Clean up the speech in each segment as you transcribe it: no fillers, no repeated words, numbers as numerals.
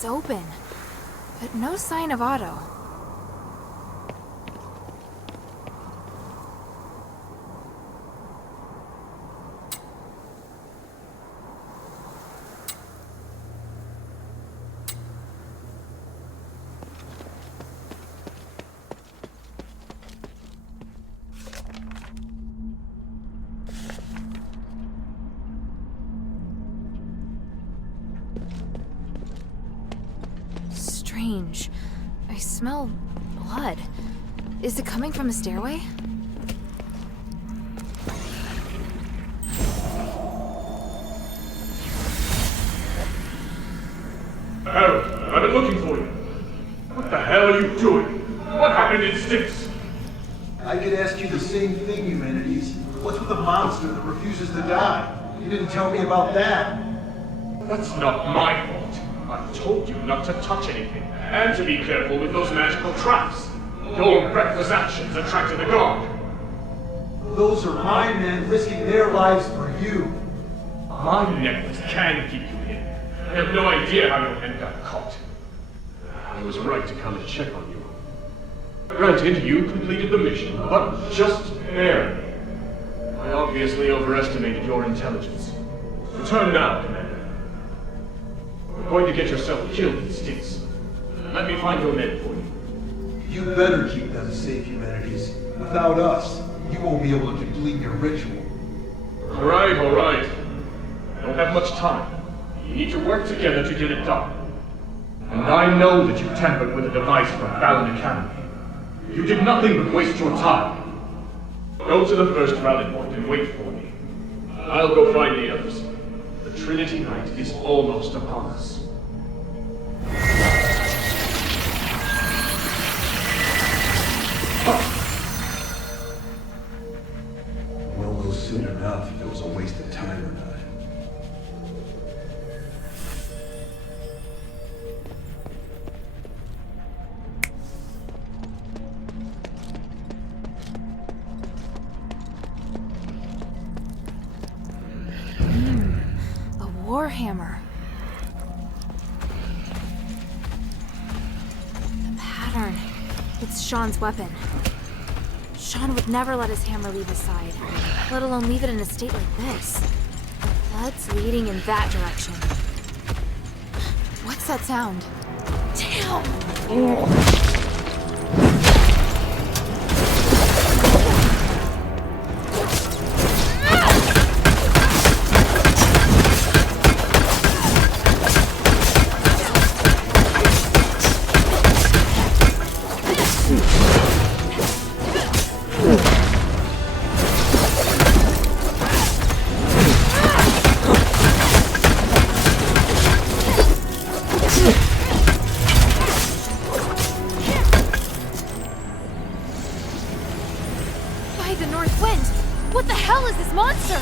It's open, but no sign of Otto. Strange. I smell blood. Is it coming from the stairway? Harold, I've been looking for you. What the hell are you doing? What happened in Styx? I could ask you the same thing, Humanities. What's with the monster that refuses to die? You didn't tell me about that. That's not my fault. I told you not to touch anything, and to be careful with those magical traps. Your reckless actions attracted the guard. Those are my men risking their lives for you. My necklace can keep you hidden. I have no idea how your men got caught. I was right to come and check on you. Granted, you completed the mission, but just barely. I obviously overestimated your intelligence. Return now, Commander. You're going to get yourself killed in Styx. Let me find your men for you. You better keep them safe, Humanities. Without us, you won't be able to complete your ritual. All right. I don't have much time. You need to work together to get it done. And I know that you tampered with a device from Fallon Academy. You did nothing but waste your time. Go to the first rally point and wait for me. I'll go find the others. The Trinity Night is almost upon us. We'll know soon enough if it was a waste of time or not. Warhammer. The pattern. It's Sean's weapon. Sean would never let his hammer leave his side, let alone leave it in a state like this. The blood's leading in that direction. What's that sound? Damn! The north wind! What the hell is this monster?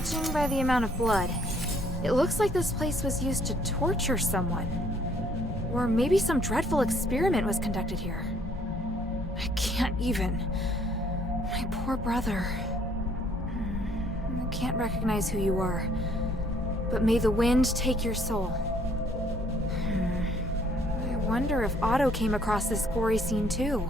Judging by the amount of blood, it looks like this place was used to torture someone. Or maybe some dreadful experiment was conducted here. I can't even. My poor brother. I can't recognize who you are. But may the wind take your soul. I wonder if Otto came across this gory scene too.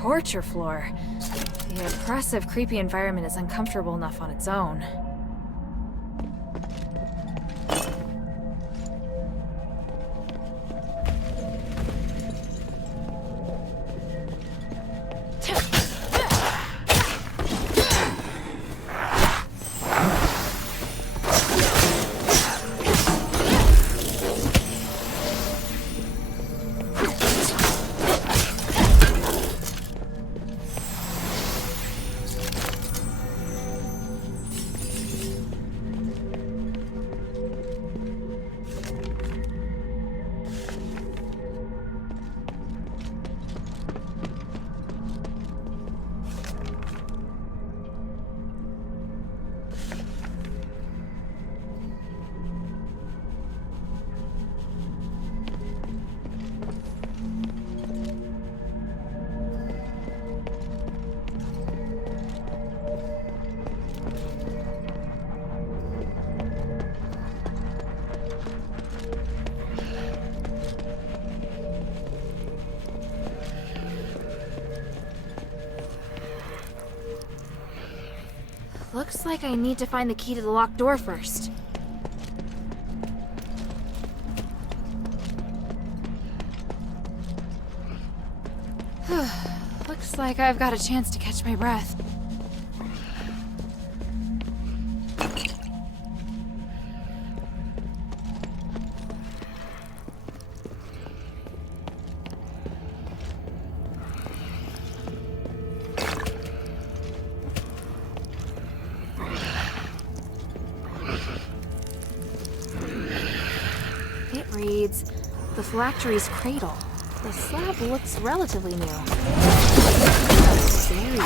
Torture floor. The oppressive, creepy environment is uncomfortable enough on its own. Looks like I need to find the key to the locked door first. Looks like I've got a chance to catch my breath. It reads, "The phylactery's cradle." The slab looks relatively new. Very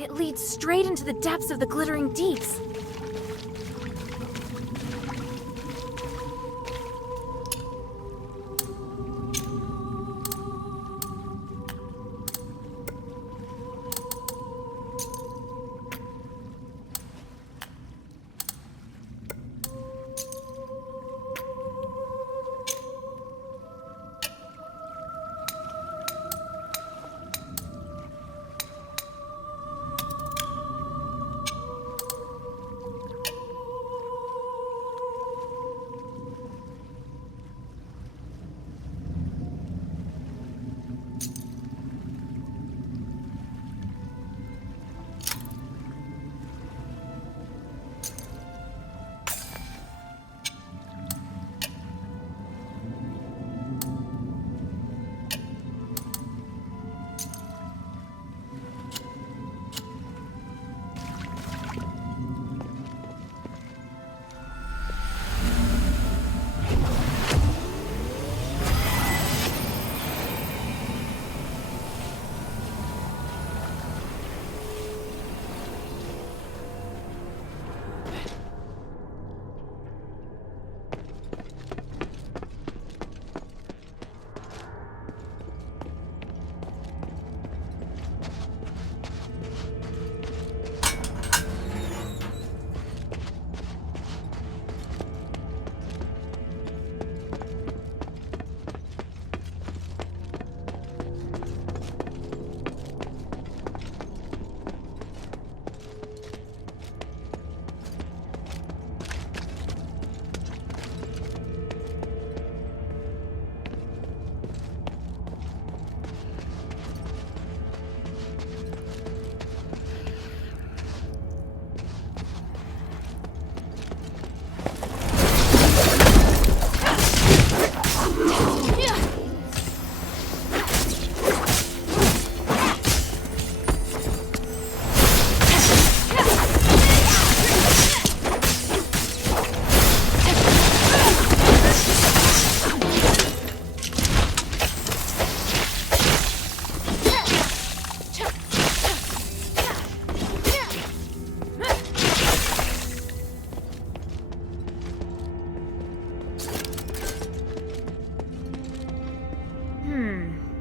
It leads straight into the depths of the glittering deeps.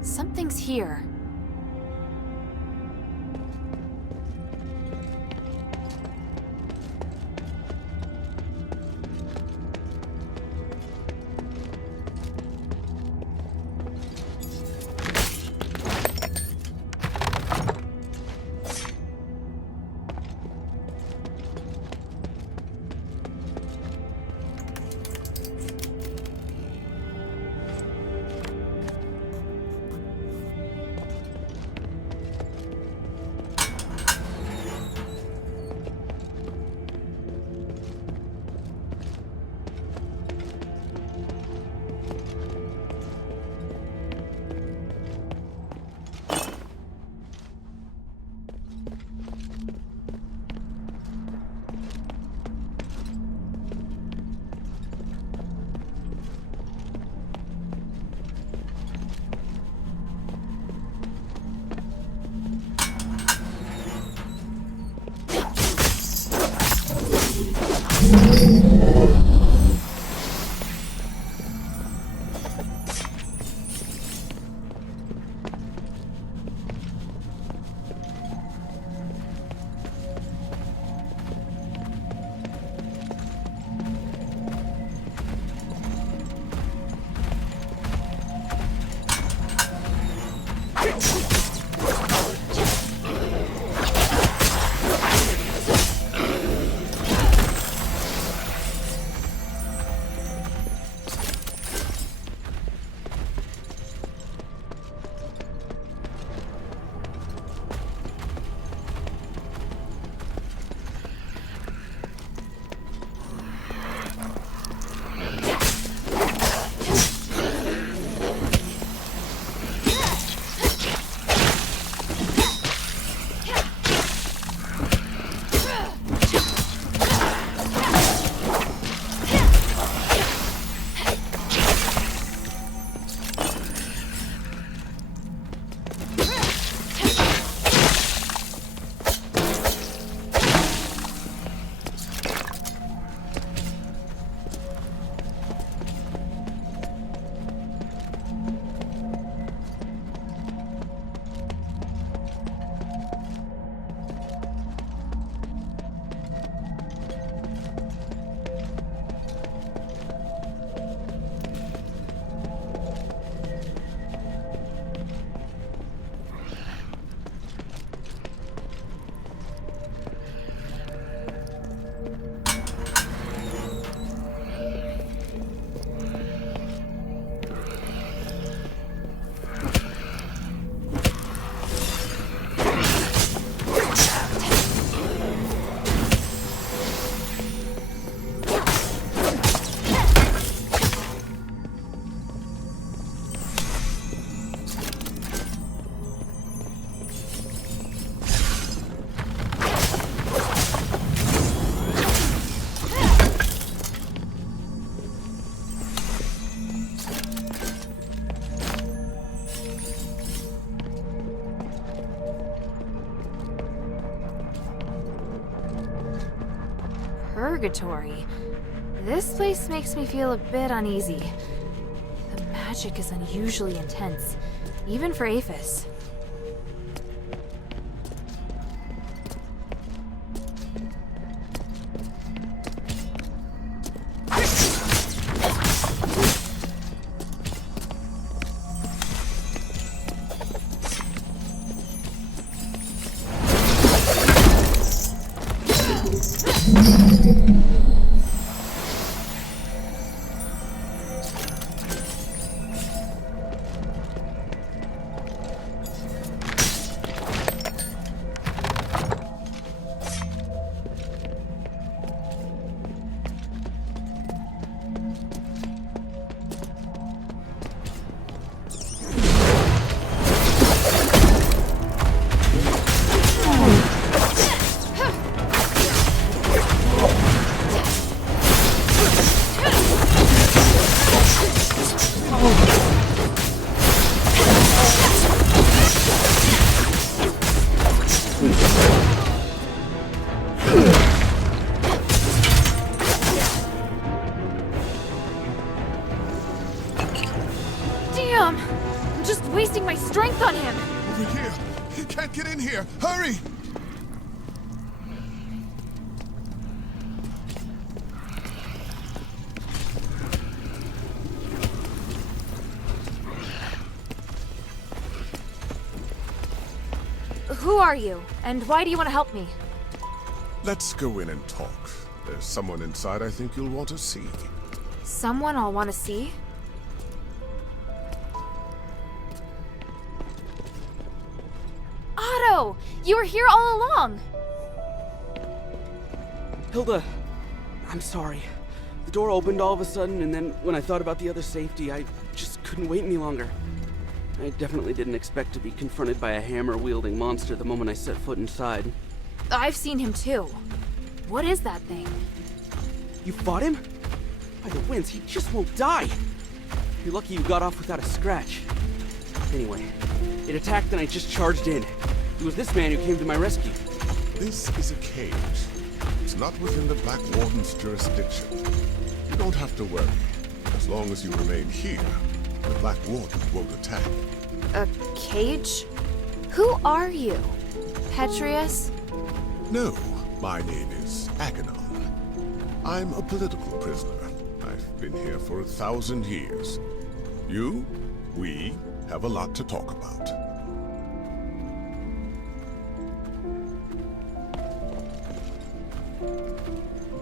Something's here. Purgatory. This place makes me feel a bit uneasy. The magic is unusually intense, even for Aphis. Damn! I'm just wasting my strength on him! Over here! He can't get in here! Hurry! Who are you? And why do you want to help me? Let's go in and talk. There's someone inside I think you'll want to see. Someone I'll want to see? Otto! You were here all along! Hilda, I'm sorry. The door opened all of a sudden, and then when I thought about the other safety, I just couldn't wait any longer. I definitely didn't expect to be confronted by a hammer-wielding monster the moment I set foot inside. I've seen him too. What is that thing? You fought him? By the winds, he just won't die! You're lucky you got off without a scratch. Anyway, it attacked and I just charged in. It was this man who came to my rescue. This is a cage. It's not within the Black Warden's jurisdiction. You don't have to worry. As long as you remain here, the Black Warden won't attack. A cage? Who are you? Petrius? No, my name is Aganon. I'm a political prisoner. I've been here for 1,000 years. We have a lot to talk about.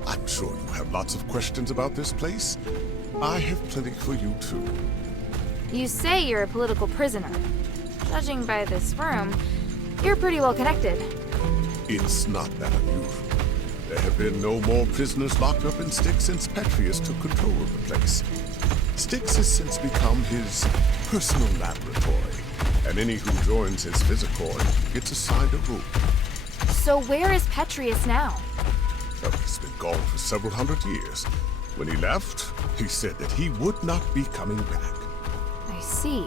I'm sure you have lots of questions about this place. I have plenty for you too. You say you're a political prisoner. Judging by this room, you're pretty well connected. It's not that unusual. There have been no more prisoners locked up in Styx since Petrius took control of the place. Styx has since become his personal laboratory, and any who joins his Physicoid gets assigned a room. So where is Petrius now? Oh, he's been gone for several hundred years. When he left, he said that he would not be coming back. I see.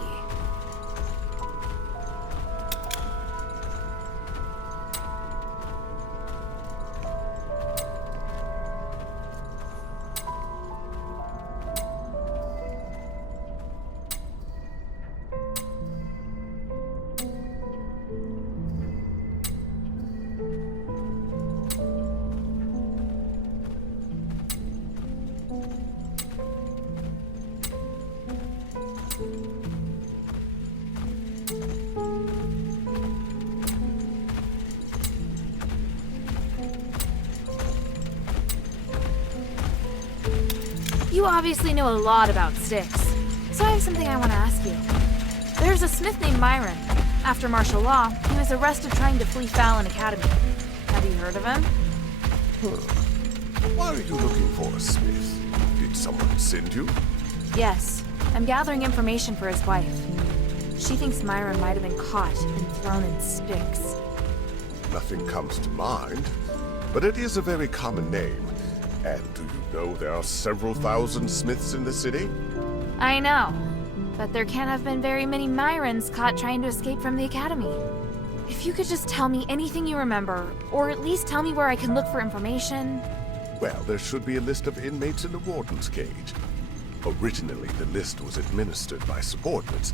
You obviously know a lot about Styx, so I have something I want to ask you. There's a smith named Myron. After martial law, he was arrested trying to flee Fallon Academy. Have you heard of him? Why are you looking for a smith? Did someone send you? Yes, I'm gathering information for his wife. She thinks Myron might have been caught and thrown in Styx. Nothing comes to mind, but it is a very common name. And do you know there are several thousand smiths in the city? I know, but there can't have been very many Myrons caught trying to escape from the academy. If you could just tell me anything you remember, or at least tell me where I can look for information. Well, there should be a list of inmates in the warden's cage. Originally, the list was administered by subordinates,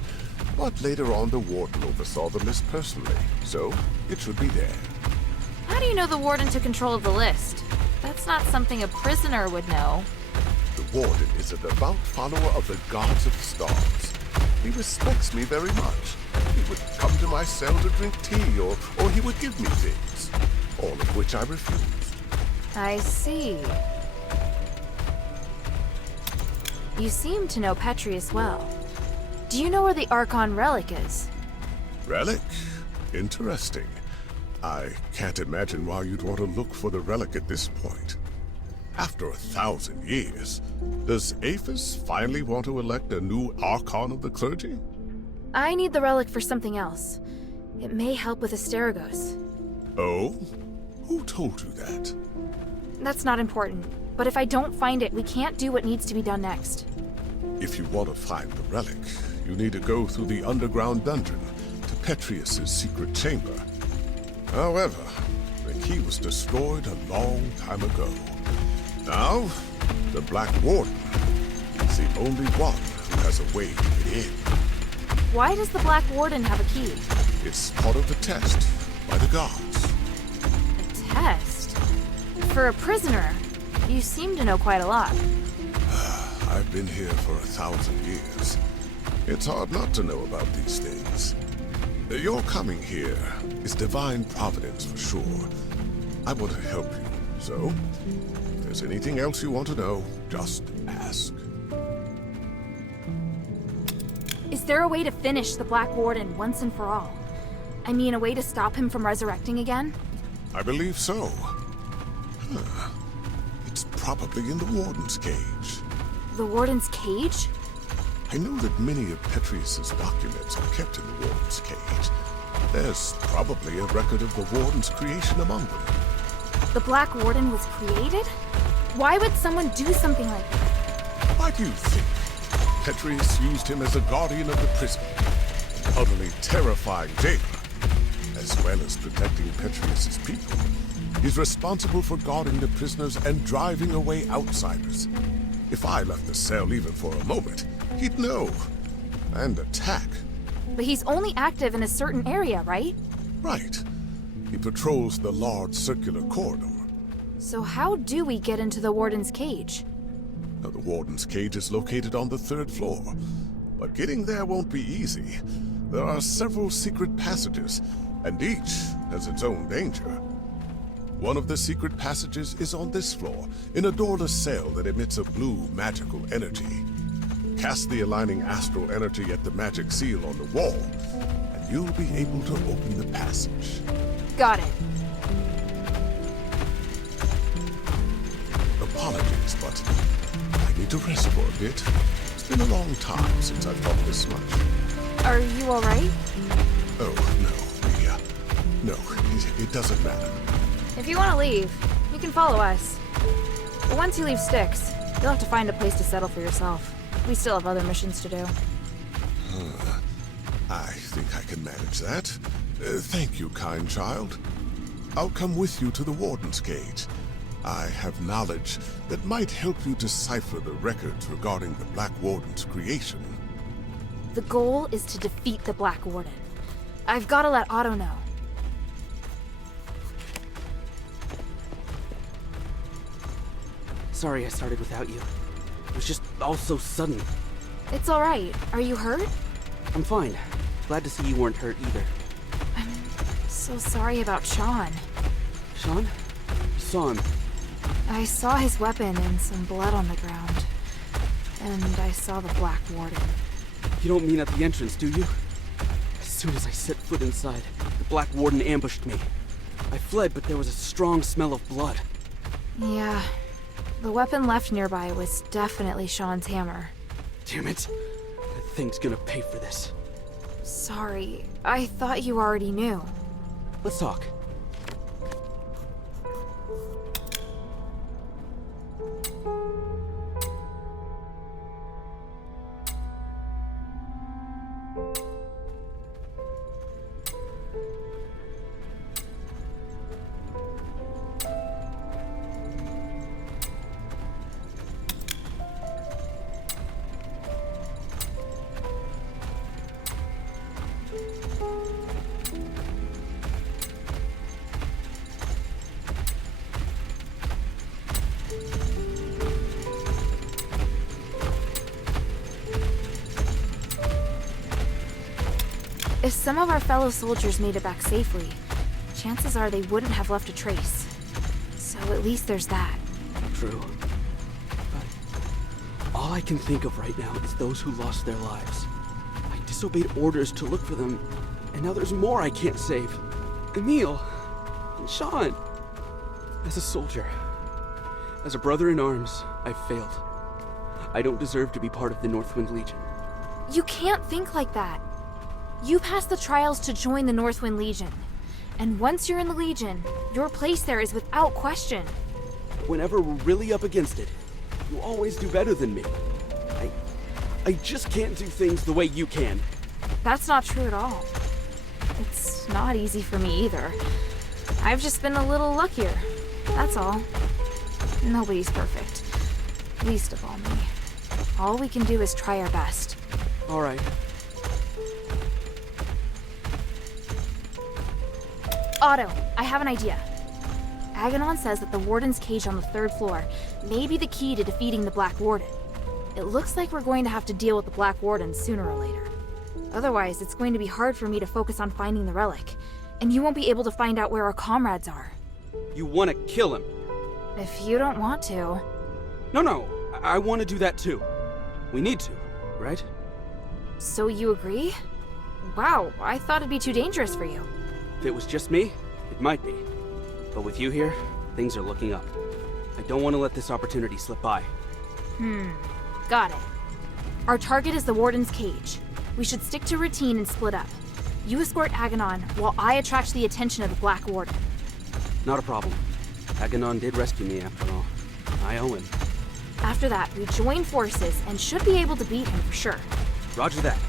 but later on the warden oversaw the list personally, so it should be there. How do you know the warden took control of the list? That's not something a prisoner would know. The warden is a devout follower of the gods of the stars. He respects me very much. He would come to my cell to drink tea, or he would give me things, all of which I refused. I see. You seem to know Petrius well. Do you know where the Archon relic is? Relic? Interesting. I can't imagine why you'd want to look for the relic at this point. After 1,000 years, does Aphis finally want to elect a new Archon of the clergy? I need the relic for something else. It may help with Asterigos. Oh? Who told you that? That's not important. But if I don't find it, we can't do what needs to be done next. If you want to find the relic, you need to go through the underground dungeon to Petrius's secret chamber. However, the key was destroyed a long time ago. Now, the Black Warden is the only one who has a way to get in. Why does the Black Warden have a key? It's part of the test by the gods. A test? For a prisoner, you seem to know quite a lot. I've been here for 1,000 years. It's hard not to know about these things. Your coming here is divine providence for sure. I want to help you, so if there's anything else you want to know, just ask. Is there a way to finish the Black Warden once and for all? I mean, a way to stop him from resurrecting again? I believe so. It's probably in the Warden's cage. The Warden's cage? I know that many of Petrius's documents are kept in the Warden's cage. There's probably a record of the Warden's creation among them. The Black Warden was created? Why would someone do something like that? Why do you think Petrius used him as a guardian of the prison, an utterly terrifying jailer, as well as protecting Petrius's people? He's responsible for guarding the prisoners and driving away outsiders. If I left the cell even for a moment, he'd know and attack. But he's only active in a certain area, right? Right. He patrols the large circular corridor. So how do we get into the Warden's cage? Now, the Warden's cage is located on the 3rd floor, but getting there won't be easy. There are several secret passages, and each has its own danger. One of the secret passages is on this floor, in a doorless cell that emits a blue magical energy. Cast the aligning astral energy at the magic seal on the wall, and you'll be able to open the passage. Got it. Apologies, but I need to rest for a bit. It's been a long time since I've thought this much. Are you alright? Oh, no, it doesn't matter. If you want to leave, you can follow us. But once you leave Styx, you'll have to find a place to settle for yourself. We still have other missions to do. I think I can manage that. Thank you, kind child. I'll come with you to the Warden's cage. I have knowledge that might help you decipher the records regarding the Black Warden's creation. The goal is to defeat the Black Warden. I've got to let Otto know. Sorry I started without you. It was just all so sudden. It's alright. Are you hurt? I'm fine. Glad to see you weren't hurt either. I'm so sorry about Sean. Sean? You saw him. I saw his weapon and some blood on the ground. And I saw the Black Warden. You don't mean at the entrance, do you? As soon as I set foot inside, the Black Warden ambushed me. I fled, but there was a strong smell of blood. Yeah. The weapon left nearby was definitely Sean's hammer. Damn it. That thing's gonna pay for this. Sorry. I thought you already knew. Let's talk. If some of our fellow soldiers made it back safely, chances are they wouldn't have left a trace. So at least there's that. True. But all I can think of right now is those who lost their lives. I disobeyed orders to look for them, and now there's more I can't save. Emil, and Sean. As a soldier, as a brother in arms, I've failed. I don't deserve to be part of the Northwind Legion. You can't think like that. You passed the trials to join the Northwind Legion. And once you're in the Legion, your place there is without question. Whenever we're really up against it, you always do better than me. I just can't do things the way you can. That's not true at all. It's not easy for me either. I've just been a little luckier. That's all. Nobody's perfect. Least of all me. All we can do is try our best. All right. Otto, I have an idea. Aganon says that the Warden's cage on the 3rd floor may be the key to defeating the Black Warden. It looks like we're going to have to deal with the Black Warden sooner or later. Otherwise, it's going to be hard for me to focus on finding the relic, and you won't be able to find out where our comrades are. You want to kill him? If you don't want to. No, I want to do that too. We need to, right? So you agree? Wow, I thought it'd be too dangerous for you. If it was just me, it might be. But with you here, things are looking up. I don't want to let this opportunity slip by. Got it. Our target is the Warden's cage. We should stick to routine and split up. You escort Aganon, while I attract the attention of the Black Warden. Not a problem. Aganon did rescue me after all. I owe him. After that, we join forces and should be able to beat him for sure. Roger that.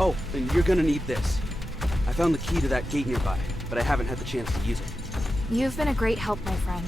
Oh, and you're gonna need this. I found the key to that gate nearby, but I haven't had the chance to use it. You've been a great help, my friend.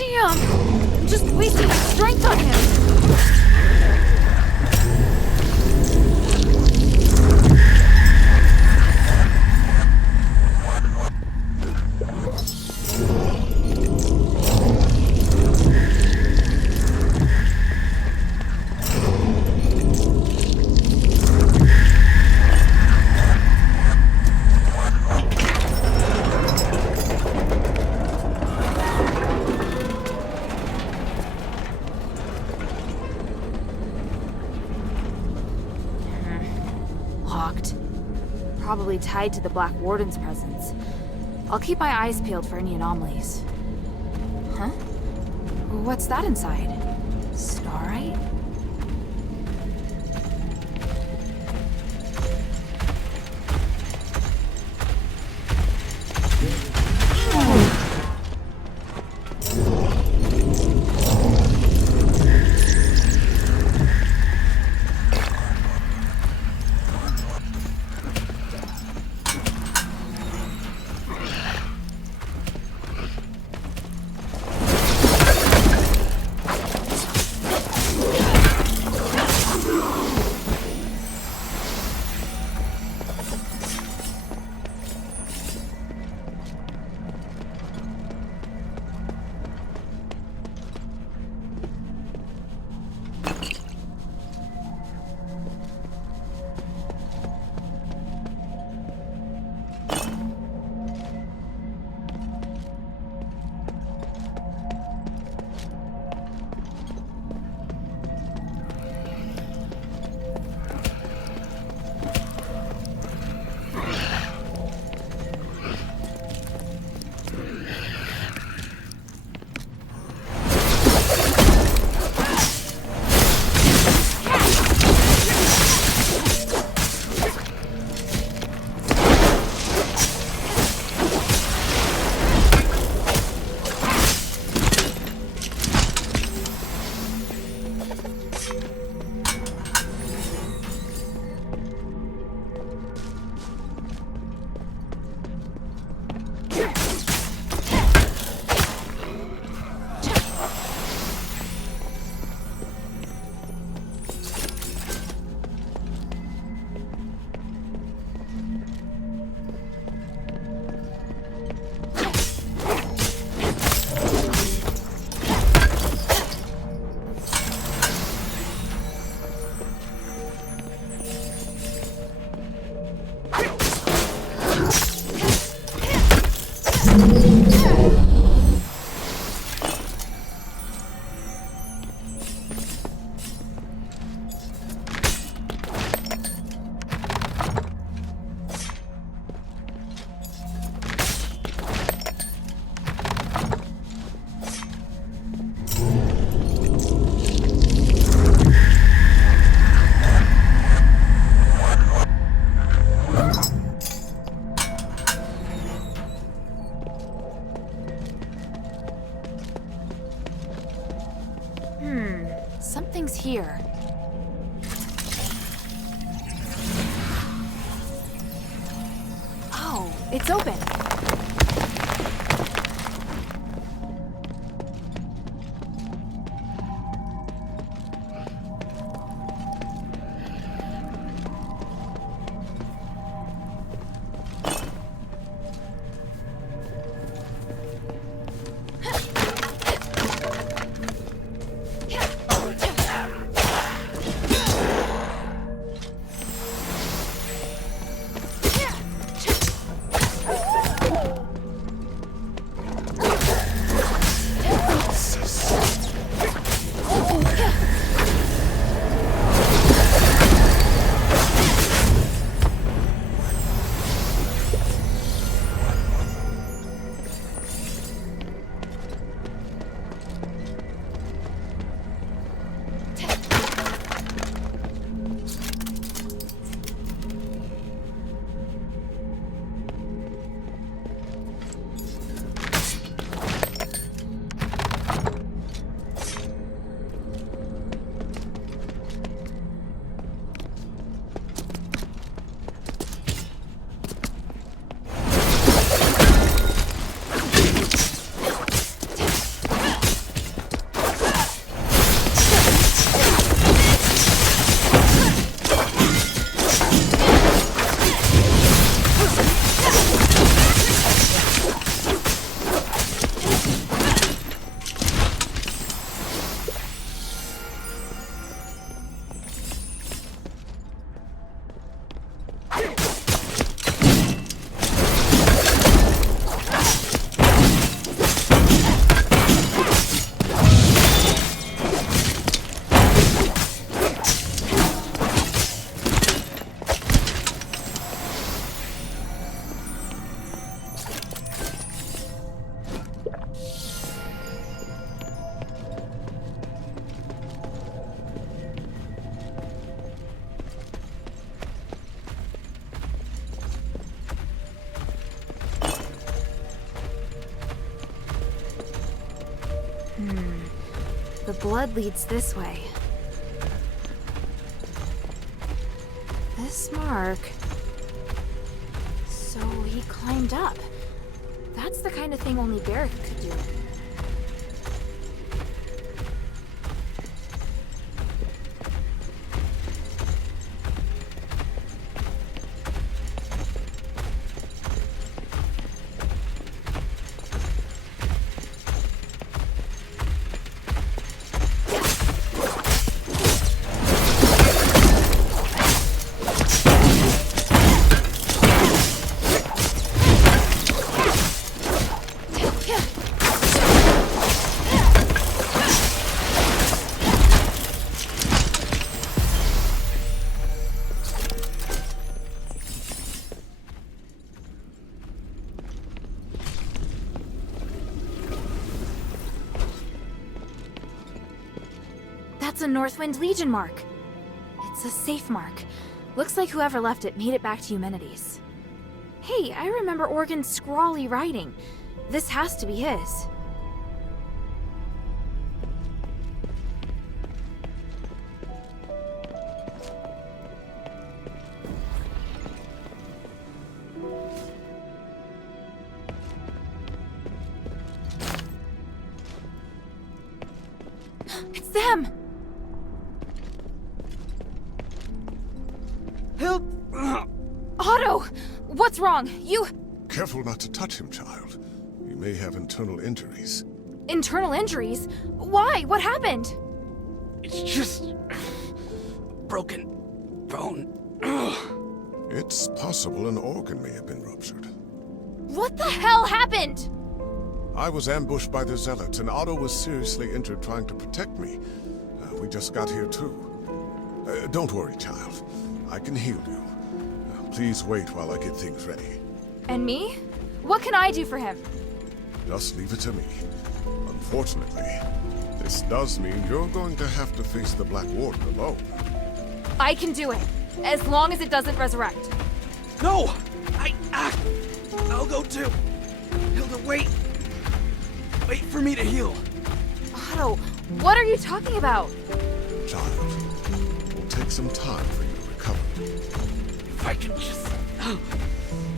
Damn! I'm just wasting my strength on him! Locked. Probably tied to the Black Warden's presence. I'll keep my eyes peeled for any anomalies. Huh? What's that inside? Starite? Something's here. Oh, it's open. The blood leads this way. This mark... So he climbed up. That's the kind of thing only Gareth could do. That's a Northwind Legion mark. It's a safe mark. Looks like whoever left it made it back to Eumenides. Hey, I remember Organ's scrawly writing. This has to be his. It's them! Help! Otto! What's wrong? You... Careful not to touch him, child. He may have internal injuries. Internal injuries? Why? What happened? It's just... broken bone. It's possible an organ may have been ruptured. What the hell happened? I was ambushed by the Zealots, and Otto was seriously injured trying to protect me. We just got here, too. Don't worry, child. I can heal you. Please wait while I get things ready. And me? What can I do for him? Just leave it to me. Unfortunately, this does mean you're going to have to face the Black Warden alone. I can do it, as long as it doesn't resurrect. No! I'll go too. Hilda, wait. Wait for me to heal. Otto, what are you talking about? Child, it will take some time for you to recover. If I can just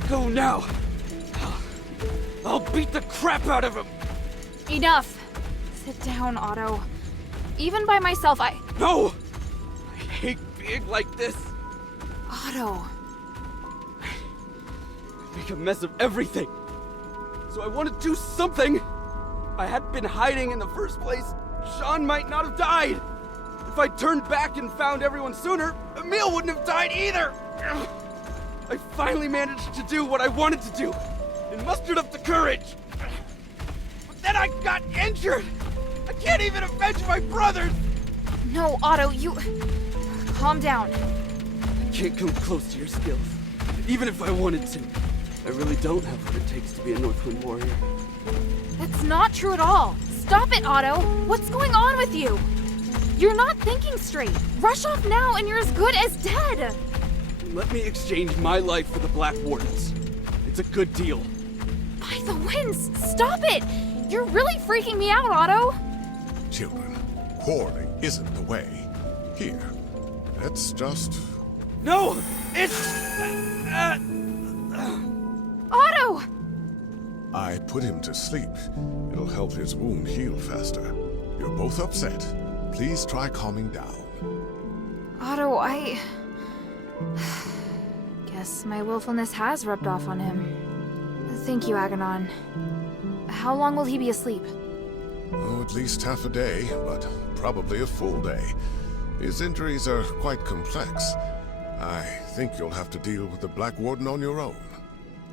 go now, I'll beat the crap out of him. Enough. Sit down, Otto. Even by myself, No! I hate being like this. Otto. I make a mess of everything. So I want to do something. If I hadn't been hiding in the first place, Sean might not have died. If I turned back and found everyone sooner, Emil wouldn't have died either. I finally managed to do what I wanted to do and mustered up the courage. But then I got injured. I can't even avenge my brothers. No, Otto, you... Calm down. I can't come close to your skills, even if I wanted to. I really don't have what it takes to be a Northwind warrior. That's not true at all. Stop it, Otto. What's going on with you? You're not thinking straight. Rush off now and you're as good as dead. Let me exchange my life for the Black Warden's. It's a good deal. By the winds, stop it! You're really freaking me out, Otto. Children, quarreling isn't the way. Here, let's just... No! It's... Otto! I put him to sleep. It'll help his wound heal faster. You're both upset. Please try calming down. Otto, I... Guess my willfulness has rubbed off on him. Thank you, Aganon. How long will he be asleep? Oh, at least half a day, but probably a full day. His injuries are quite complex. I think you'll have to deal with the Black Warden on your own.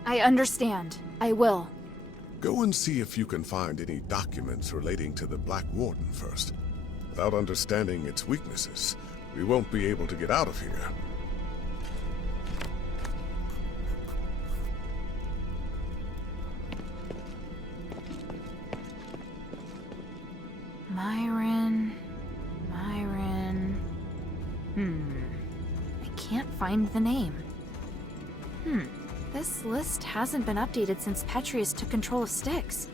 I understand. I will. Go and see if you can find any documents relating to the Black Warden first. Without understanding its weaknesses, we won't be able to get out of here. Myron... I can't find the name. This list hasn't been updated since Petrius took control of Styx.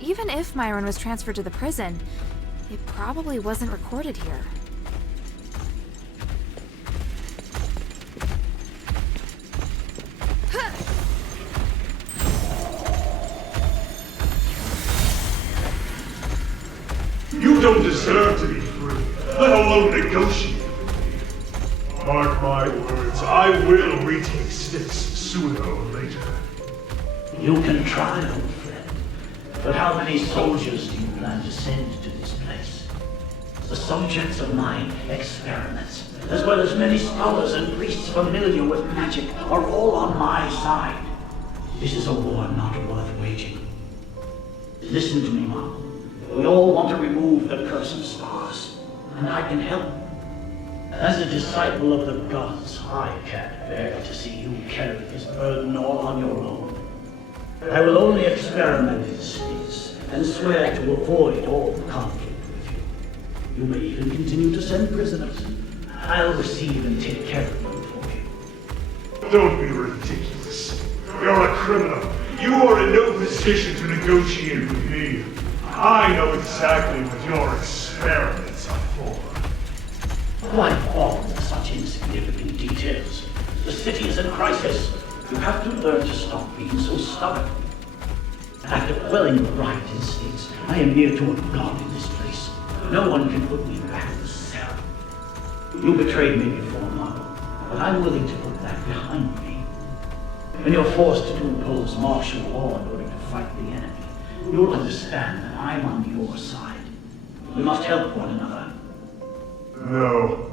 Even if Myron was transferred to the prison, It probably wasn't recorded here. You don't deserve to be free, let alone negotiate with me. Mark my words, I will retake Styx sooner or later. You can try, old friend. But how many soldiers do you plan to send to this place? The subjects of my experiments, as well as many scholars and priests familiar with magic, are all on my side. This is a war not worth waging. Listen to me, Mom. We all want to remove the curse of stars, and I can help. As a disciple of the gods, I can't bear to see you carry this burden all on your own. I will only experiment in Styx, and swear to avoid all conflict with you. You may even continue to send prisoners. I'll receive and take care of them for you. Don't be ridiculous. You're a criminal. You are in no position to negotiate with me. I know exactly what your experiments are for. Why fall into such insignificant details? The city is in crisis. You have to learn to stop being so stubborn. After quelling the riot in Styx, I am near to a god in this place. No one can put me back in the cell. You betrayed me before, Margot, but I'm willing to put that behind me. When you're forced to impose martial law in order to fight the enemy, you'll understand that I'm on your side. We must help one another. No.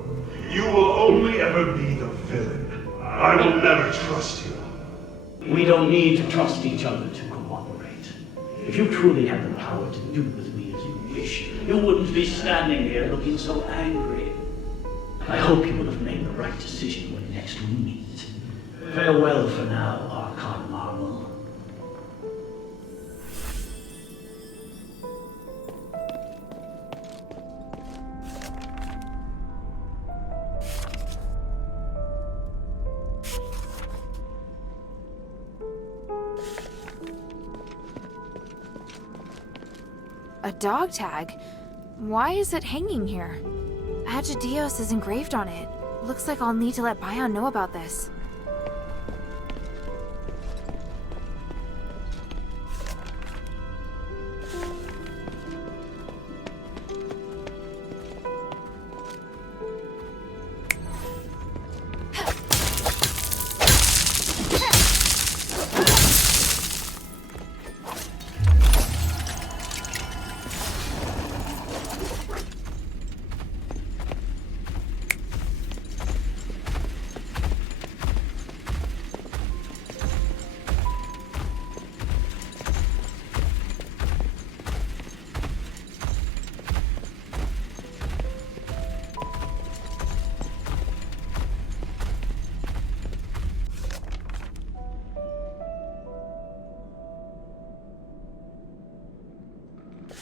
You will only ever be the villain. I will never trust you. We don't need to trust each other to cooperate. If you truly had the power to do with me as you wish, you wouldn't be standing here looking so angry. I hope you will have made the right decision when next we meet. Farewell for now, Archon Marvel. A dog tag? Why is it hanging here? Agidios is engraved on it. Looks like I'll need to let Bion know about this.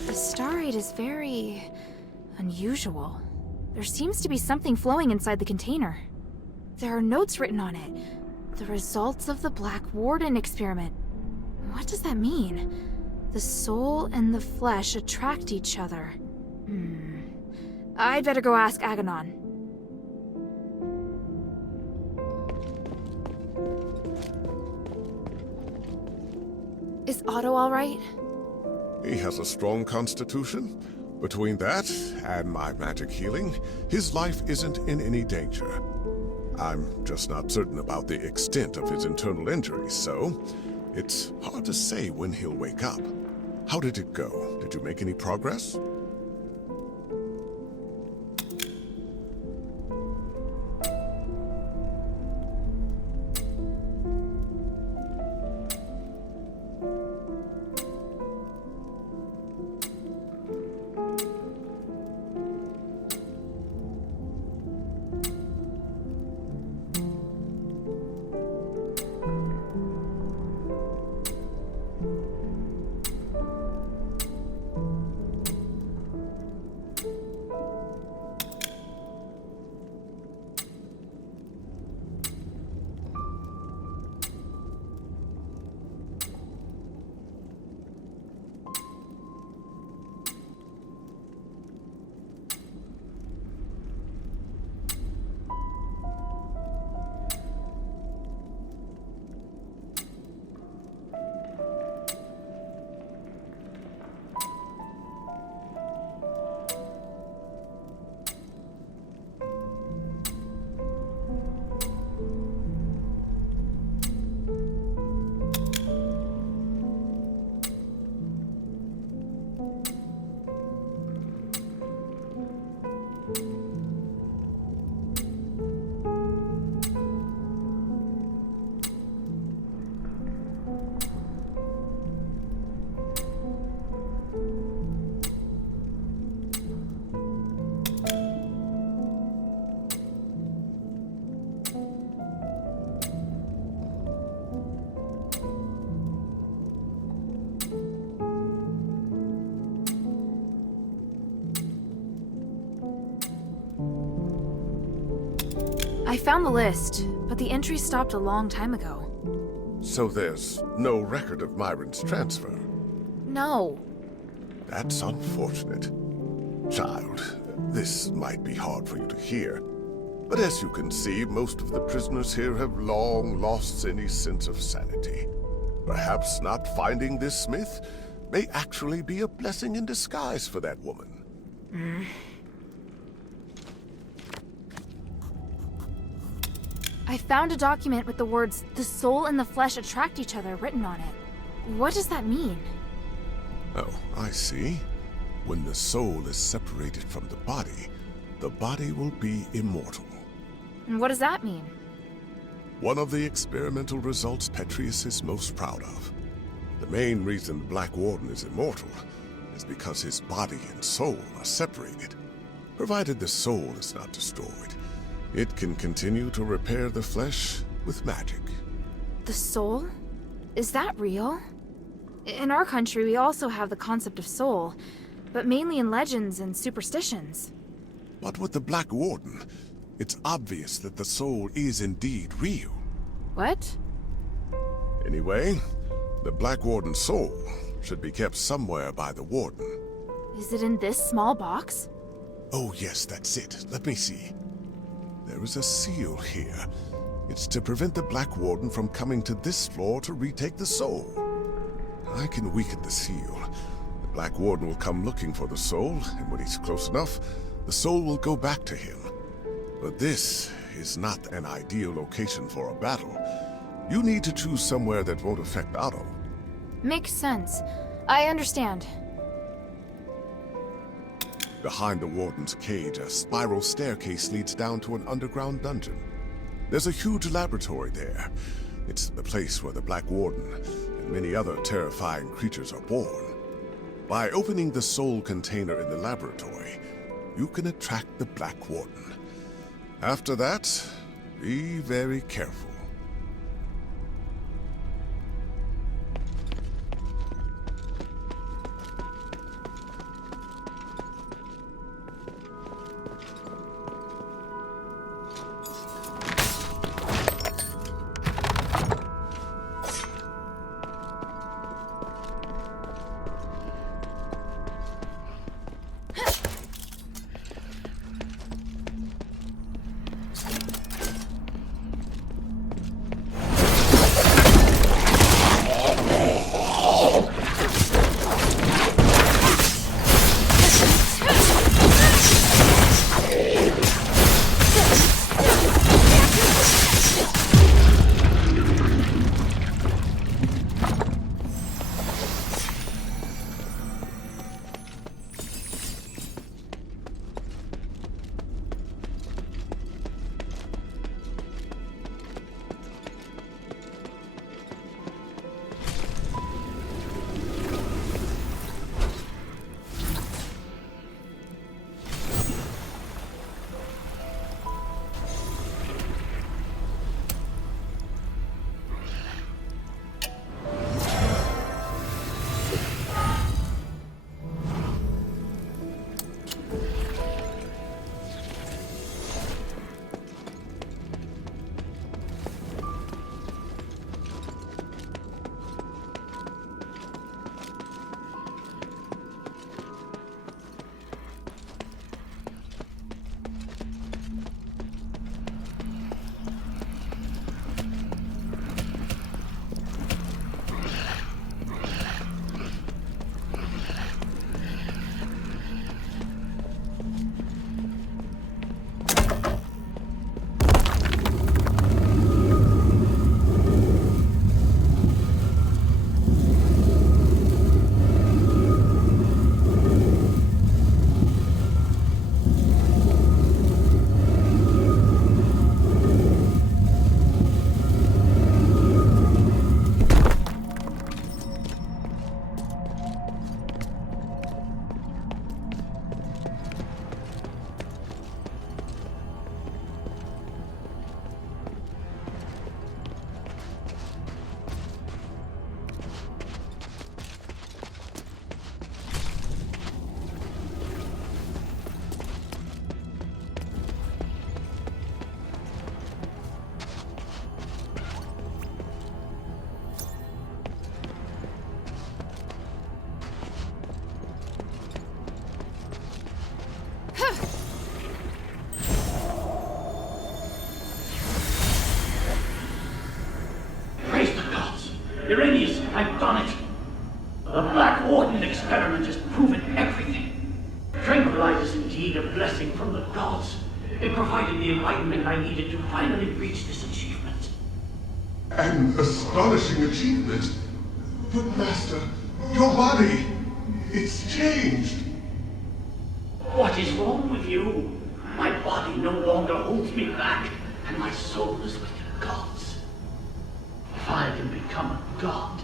The starite is very unusual. There seems to be something flowing inside the container. There are notes written on it. The results of the Black Warden experiment. What does that mean? The soul and the flesh attract each other. I'd better go ask Aganon. Is Otto all right? He has a strong constitution. Between that and my magic healing, his life isn't in any danger. I'm just not certain about the extent of his internal injuries, so it's hard to say when he'll wake up. How did it go? Did you make any progress? I found the list, but the entry stopped a long time ago. So there's no record of Myron's transfer. No. That's unfortunate. Child, this might be hard for you to hear, but as you can see, most of the prisoners here have long lost any sense of sanity. Perhaps not finding this smith may actually be a blessing in disguise for that woman. I found a document with the words, "The soul and the flesh attract each other," written on it. What does that mean? Oh, I see. When the soul is separated from the body will be immortal. And what does that mean? One of the experimental results Petrius is most proud of. The main reason the Black Warden is immortal is because his body and soul are separated. Provided the soul is not destroyed, it can continue to repair the flesh with magic. The soul? Is that real? In our country, we also have the concept of soul, but mainly in legends and superstitions. But with the Black Warden, it's obvious that the soul is indeed real. What? Anyway, the Black Warden's soul should be kept somewhere by the Warden. Is it in this small box? Oh yes, that's it. Let me see. There is a seal here. It's to prevent the Black Warden from coming to this floor to retake the soul. I can weaken the seal. The Black Warden will come looking for the soul, and when he's close enough, the soul will go back to him. But this is not an ideal location for a battle. You need to choose somewhere that won't affect Otto. Makes sense. I understand. Behind the Warden's cage, a spiral staircase leads down to an underground dungeon. There's a huge laboratory there. It's the place where the Black Warden and many other terrifying creatures are born. By opening the soul container in the laboratory, you can attract the Black Warden. After that, be very careful. Irenaeus, I've done it. The Black Order experiment has proven everything. Tranquilize is indeed a blessing from the gods. It provided the enlightenment I needed to finally reach this achievement. An astonishing achievement. But Master, your body, it's changed. What is wrong with you? My body no longer holds me back, and my soul is with the gods. If I can become a god,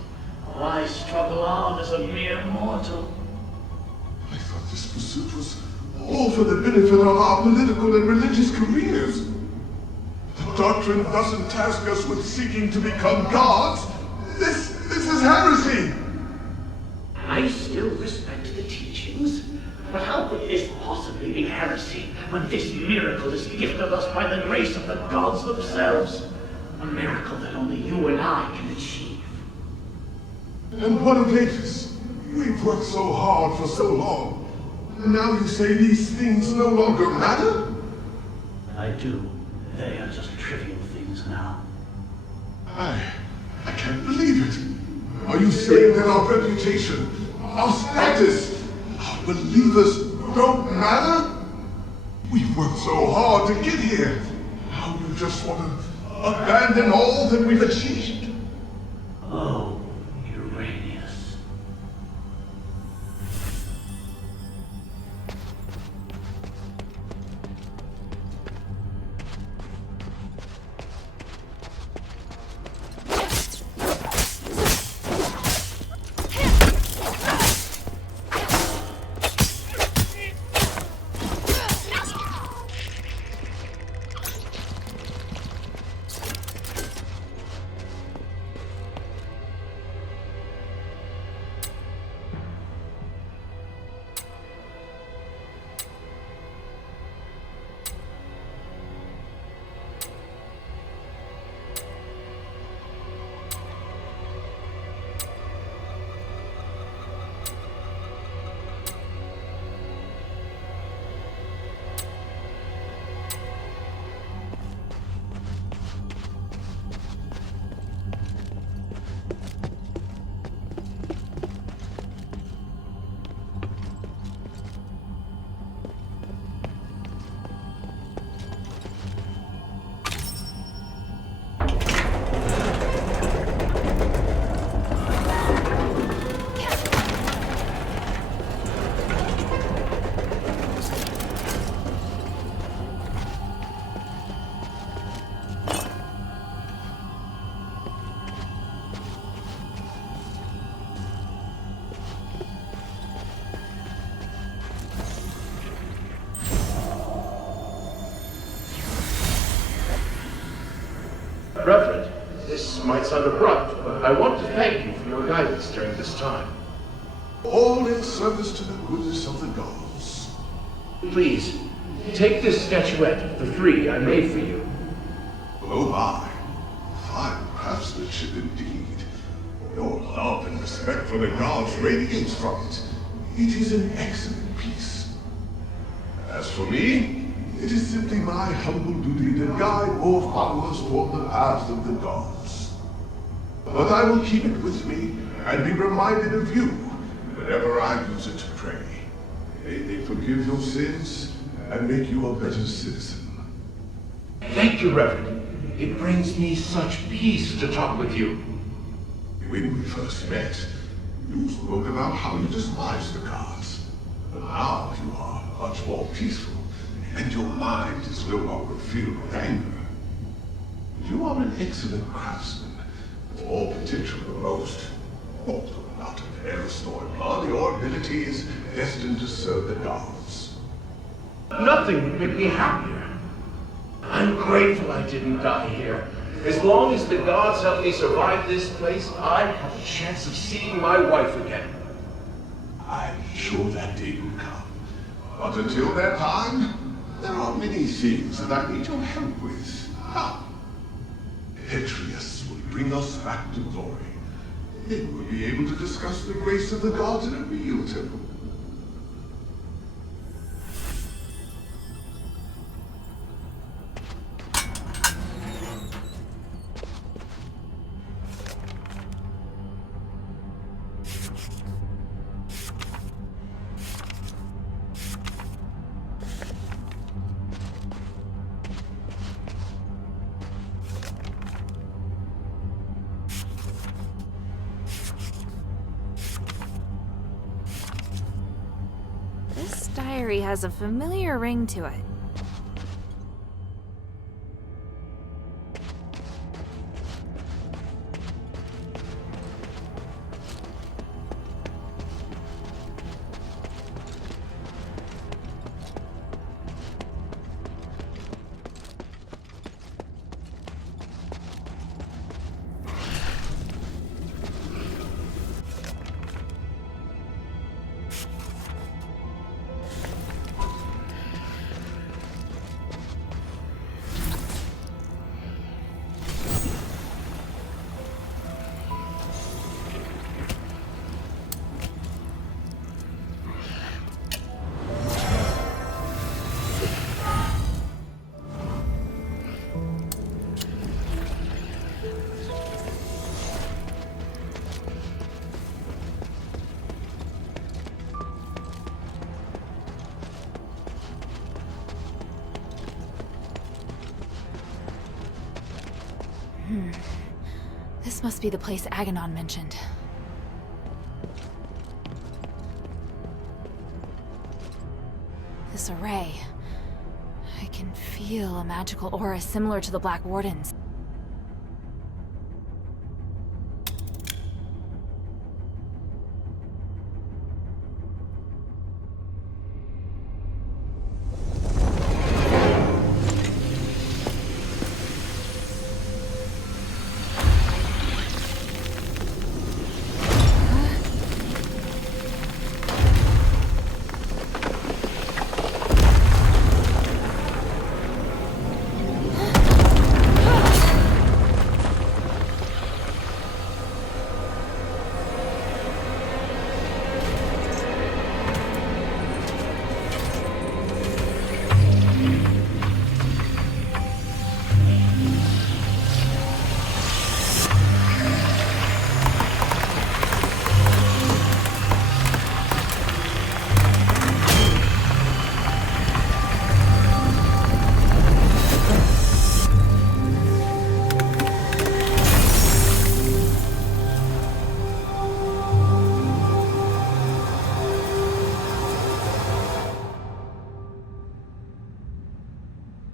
why struggle on as a mere mortal? I thought this pursuit was all for the benefit of our political and religious careers. The doctrine doesn't task us with seeking to become gods. This is heresy. I still respect the teachings, but how could this possibly be heresy when this miracle is gifted us by the grace of the gods themselves? A miracle that only you and I can achieve. And what of Avis? We've worked so hard for so long. And now you say these things no longer matter? I do. They are just trivial things now. I can't believe it. Are you saying that our reputation, our status, our believers don't matter? We've worked so hard to get here. Now you just want to abandon all that we've achieved? Oh, Irenaeus. Reverend, this might sound abrupt, but I want to thank you for your guidance during this time. All in service to the goodness of the gods. Please, take this statuette of the three I made for you. Oh my, fine craftsmanship indeed. Your love and respect for the gods radiates from it. It is an excellent piece. As for me, it is simply my humble duty to guide more followers toward the paths of the gods. But I will keep it with me and be reminded of you whenever I use it to pray. May they forgive your sins and make you a better citizen. Thank you, Reverend. It brings me such peace to talk with you. When we first met, you spoke about how you despise the gods. But now you are much more peaceful, and your mind is no longer filled with anger. You are an excellent craftsman, with all potential to boast. Although not of Eris nor blood, your ability is destined to serve the gods. Nothing would make me happier. I'm grateful I didn't die here. As long as the gods help me survive this place, I have a chance of seeing my wife again. I'm sure that day will come. But until that time, there are many things that I need your help with. Atreus will bring us back to glory. Then we'll be able to discuss the grace of the gods in a real temple. This diary has a familiar ring to it. This must be the place Aganon mentioned. This array. I can feel a magical aura similar to the Black Warden's.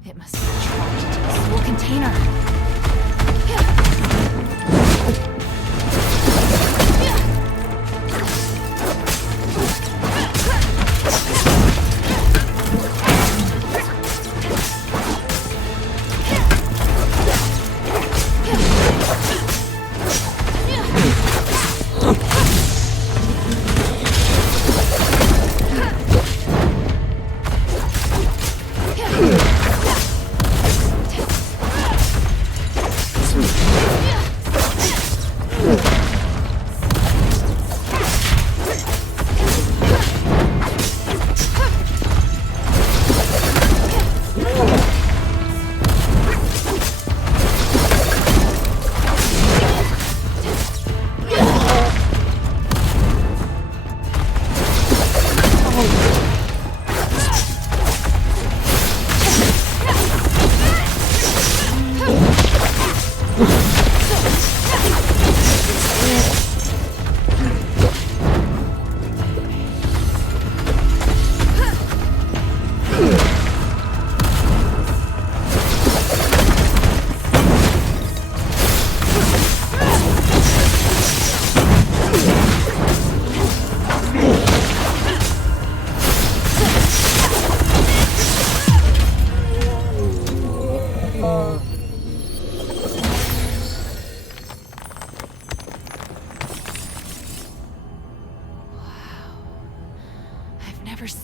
It must be trapped into a small container.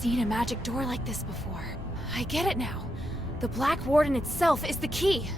Seen a magic door like this before. I get it now. The Black Warden itself is the key.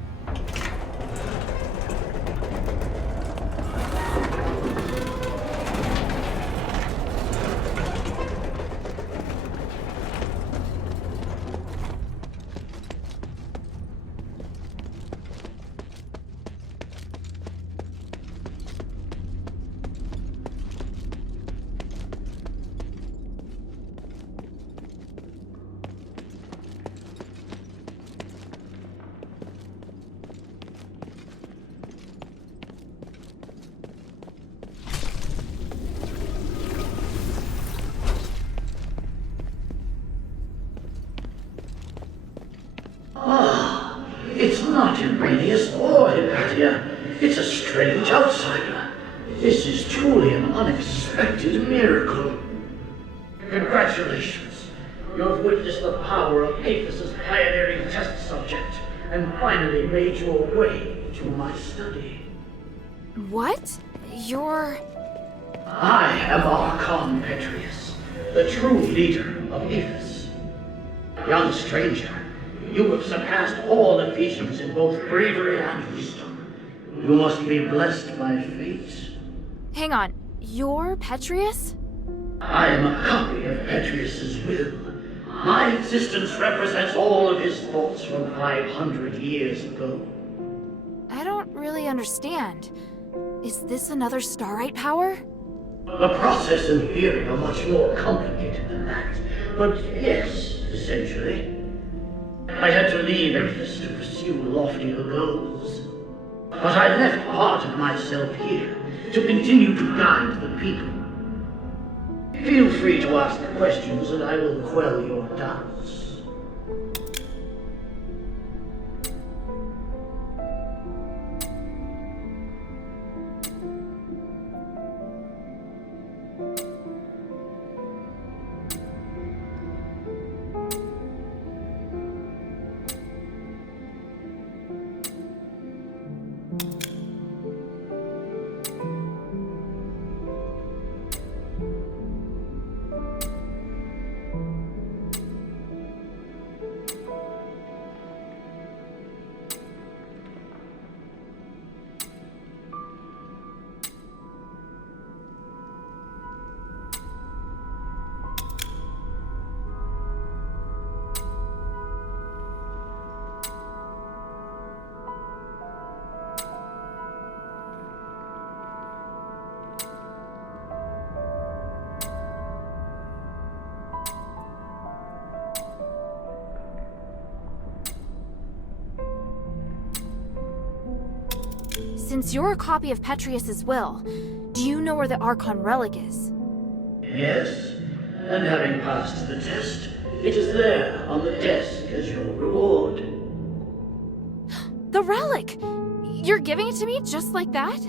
not Irenaeus or Hypatia. It's a strange outsider. This is truly an unexpected miracle. Congratulations. You have witnessed the power of Aphis' pioneering test subject, and finally made your way to my study. What? You're... I am Archon Petrius, the true leader of Aphis. Young stranger, you have surpassed all Ephesians in both bravery and wisdom. You must be blessed by fate. Hang on, you're Petrius? I am a copy of Petrius's will. My existence represents all of his thoughts from 500 years ago. I don't really understand. Is this another Starite power? The process and theory are much more complicated than that, but yes, essentially. I had to leave Aphis to pursue loftier goals. But I left part of myself here to continue to guide the people. Feel free to ask questions and I will quell your doubts. Since you're a copy of Petrius's will, do you know where the Archon relic is? Yes, and having passed the test, it is there on the desk as your reward. The relic! You're giving it to me just like that?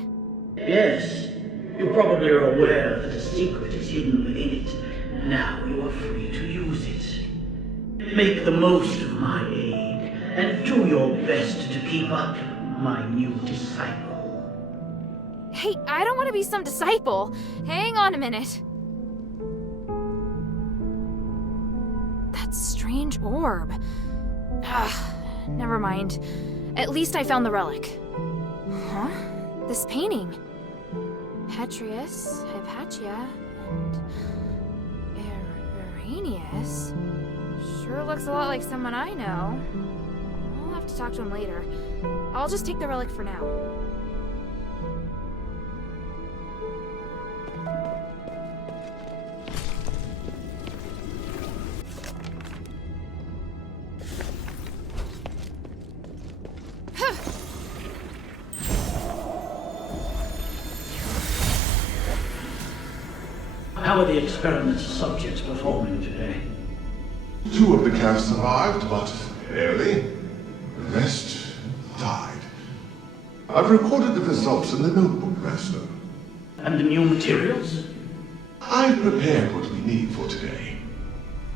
Yes, you probably are aware that a secret is hidden within it. Now you are free to use it. Make the most of my aid, and do your best to keep up, my new disciple. Hey, I don't want to be some disciple. Hang on a minute. That strange orb. Never mind. At least I found the relic. Huh? This painting. Petrius, Hypatia, and Irenaeus. Sure looks a lot like someone I know. I'll have to talk to him later. I'll just take the relic for now. How are the experiment's subjects performing today? 2 of the calves survived, but barely. The rest died. I've recorded the results in the notebook, Master. And the new materials? I've prepared what we need for today.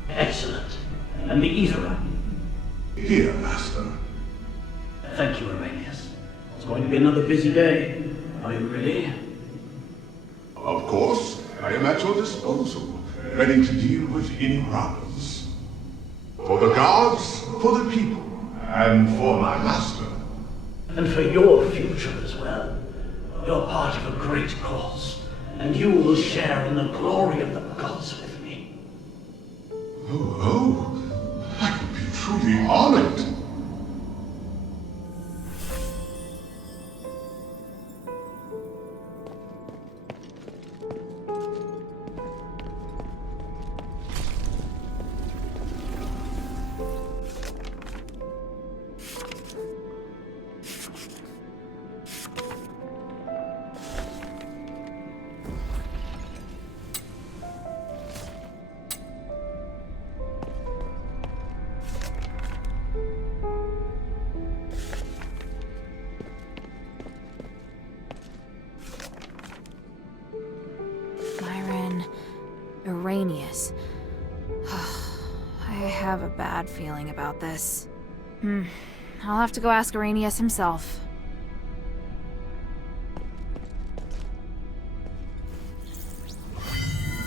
Excellent. And the Aether? Here, Master. Thank you, Irenaeus. It's going to be another busy day. Are you ready? Of course, I am at your disposal, ready to deal with any problems. For the gods, for the people, and for my master. And for your future as well. You're part of a great cause, and you will share in the glory of the gods with me. Oh, I would be truly honored. have a bad feeling about this. I'll have to go ask Arrhenius himself.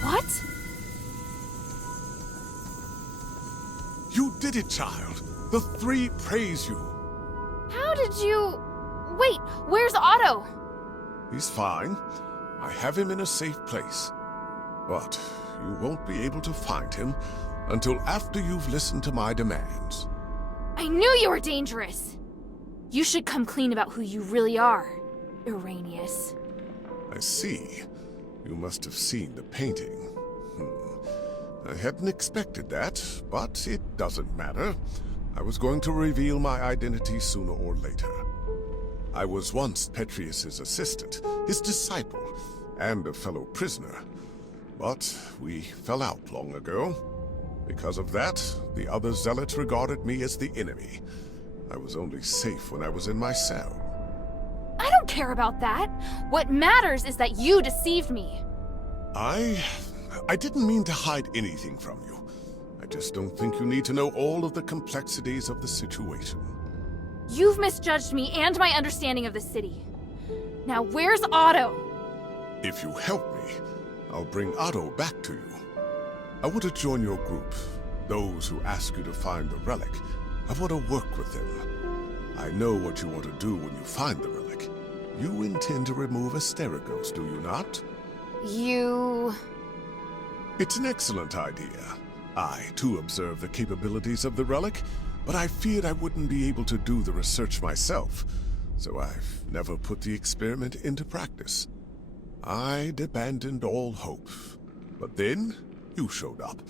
What? You did it, child. The three praise you. How did you... Wait, where's Otto? He's fine. I have him in a safe place. But you won't be able to find him until after you've listened to my demands. I knew you were dangerous! You should come clean about who you really are, Arrhenius. I see. You must have seen the painting. I hadn't expected that, but it doesn't matter. I was going to reveal my identity sooner or later. I was once Petrius's assistant, his disciple, and a fellow prisoner. But we fell out long ago. Because of that, the other zealots regarded me as the enemy. I was only safe when I was in my cell. I don't care about that. What matters is that you deceived me. I didn't mean to hide anything from you. I just don't think you need to know all of the complexities of the situation. You've misjudged me and my understanding of the city. Now where's Otto? If you help me, I'll bring Otto back to you. I want to join your group. Those who ask you to find the relic. I want to work with them. I know what you want to do when you find the relic. You intend to remove Asterigos, do you not? You... It's an excellent idea. I, too, observe the capabilities of the relic, but I feared I wouldn't be able to do the research myself, so I've never put the experiment into practice. I'd abandoned all hope. But then, you showed up,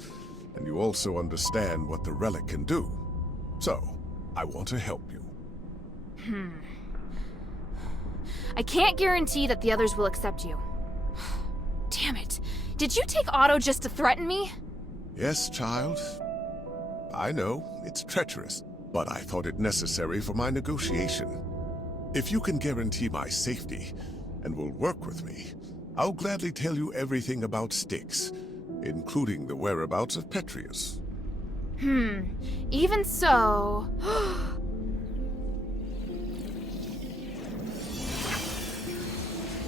and you also understand what the relic can do. So, I want to help you. I can't guarantee that the others will accept you. Damn it. Did you take Otto just to threaten me? Yes, child. I know, it's treacherous, but I thought it necessary for my negotiation. If you can guarantee my safety, and will work with me, I'll gladly tell you everything about Styx, including the whereabouts of Petrius. Even so...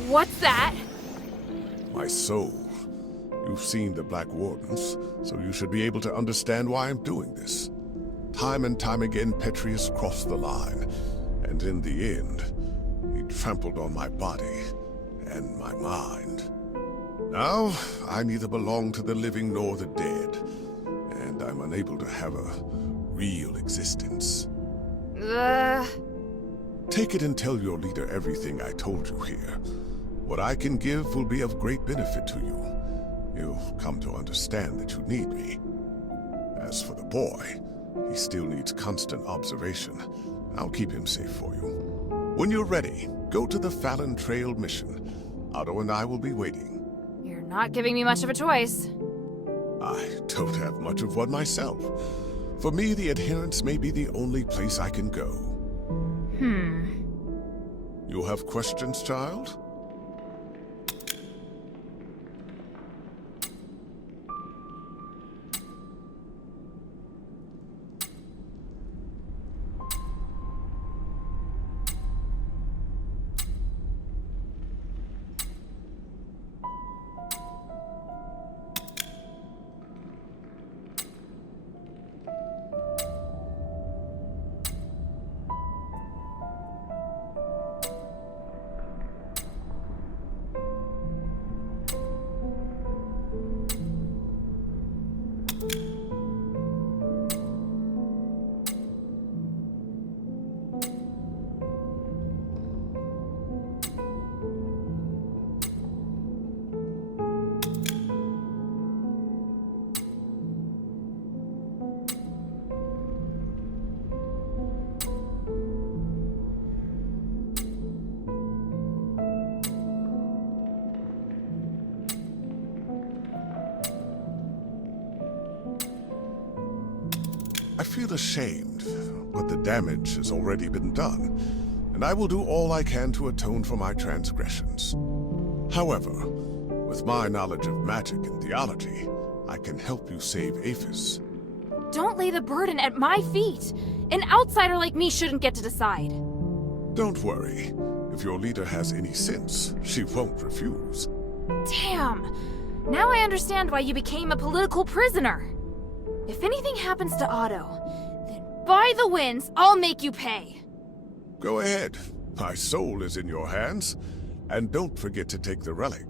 What's that? My soul. You've seen the Black Wardens, so you should be able to understand why I'm doing this. Time and time again, Petrius crossed the line, and in the end, he trampled on my body and my mind. Now, I neither belong to the living nor the dead, and I'm unable to have a real existence. Take it and tell your leader everything I told you here. What I can give will be of great benefit to you. You'll come to understand that you need me. As for the boy, he still needs constant observation. I'll keep him safe for you. When you're ready, go to the Fallon Trail mission. Otto and I will be waiting. You're not giving me much of a choice. I don't have much of one myself. For me, the adherents may be the only place I can go. You have questions, child? I feel ashamed, but the damage has already been done, and I will do all I can to atone for my transgressions. However, with my knowledge of magic and theology, I can help you save Aphis. Don't lay the burden at my feet. An outsider like me shouldn't get to decide. Don't worry. If your leader has any sense, she won't refuse. Damn. Now I understand why you became a political prisoner. If anything happens to Otto, then by the winds, I'll make you pay. Go ahead. My soul is in your hands. And don't forget to take the relic.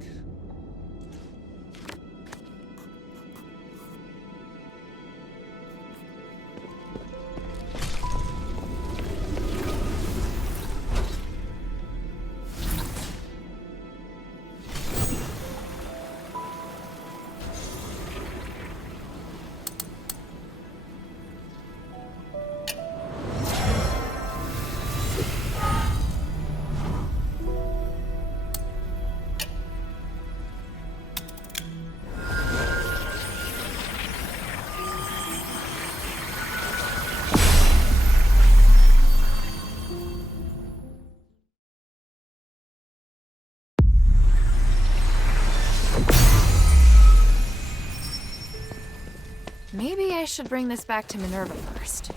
Maybe I should bring this back to Minerva first.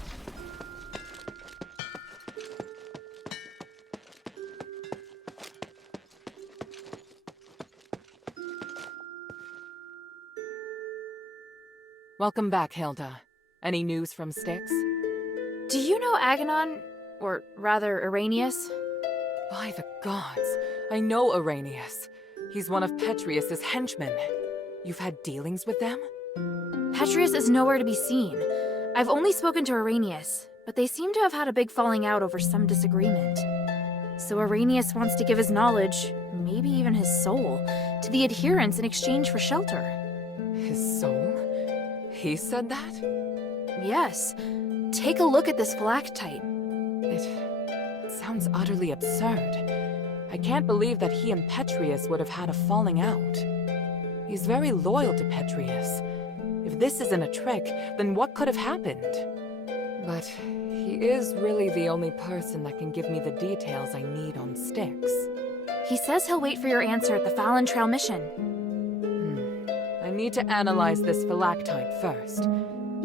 Welcome back, Hilda. Any news from Styx? Do you know Aganon, or rather Arrhenius? By the gods, I know Arrhenius. He's one of Petrius's henchmen. You've had dealings with them? Petrius is nowhere to be seen. I've only spoken to Arrhenius, but they seem to have had a big falling out over some disagreement. So Arrhenius wants to give his knowledge, maybe even his soul, to the adherents in exchange for shelter. His soul? He said that? Yes. Take a look at this stalactite. It sounds utterly absurd. I can't believe that he and Petrius would have had a falling out. He's very loyal to Petrius. If this isn't a trick, then what could have happened? But he is really the only person that can give me the details I need on Styx. He says he'll wait for your answer at the Fallon Trail mission. I need to analyze this stalactite first.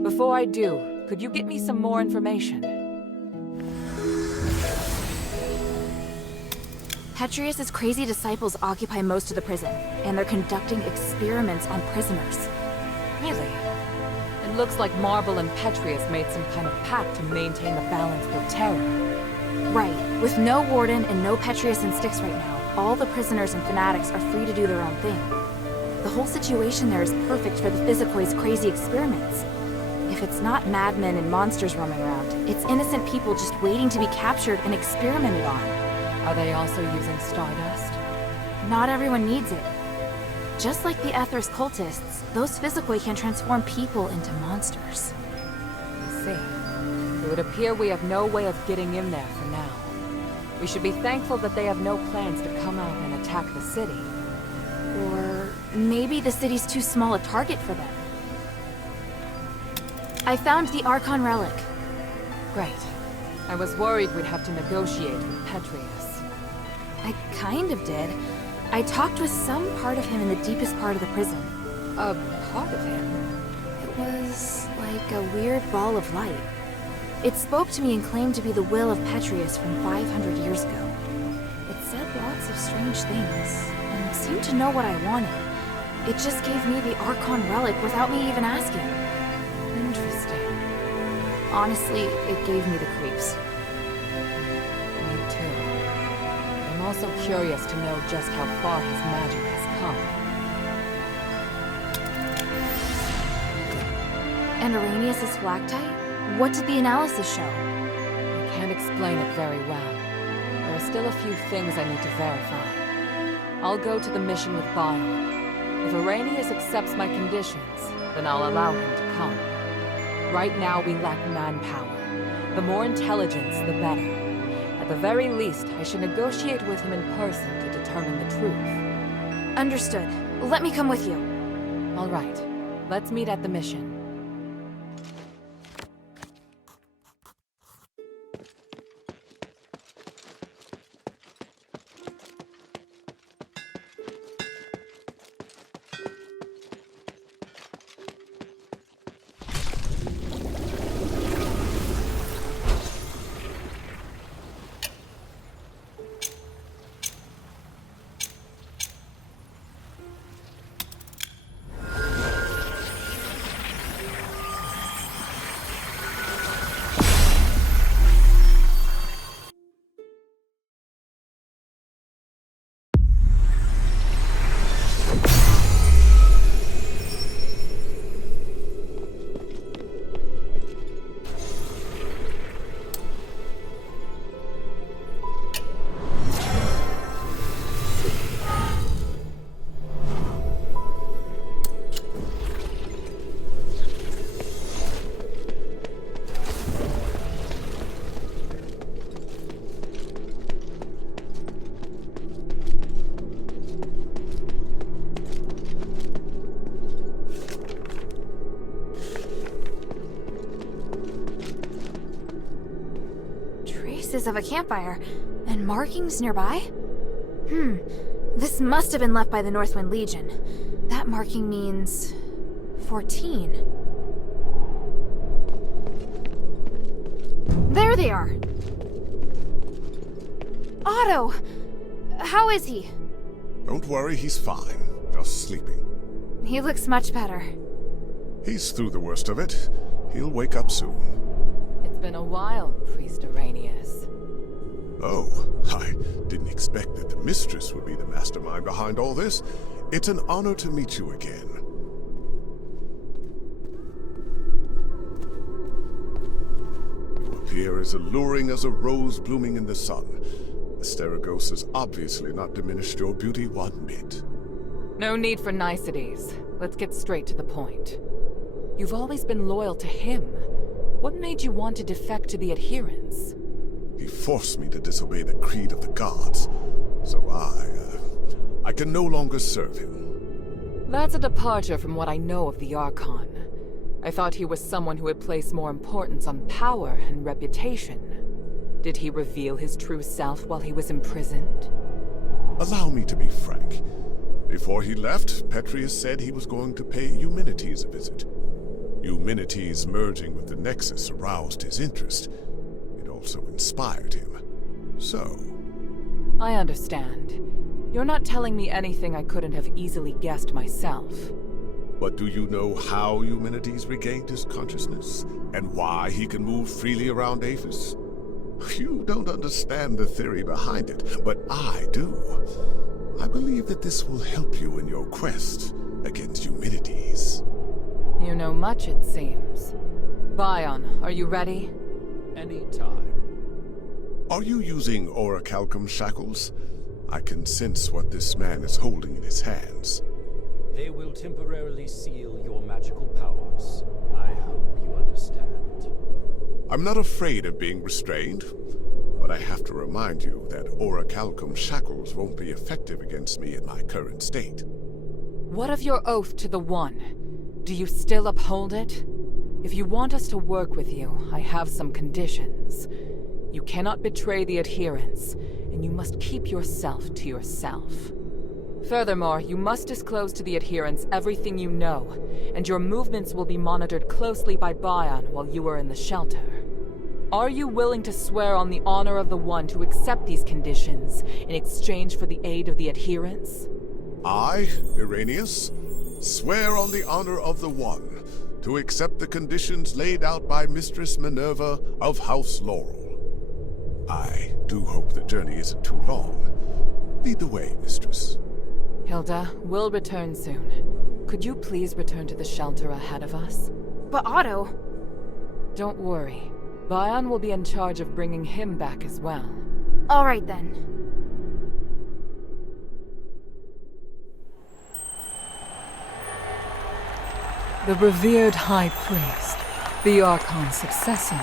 Before I do, could you get me some more information? Petrius's crazy disciples occupy most of the prison, and they're conducting experiments on prisoners. Really? It looks like Marble and Petrius made some kind of pact to maintain the balance through terror. Right. With no warden and no Petrius and Styx right now, all the prisoners and fanatics are free to do their own thing. The whole situation there is perfect for the Physicoid's crazy experiments. If it's not madmen and monsters roaming around, it's innocent people just waiting to be captured and experimented on. Are they also using stardust? Not everyone needs it. Just like the Aether's cultists, those Physicoid can transform people into monsters. I see. It would appear we have no way of getting in there for now. We should be thankful that they have no plans to come out and attack the city. Or maybe the city's too small a target for them. I found the Archon relic. Great. I was worried we'd have to negotiate with Petrius. I kind of did. I talked with some part of him in the deepest part of the prison. A part of him? It was like a weird ball of light. It spoke to me and claimed to be the will of Petrius from 500 years ago. It said lots of strange things, and seemed to know what I wanted. It just gave me the Archon relic without me even asking. Interesting. Honestly, it gave me the creeps. Me too. I'm also curious to know just how far his magic has come. And Arrhenius' stalactite? What did the analysis show? I can't explain it very well. There are still a few things I need to verify. I'll go to the mission with Bile. If Arrhenius accepts my conditions, then I'll allow him to come. Right now we lack manpower. The more intelligence, the better. At the very least, I should negotiate with him in person to determine the truth. Understood. Let me come with you. All right. Let's meet at the mission. traces of a campfire, and markings nearby. This must have been left by the Northwind Legion. That marking means 14. There they are! Otto! How is he? Don't worry, he's fine. Just sleeping. He looks much better. He's through the worst of it. He'll wake up soon. It's been a while, Priest Arrhenius. Oh, I didn't expect that the mistress would be the mastermind behind all this. It's an honor to meet you again. You appear as alluring as a rose blooming in the sun. Asterigos has obviously not diminished your beauty one bit. No need for niceties. Let's get straight to the point. You've always been loyal to him. What made you want to defect to the Adherents? He forced me to disobey the creed of the gods, so I can no longer serve him. That's a departure from what I know of the Archon. I thought he was someone who had placed more importance on power and reputation. Did he reveal his true self while he was imprisoned? Allow me to be frank. Before he left, Petrius said he was going to pay Eumenides a visit. Eumenides merging with the Nexus aroused his interest. It also inspired him. So... I understand. You're not telling me anything I couldn't have easily guessed myself. But do you know how Eumenides regained his consciousness? And why he can move freely around Aphis? You don't understand the theory behind it, but I do. I believe that this will help you in your quest against Eumenides. You know much, it seems. Bion, are you ready? Any time. Are you using orichalcum shackles? I can sense what this man is holding in his hands. They will temporarily seal your magical powers. I hope you understand. I'm not afraid of being restrained, but I have to remind you that orichalcum shackles won't be effective against me in my current state. What of your oath to the One? Do you still uphold it? If you want us to work with you, I have some conditions. You cannot betray the Adherents, and you must keep yourself to yourself. Furthermore, you must disclose to the Adherents everything you know, and your movements will be monitored closely by Bion while you are in the shelter. Are you willing to swear on the honor of the One to accept these conditions in exchange for the aid of the Adherents? I, Irenaeus, swear on the honor of the One to accept the conditions laid out by Mistress Minerva of House Laurel. I do hope the journey isn't too long. Lead the way, Mistress. Hilda, we'll return soon. Could you please return to the shelter ahead of us? But Otto... Don't worry. Bion will be in charge of bringing him back as well. All right then. The revered High Priest, the Archon's successor,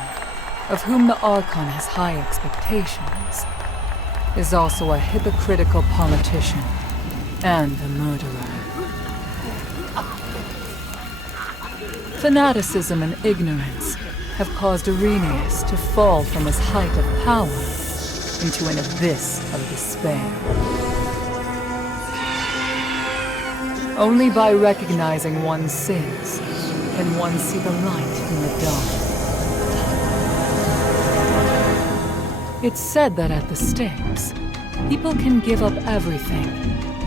of whom the Archon has high expectations, is also a hypocritical politician and a murderer. Fanaticism and ignorance have caused Arrhenius to fall from his height of power into an abyss of despair. Only by recognizing one's sins can one see the light in the dark. It's said that at the stakes, people can give up everything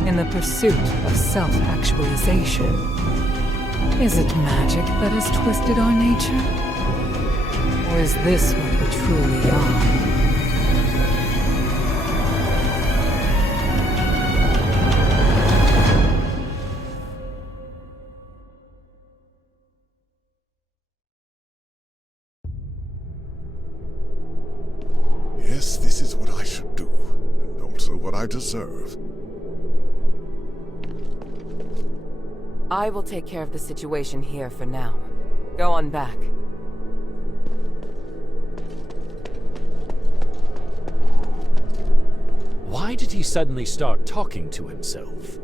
in the pursuit of self-actualization. Is it magic that has twisted our nature? Or is this what we truly are? Yes, this is what I should do, and also what I deserve. I will take care of the situation here for now. Go on back. Why did he suddenly start talking to himself?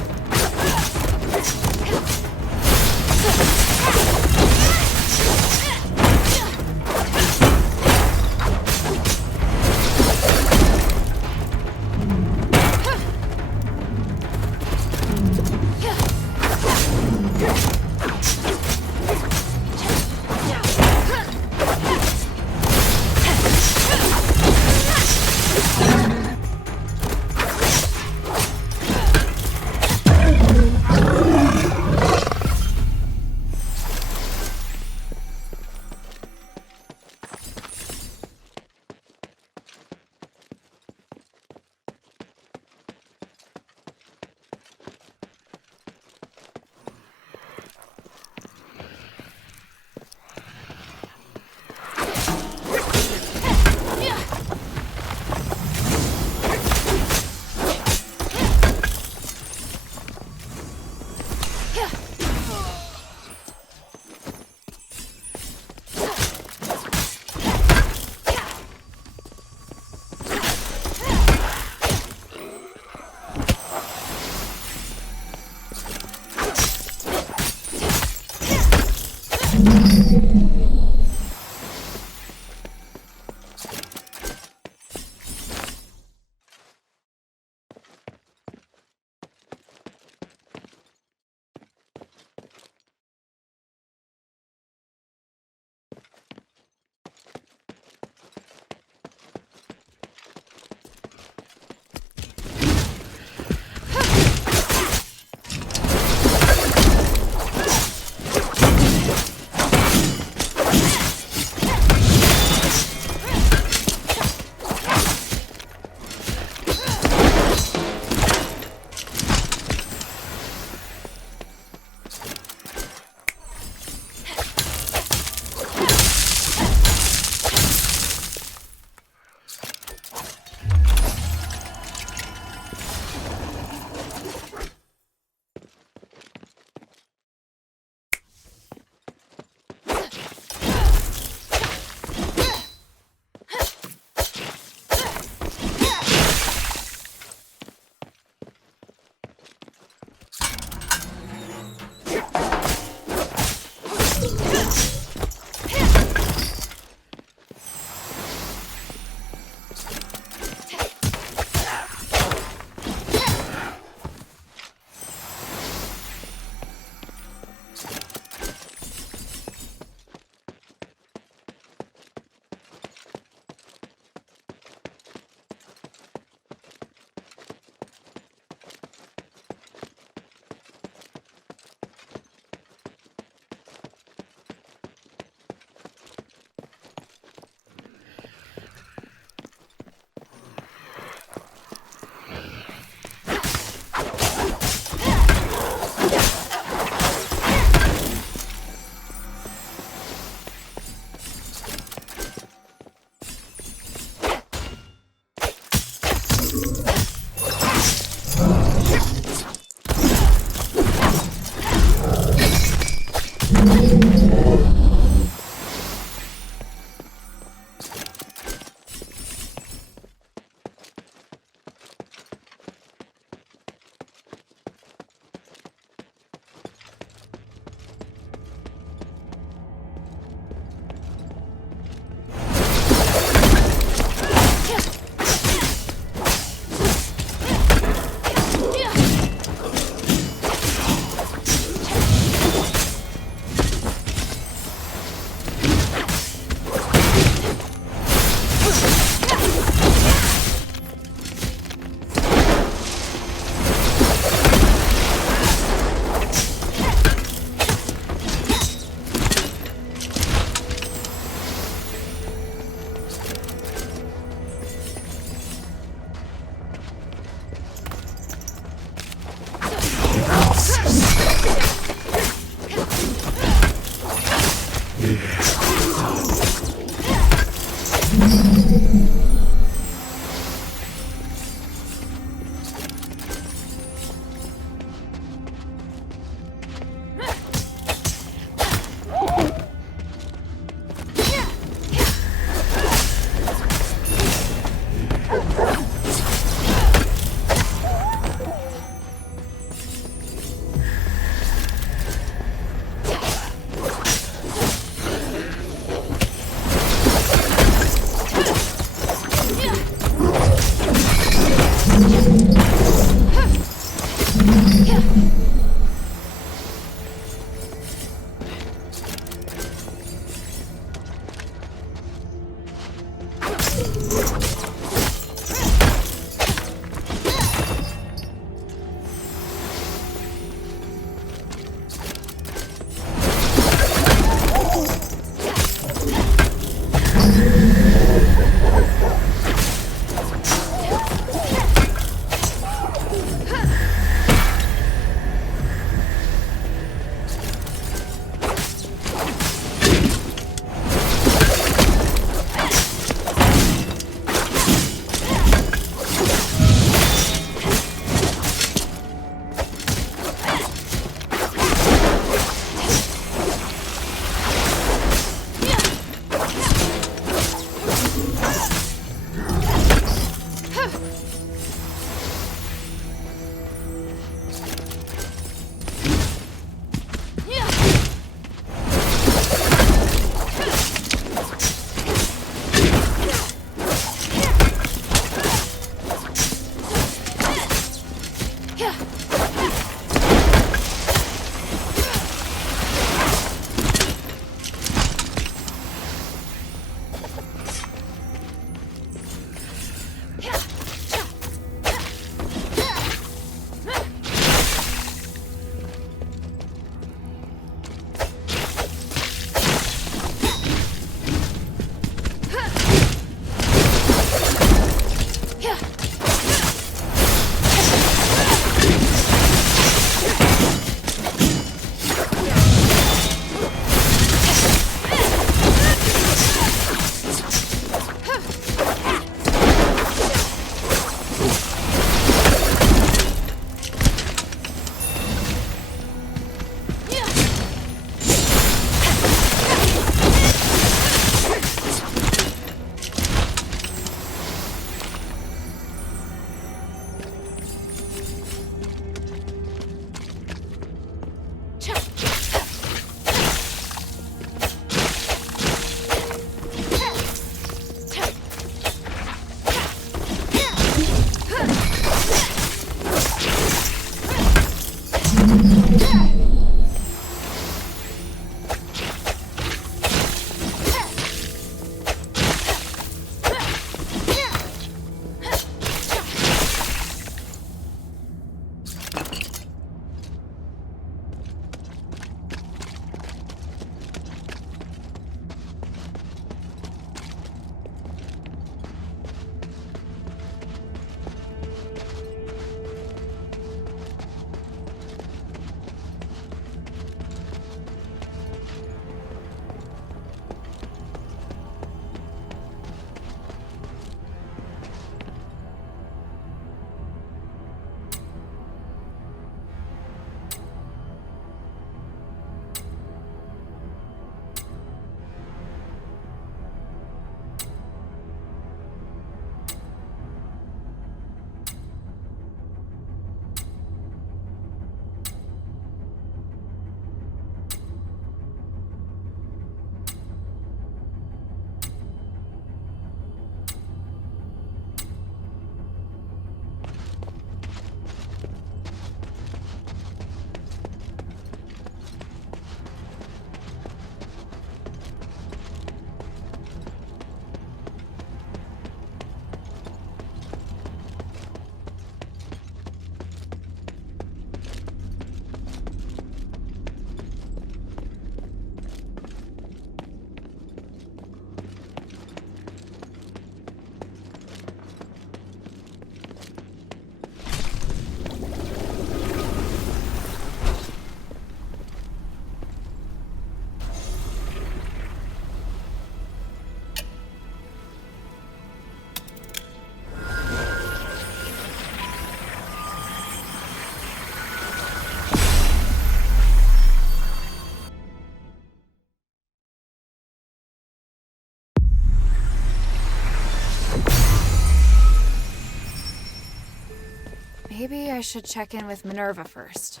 Maybe I should check in with Minerva first.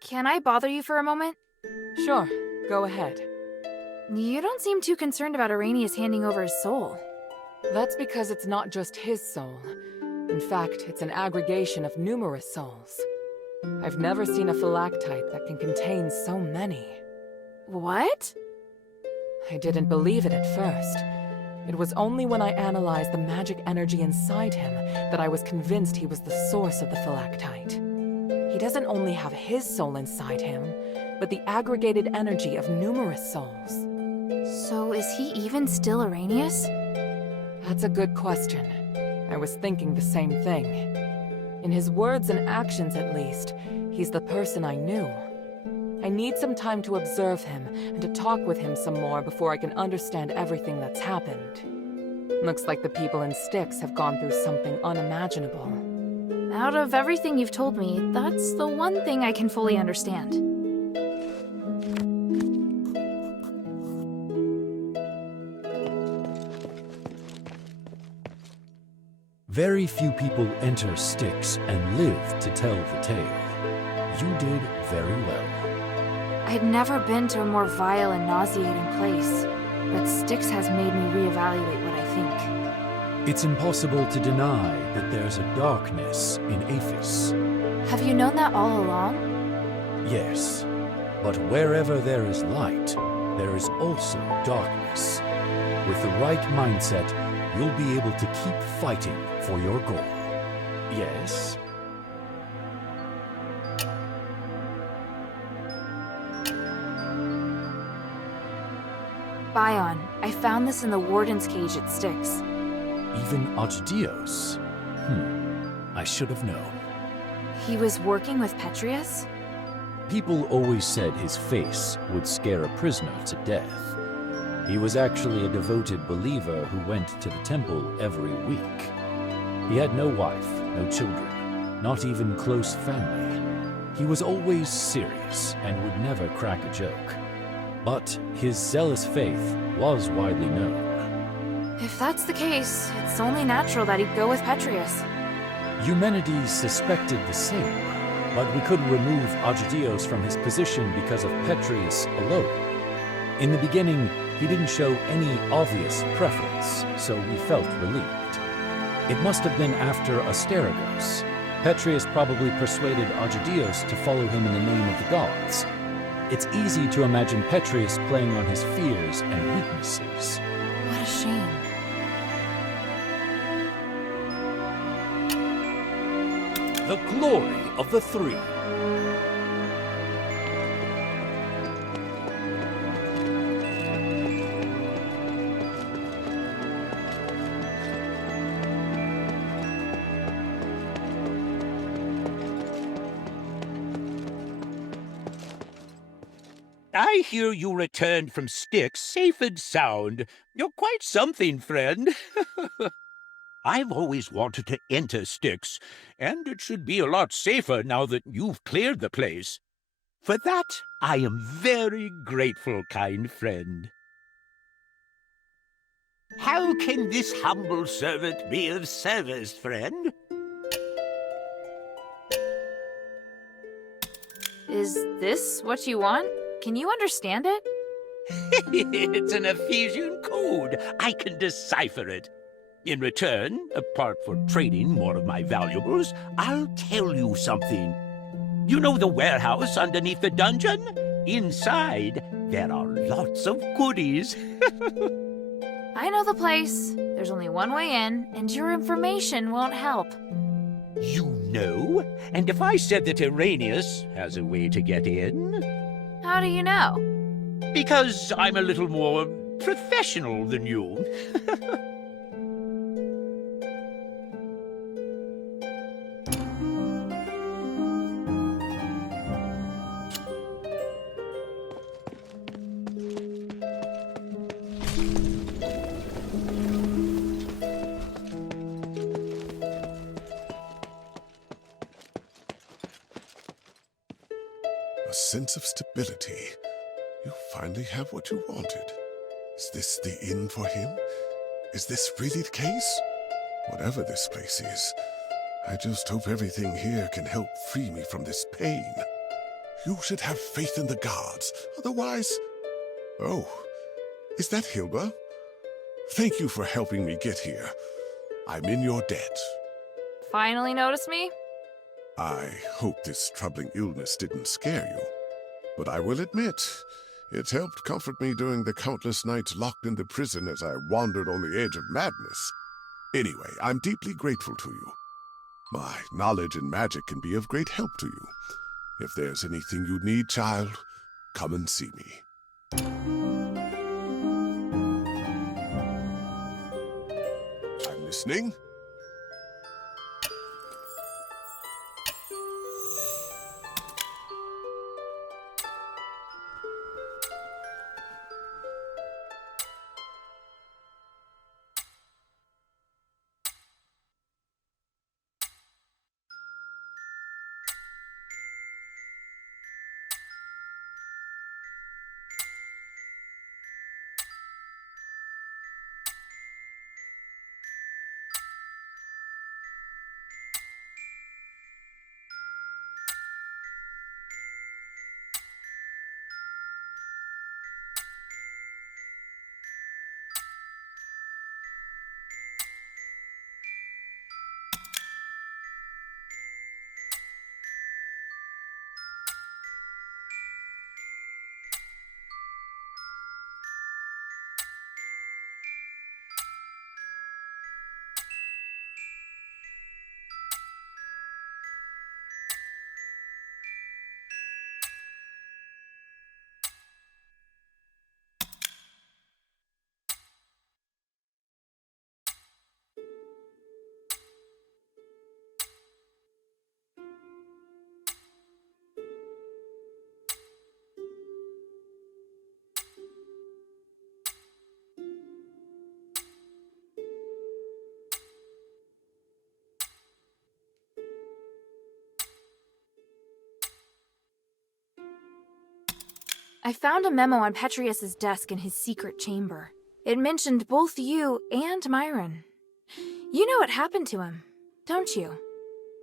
Can I bother you for a moment? Sure, go ahead. You don't seem too concerned about Arrhenius handing over his soul. That's because it's not just his soul. In fact, it's an aggregation of numerous souls. I've never seen a phylactite that can contain so many. What? I didn't believe it at first. It was only when I analyzed the magic energy inside him that I was convinced he was the source of the phylactite. He doesn't only have his soul inside him, but the aggregated energy of numerous souls. So is he even still Arrhenius? That's a good question. I was thinking the same thing. In his words and actions at least, he's the person I knew. I need some time to observe him and to talk with him some more before I can understand everything that's happened. Looks like the people in Styx have gone through something unimaginable. Out of everything you've told me, that's the one thing I can fully understand. Very few people enter Styx and live to tell the tale. You did very well. I'd never been to a more vile and nauseating place, but Styx has made me reevaluate what I think. It's impossible to deny that there's a darkness in Aphis. Have you known that all along? Yes, but wherever there is light, there is also darkness. With the right mindset, you'll be able to keep fighting for your goal. Yes? Bion, I found this in the Warden's cage at Styx. Even Asterigos? I should have known. He was working with Petrius? People always said his face would scare a prisoner to death. He was actually a devoted believer who went to the temple every week. He had no wife, no children, not even close family. He was always serious and would never crack a joke. But his zealous faith was widely known. If that's the case, it's only natural that he'd go with Petrius. Eumenides suspected the same, but we couldn't remove Agidios from his position because of Petrius alone. In the beginning, he didn't show any obvious preference, so we felt relieved. It must have been after Asterigos. Petrius probably persuaded Agidios to follow him in the name of the gods. It's easy to imagine Petrius playing on his fears and weaknesses. What a shame. The glory of the three. I hear you returned from Styx safe and sound. You're quite something, friend. I've always wanted to enter Styx, and it should be a lot safer now that you've cleared the place. For that, I am very grateful, kind friend. How can this humble servant be of service, friend? Is this what you want? Can you understand it? It's an Ephesian code. I can decipher it. In return, apart from trading more of my valuables, I'll tell you something. You know the warehouse underneath the dungeon? Inside, there are lots of goodies. I know the place. There's only one way in, and your information won't help. You know? And if I said that Arrhenius has a way to get in? How do you know? Because I'm a little more professional than you. A sense of stability. You finally have what you wanted. Is this the inn for him? Is this really the case? Whatever this place is, I just hope everything here can help free me from this pain. You should have faith in the gods, otherwise... Oh, is that Hilda? Thank you for helping me get here. I'm in your debt. Finally noticed me? I hope this troubling illness didn't scare you. But I will admit, it helped comfort me during the countless nights locked in the prison as I wandered on the edge of madness. Anyway, I'm deeply grateful to you. My knowledge in magic can be of great help to you. If there's anything you need, child, come and see me. I'm listening. I found a memo on Petrius's desk in his secret chamber. It mentioned both you and Myron. You know what happened to him, don't you?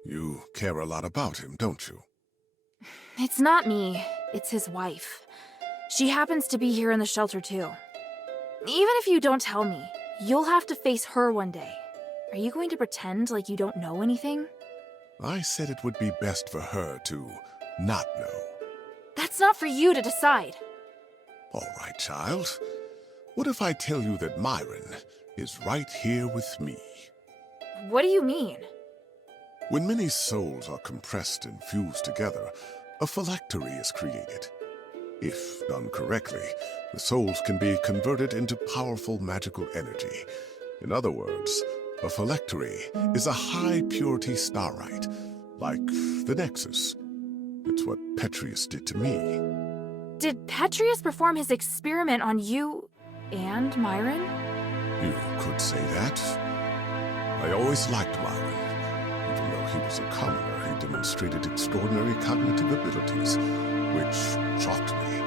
You care a lot about him, don't you? It's not me, it's his wife. She happens to be here in the shelter too. Even if you don't tell me, you'll have to face her one day. Are you going to pretend like you don't know anything? I said it would be best for her to not know. That's not for you to decide. All right, child. What if I tell you that Myron is right here with me? What do you mean? When many souls are compressed and fused together, a phylactery is created. If done correctly, the souls can be converted into powerful magical energy. In other words, a phylactery is a high-purity starite, like the Nexus. It's what Petrius did to me. Did Petrius perform his experiment on you and Myron? You could say that. I always liked Myron. Even though he was a commoner, he demonstrated extraordinary cognitive abilities, which shocked me.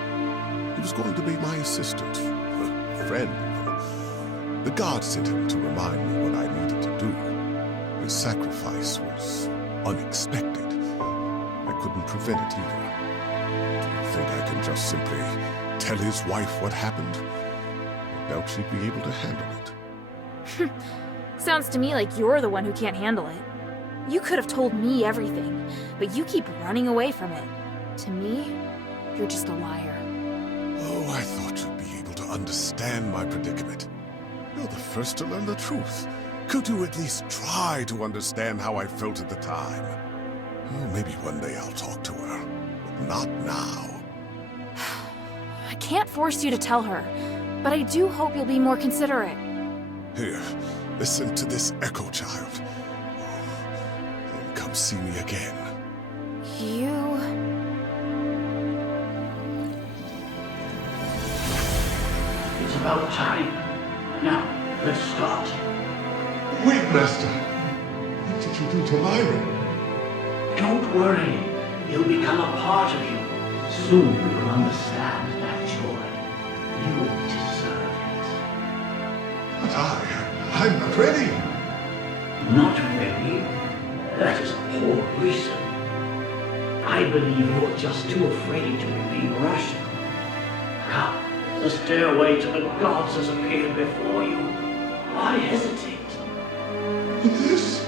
He was going to be my assistant, a friend even. The gods sent him to remind me what I needed to do. His sacrifice was unexpected. I couldn't prevent it either. Do you think I can just simply tell his wife what happened? I doubt she'd be able to handle it. Sounds to me like you're the one who can't handle it. You could have told me everything, but you keep running away from it. To me, you're just a liar. Oh, I thought you'd be able to understand my predicament. You're the first to learn the truth. Could you at least try to understand how I felt at the time? Oh, maybe one day I'll talk to her, but not now. I can't force you to tell her, but I do hope you'll be more considerate. Here, listen to this echo, child. Then come see me again. You... It's about time. Now, let's start. Wait, Master. What did you do to Myron? Don't worry. He'll become a part of you. Soon you will understand that joy. You deserve it. But I'm not ready. Not ready? That is a poor reason. I believe you're just too afraid to remain rational. Come, the stairway to the gods has appeared before you. Why hesitate? This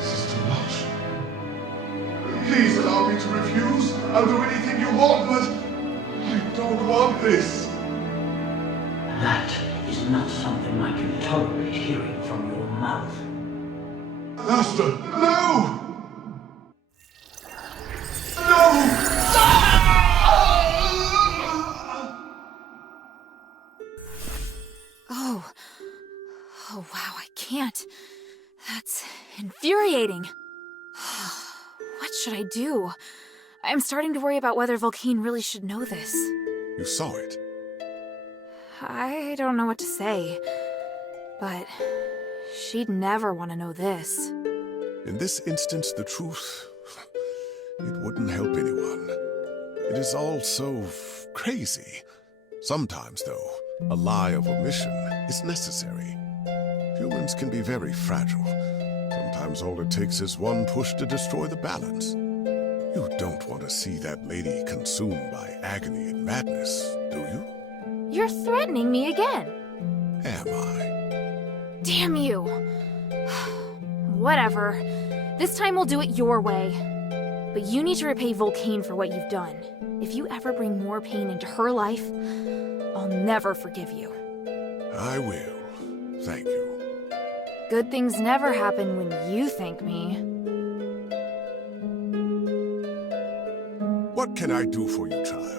is too much. Please allow me to refuse. I'll do anything you want, but I don't want this. That is not something I can tolerate hearing from your mouth. Master, no! No! Oh wow, I can't. That's infuriating. What should I do? I'm starting to worry about whether Volcane really should know this. You saw it. I don't know what to say, but she'd never want to know this. In this instance, the truth, it wouldn't help anyone. It is all so crazy. Sometimes, though, a lie of omission is necessary. Humans can be very fragile. Sometimes all it takes is one push to destroy the balance. You don't want to see that lady consumed by agony and madness, do you? You're threatening me again. Am I? Damn you. Whatever. This time we'll do it your way. But you need to repay Volcane for what you've done. If you ever bring more pain into her life, I'll never forgive you. I will. Thank you. Good things never happen when you thank me. What can I do for you, child?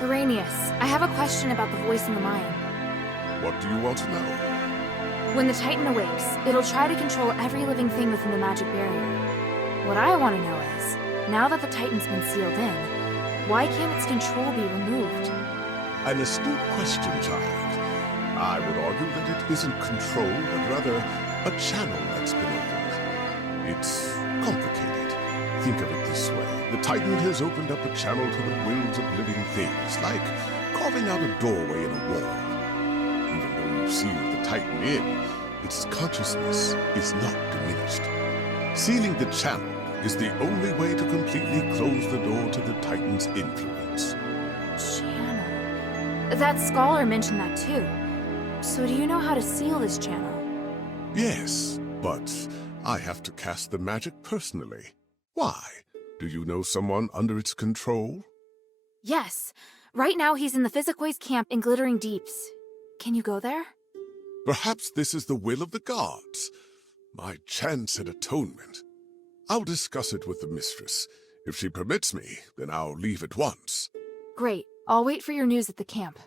Arrhenius, I have a question about the voice in the mine. What do you want to know? When the Titan awakes, it'll try to control every living thing within the magic barrier. What I want to know is, now that the Titan's been sealed in, why can't its control be removed? An astute question, child. I would argue that it isn't control, but rather a channel that's been opened. It's complicated. Think of it this way. The Titan has opened up a channel to the wills of living things, like carving out a doorway in a wall. Even though you've sealed the Titan in, its consciousness is not diminished. Sealing the channel is the only way to completely close the door to the Titan's influence. Channel? That scholar mentioned that too. So do you know how to seal this channel? Yes, but I have to cast the magic personally. Why? Do you know someone under its control? Yes. Right now he's in the Physicways camp in Glittering Deeps. Can you go there? Perhaps this is the will of the gods. My chance at atonement. I'll discuss it with the mistress. If she permits me, then I'll leave at once. Great. I'll wait for your news at the camp.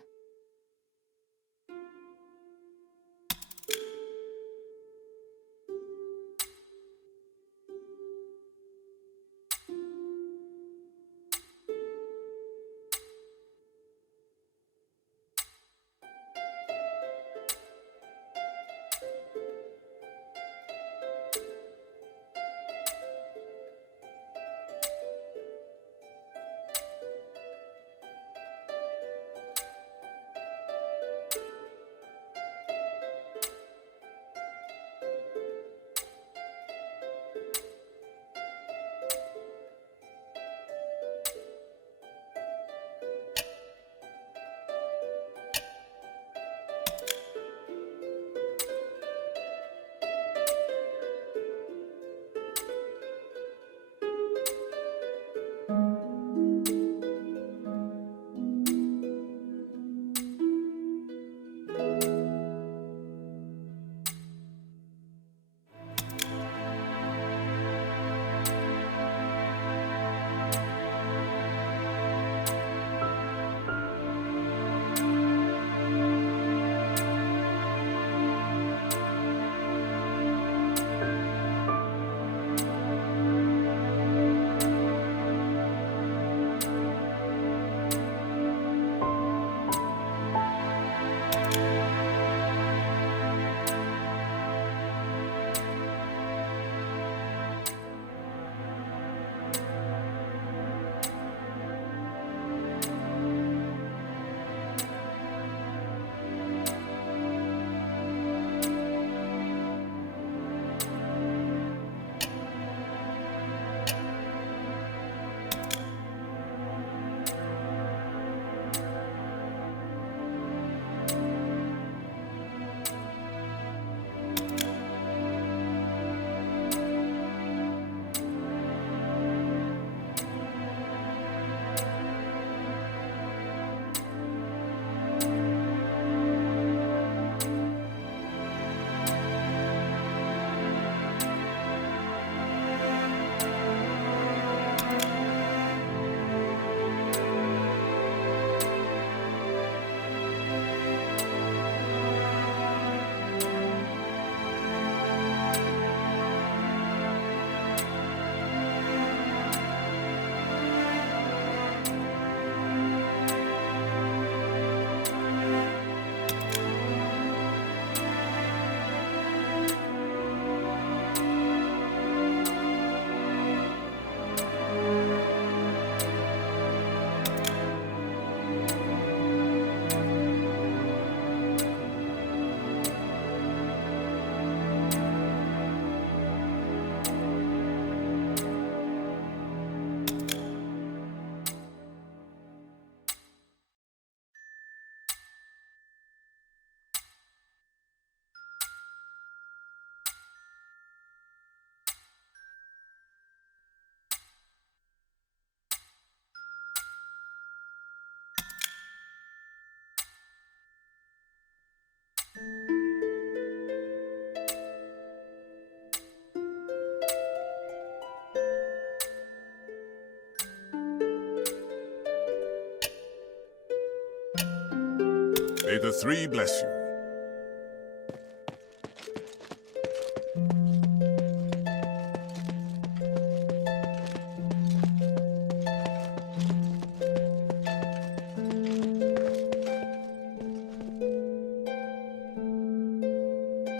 May the three bless you.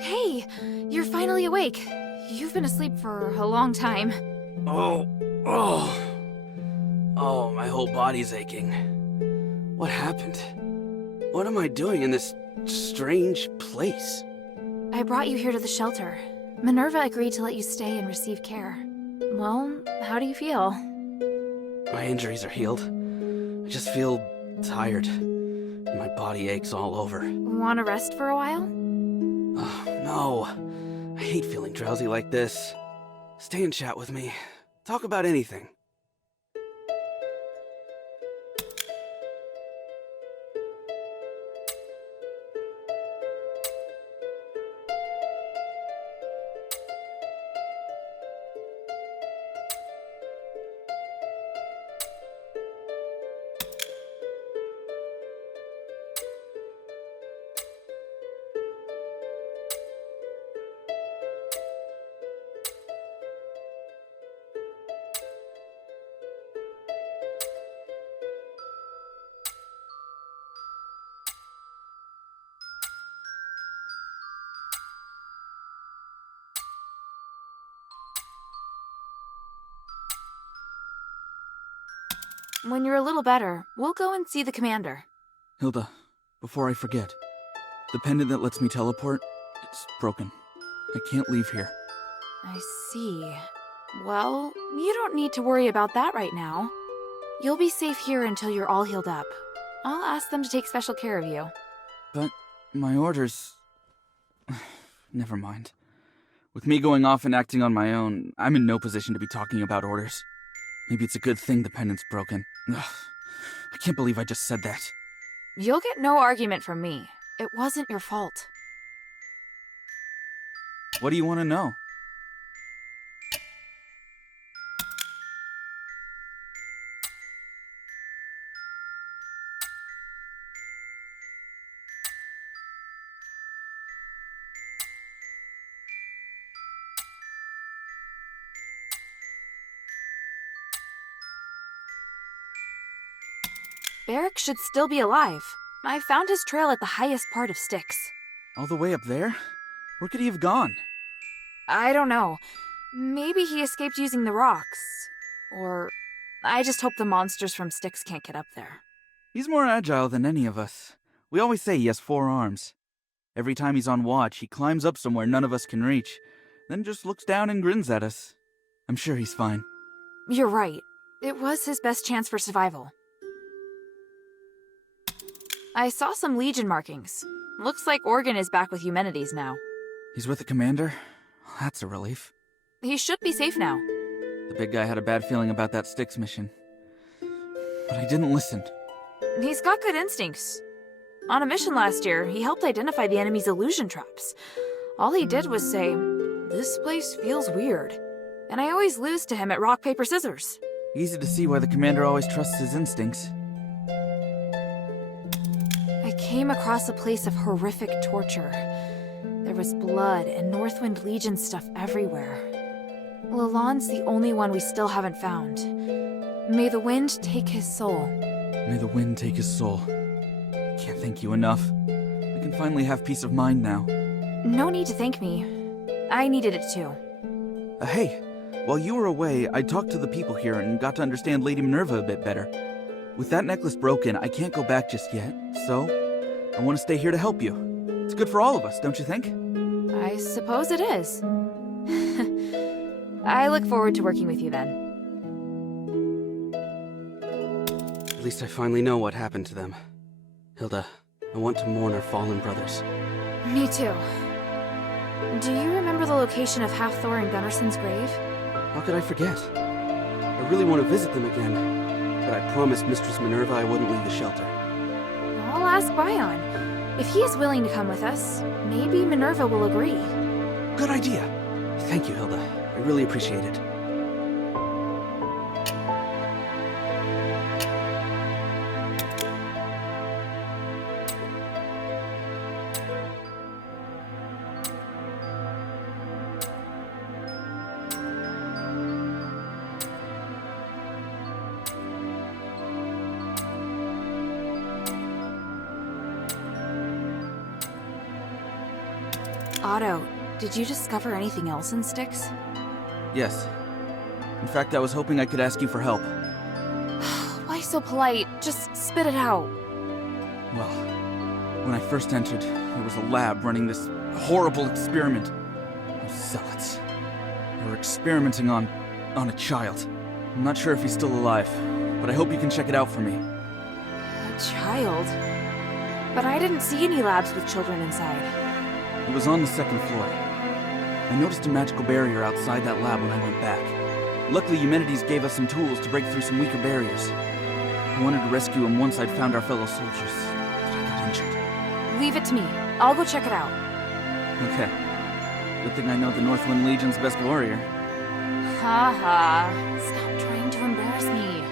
Hey, you're finally awake. You've been asleep for a long time. Oh, my whole body's aching. What happened? What am I doing in this strange place? I brought you here to the shelter. Minerva agreed to let you stay and receive care. Well, how do you feel? My injuries are healed. I just feel tired. My body aches all over. Want to rest for a while? No. I hate feeling drowsy like this. Stay and chat with me. Talk about anything. When you're a little better, we'll go and see the commander. Hilda, before I forget, the pendant that lets me teleport, it's broken. I can't leave here. I see. Well, you don't need to worry about that right now. You'll be safe here until you're all healed up. I'll ask them to take special care of you. But my orders... Never mind. With me going off and acting on my own, I'm in no position to be talking about orders. Maybe it's a good thing the pendant's broken. Ugh, I can't believe I just said that. You'll get no argument from me. It wasn't your fault. What do you want to know? Barrick should still be alive. I found his trail at the highest part of Styx. All the way up there? Where could he have gone? I don't know. Maybe he escaped using the rocks. Or I just hope the monsters from Styx can't get up there. He's more agile than any of us. We always say he has 4 arms. Every time he's on watch, he climbs up somewhere none of us can reach, then just looks down and grins at us. I'm sure he's fine. You're right. It was his best chance for survival. I saw some Legion markings. Looks like Organ is back with Eumenides now. He's with the commander? That's a relief. He should be safe now. The big guy had a bad feeling about that Styx mission. But I didn't listen. He's got good instincts. On a mission last year, he helped identify the enemy's illusion traps. All he did was say, "This place feels weird." And I always lose to him at rock, paper, scissors. Easy to see why the commander always trusts his instincts. I came across a place of horrific torture. There was blood and Northwind Legion stuff everywhere. Lalonde's the only one we still haven't found. May the wind take his soul. May the wind take his soul. Can't thank you enough. I can finally have peace of mind now. No need to thank me. I needed it too. Hey, while you were away, I talked to the people here and got to understand Lady Minerva a bit better. With that necklace broken, I can't go back just yet, so I want to stay here to help you. It's good for all of us, don't you think? I suppose it is. I look forward to working with you then. At least I finally know what happened to them. Hilda, I want to mourn our fallen brothers. Me too. Do you remember the location of Halfthor and Gunnarson's grave? How could I forget? I really want to visit them again. But I promised Mistress Minerva I wouldn't leave the shelter. I'll ask Bion. If he is willing to come with us, maybe Minerva will agree. Good idea. Thank you, Hilda. I really appreciate it. Otto, did you discover anything else in Styx? Yes. In fact, I was hoping I could ask you for help. Why so polite? Just spit it out. Well, when I first entered, there was a lab running this horrible experiment. Those zealots. They were experimenting on a child. I'm not sure if he's still alive, but I hope you can check it out for me. A child? But I didn't see any labs with children inside. It was on the second floor. I noticed a magical barrier outside that lab when I went back. Luckily, Eumenides gave us some tools to break through some weaker barriers. I wanted to rescue him once I'd found our fellow soldiers, but I got injured. Leave it to me. I'll go check it out. Okay. Good thing I know the Northwind Legion's best warrior. Ha ha. Stop trying to embarrass me.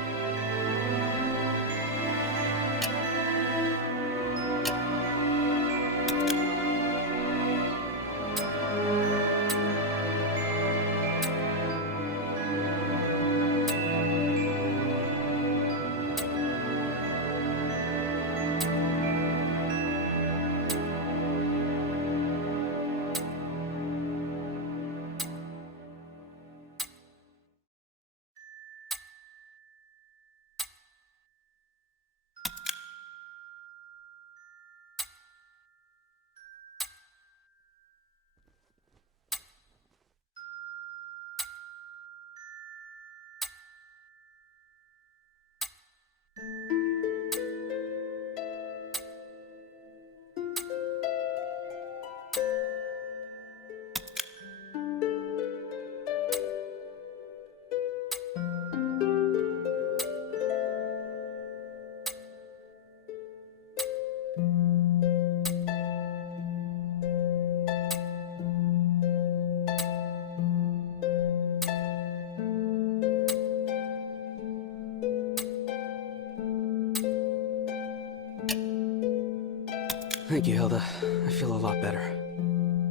Thank you, Hilda. I feel a lot better.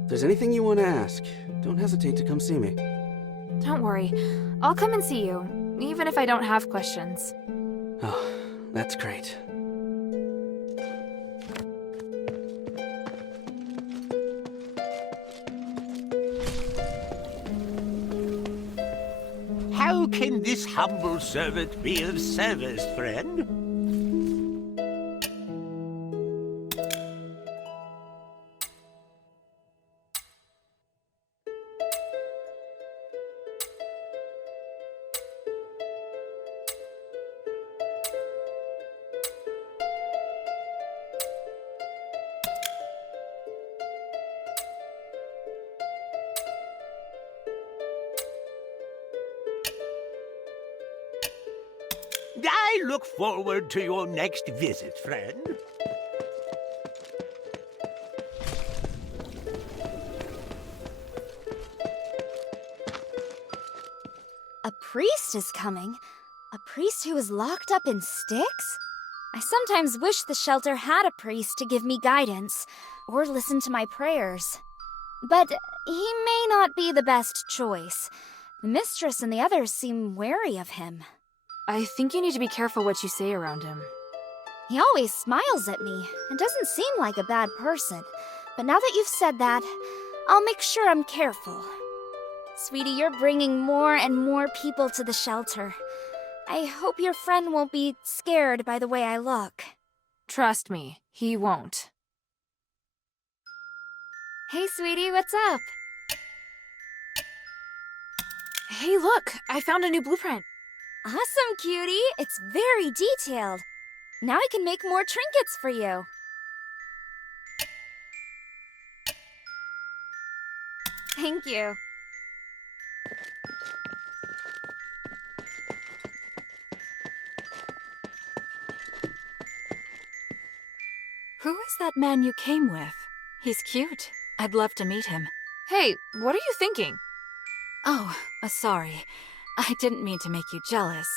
If there's anything you want to ask, don't hesitate to come see me. Don't worry. I'll come and see you, even if I don't have questions. Oh, that's great. How can this humble servant be of service, friend? I look forward to your next visit, friend. A priest is coming? A priest who is locked up in Styx? I sometimes wish the shelter had a priest to give me guidance, or listen to my prayers. But he may not be the best choice. The mistress and the others seem wary of him. I think you need to be careful what you say around him. He always smiles at me and doesn't seem like a bad person. But now that you've said that, I'll make sure I'm careful. Sweetie, you're bringing more and more people to the shelter. I hope your friend won't be scared by the way I look. Trust me, he won't. Hey, sweetie, what's up? Hey, look! I found a new blueprint. Awesome, cutie! It's very detailed. Now I can make more trinkets for you. Thank you. Who is that man you came with? He's cute. I'd love to meet him. Hey, what are you thinking? Oh, sorry. I didn't mean to make you jealous.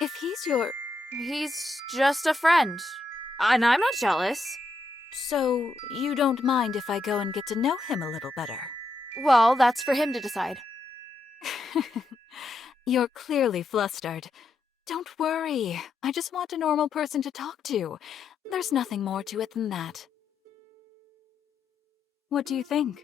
If he's your... He's just a friend. And I'm not jealous. So, you don't mind if I go and get to know him a little better? Well, that's for him to decide. You're clearly flustered. Don't worry. I just want a normal person to talk to. There's nothing more to it than that. What do you think?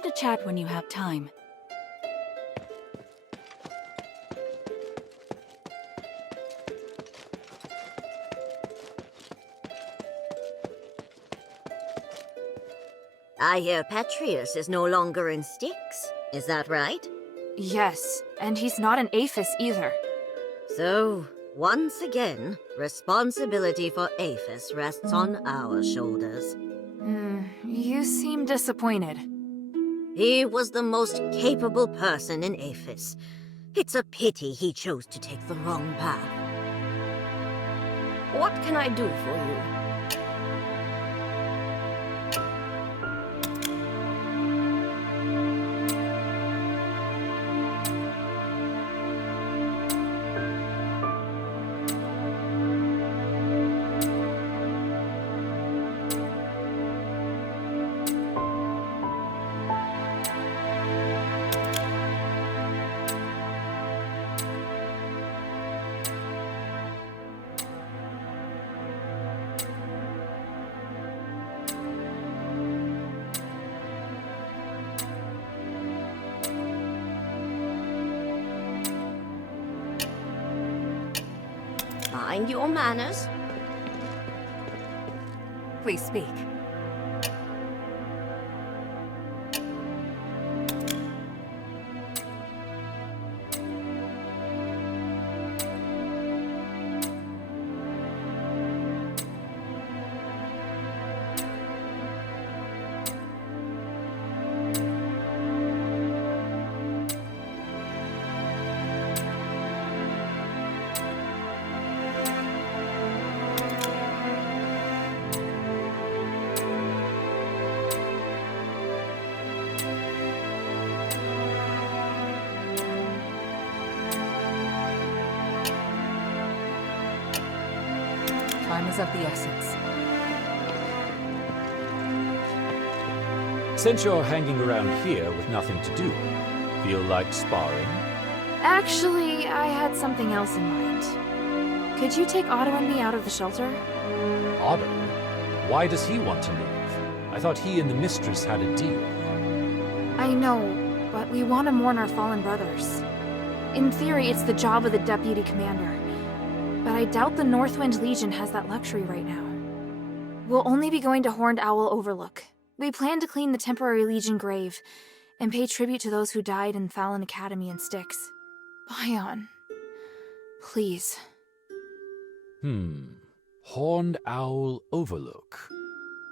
come to chat when you have time. I hear Petrius is no longer in Styx. Is that right? Yes, and he's not an Aphis either. So, once again, responsibility for Aphis rests on our shoulders. You seem disappointed. He was the most capable person in Aphis. It's a pity he chose to take the wrong path. What can I do for you? Mind your manners. Please speak. Time is of the essence. Since you're hanging around here with nothing to do, feel like sparring? Actually, I had something else in mind. Could you take Otto and me out of the shelter? Otto? Why does he want to leave? I thought he and the mistress had a deal. I know, but we want to mourn our fallen brothers. In theory, it's the job of the deputy commander. But I doubt the Northwind Legion has that luxury right now. We'll only be going to Horned Owl Overlook. We plan to clean the temporary Legion grave and pay tribute to those who died in Fallon Academy and Styx. Bion, please. Horned Owl Overlook.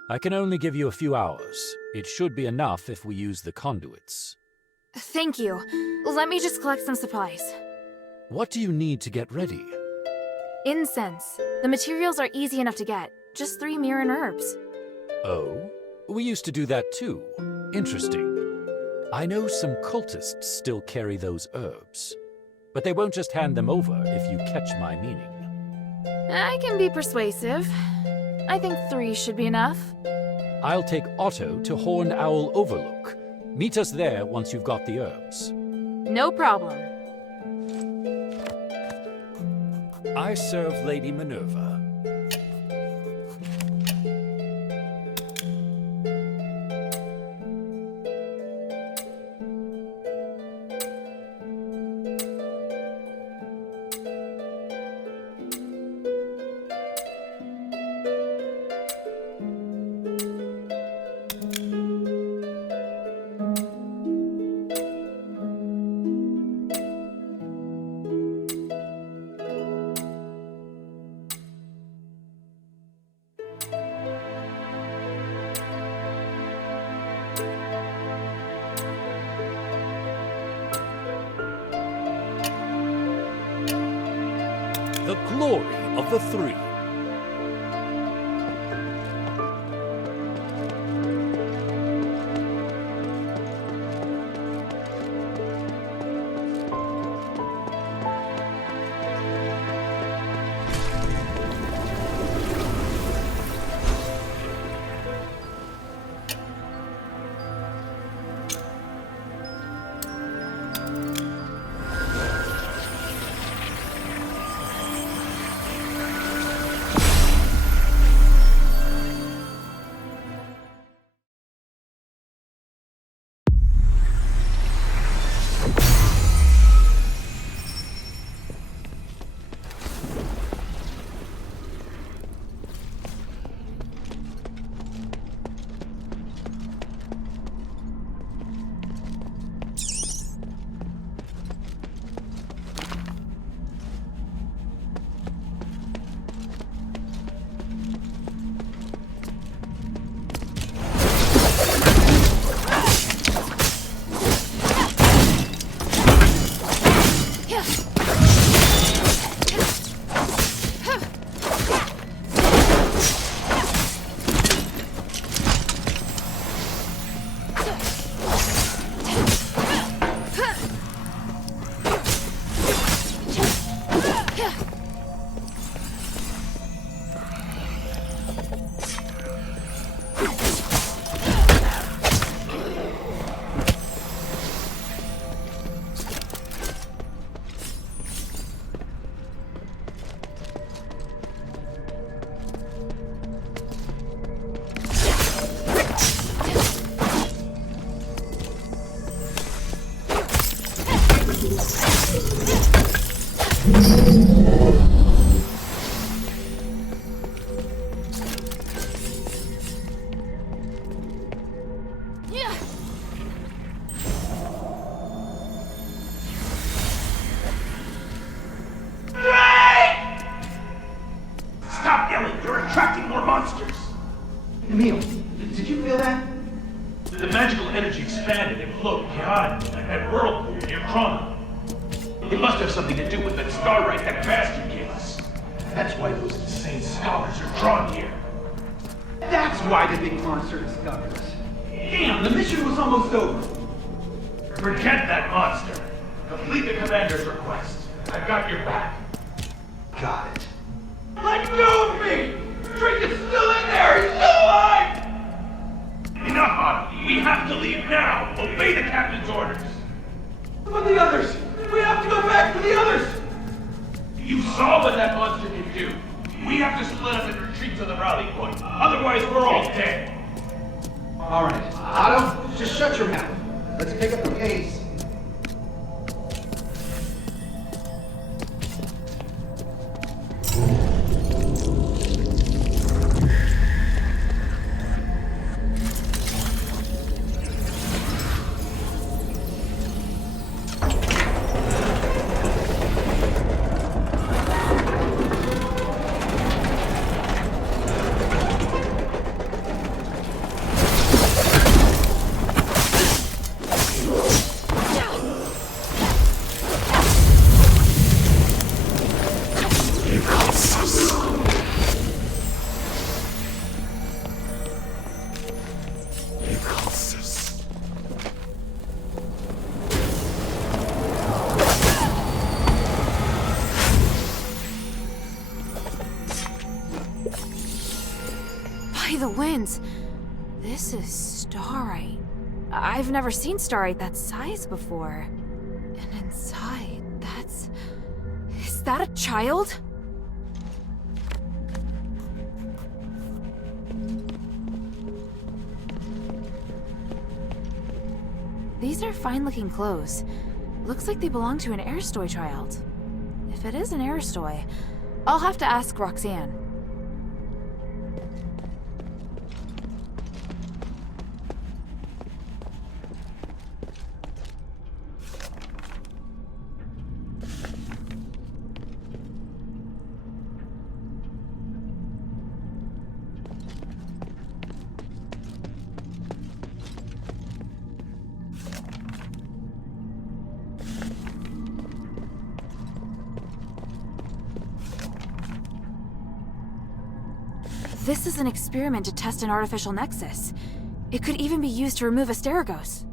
I can only give you a few hours. It should be enough if we use the conduits. Thank you. Let me just collect some supplies. What do you need to get ready? Incense. The materials are easy enough to get. Just 3 myrrh and herbs. Oh? We used to do that too. Interesting. I know some cultists still carry those herbs. But they won't just hand them over if you catch my meaning. I can be persuasive. I think 3 should be enough. I'll take Otto to Horned Owl Overlook. Meet us there once you've got the herbs. No problem. I serve Lady Minerva. The glory of the 3. Emil, did you feel that? The magical energy expanded and flowed chaotically like that whirlpool near Chrono. It must have something to do with that starlight that bastard gave us. That's why those insane scholars are drawn here. That's why the big monster discovered us. Damn, the mission was almost over. Forget that monster. Complete the commander's request. I've got your back. Got it. Let go of me! Drake is still in there! He's still alive! Enough on it. We have to leave now. Obey the captain's orders. But the others! We have to go back for the others! You saw what that monster can do. We have to split up and retreat to the rally point. Otherwise, we're all dead. All right. Otto, just shut your mouth. Let's pick up the pace. The winds. This is starite. I've never seen starite that size before. And inside, that's... Is that a child? These are fine-looking clothes. Looks like they belong to an Airstoy child. If it is an Airstoy, I'll have to ask Roxanne. This is an experiment to test an artificial nexus. It could even be used to remove Asterigos.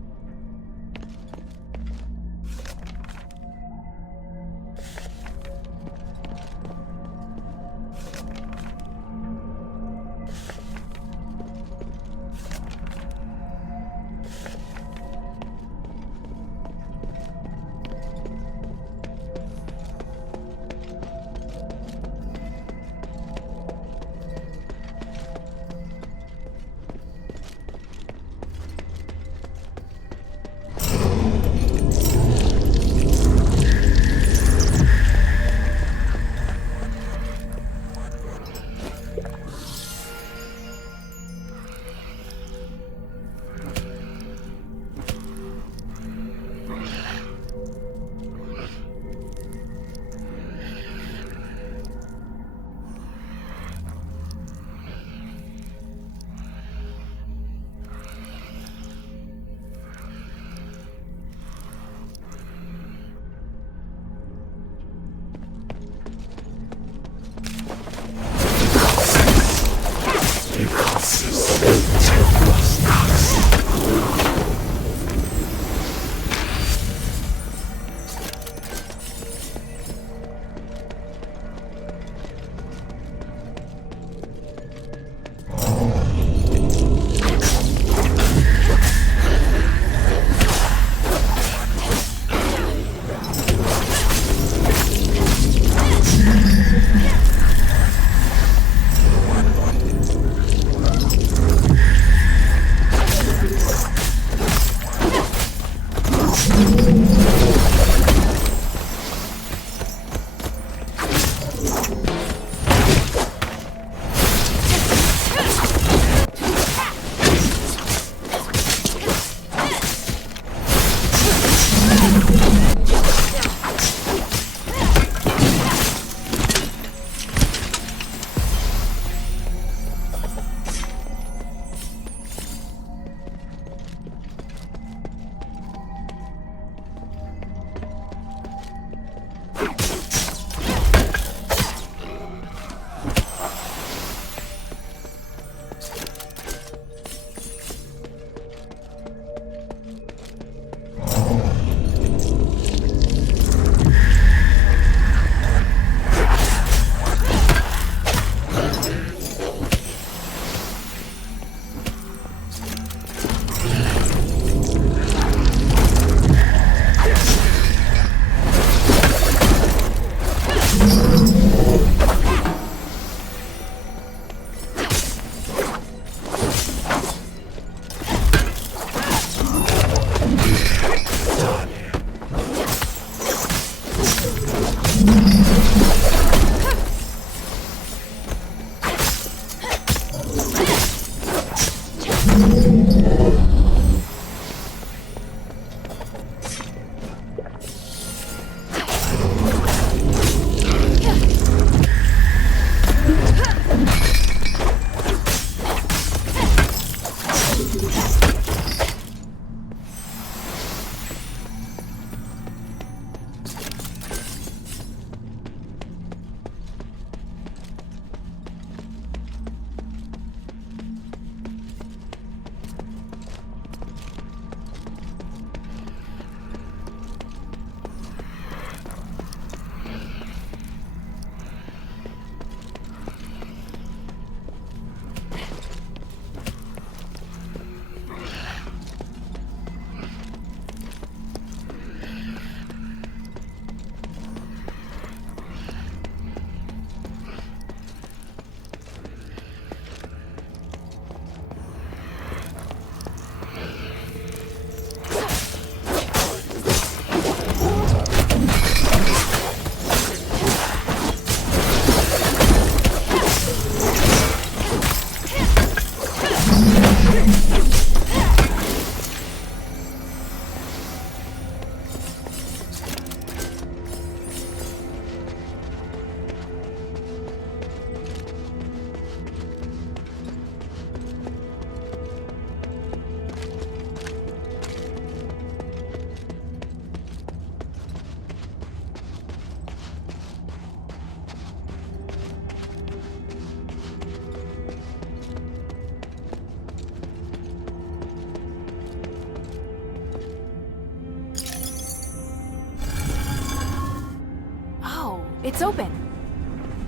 It's open.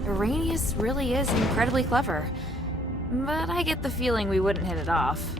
Arrhenius really is incredibly clever. But I get the feeling we wouldn't hit it off.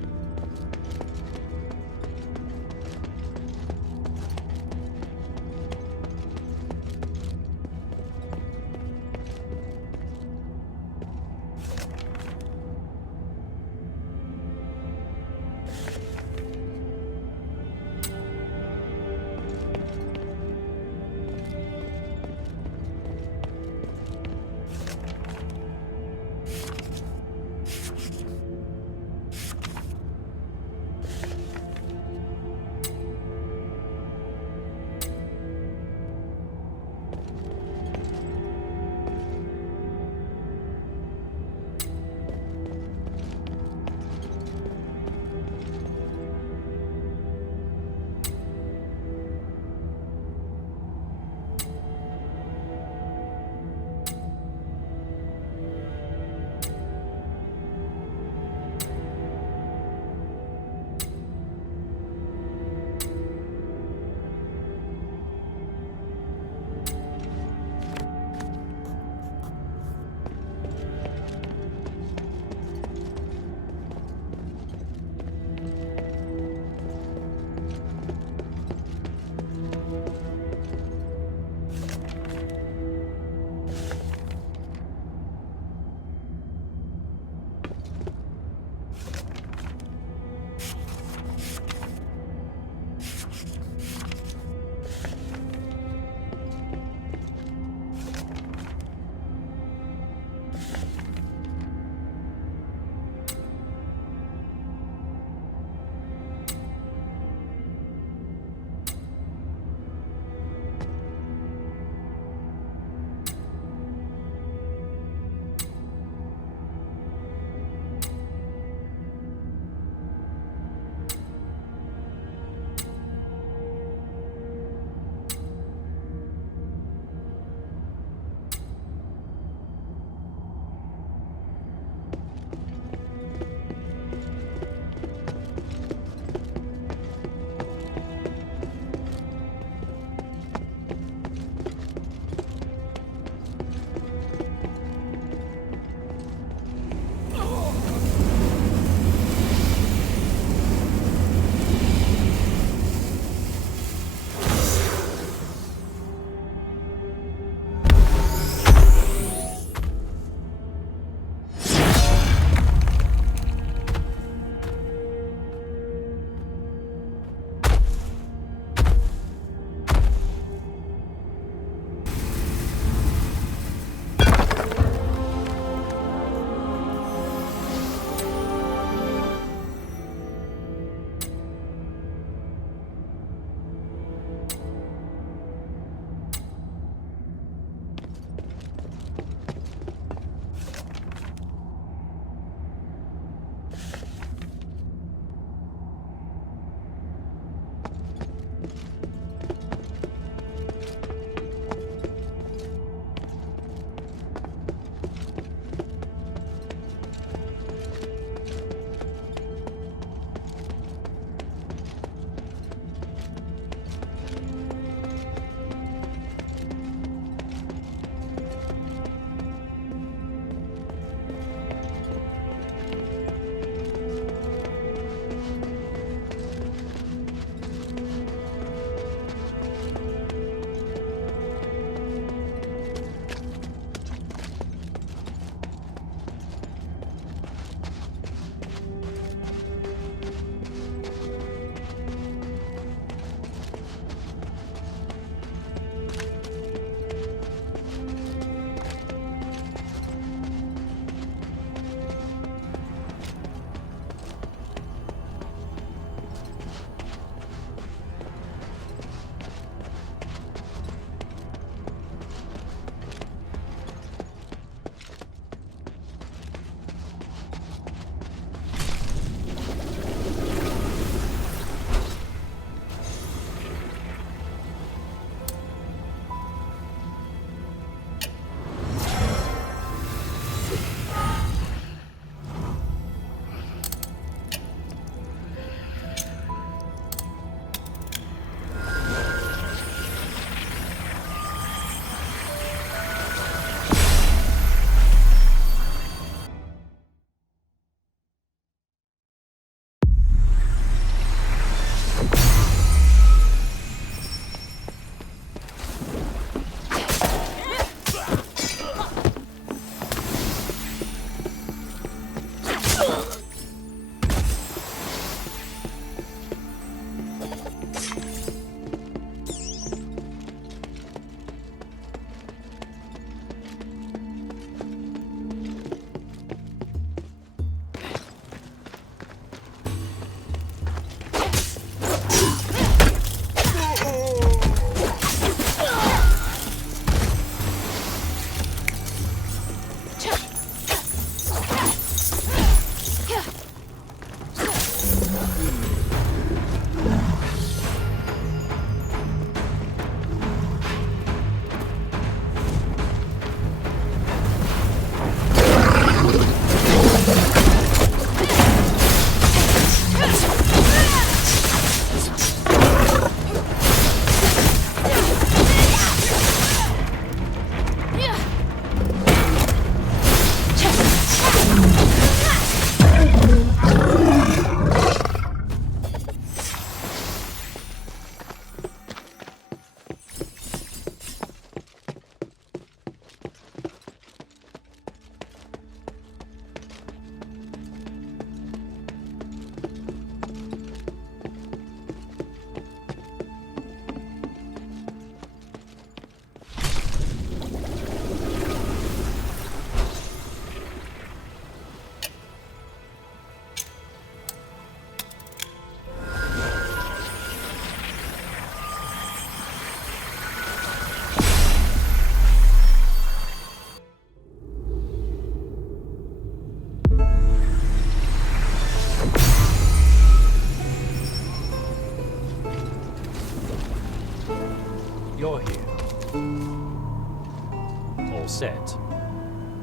set.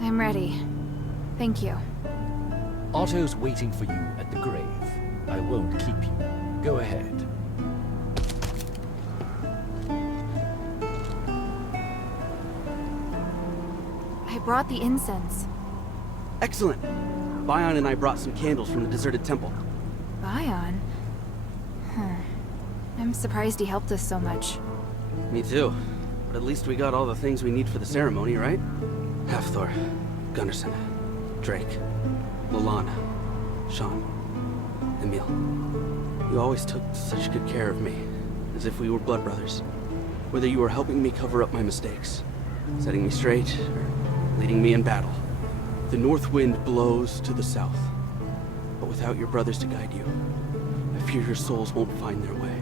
I'm ready. Thank you. Otto's waiting for you at the grave. I won't keep you. Go ahead. I brought the incense. Excellent. Bion and I brought some candles from the deserted temple. Bion? Huh. I'm surprised he helped us so much. Me too. But at least we got all the things we need for the ceremony, right? Hafthor, Gunnarsson, Drake, Lalana, Sean, Emil. You always took such good care of me, as if we were blood brothers. Whether you were helping me cover up my mistakes, setting me straight, or leading me in battle. The north wind blows to the south. But without your brothers to guide you, I fear your souls won't find their way.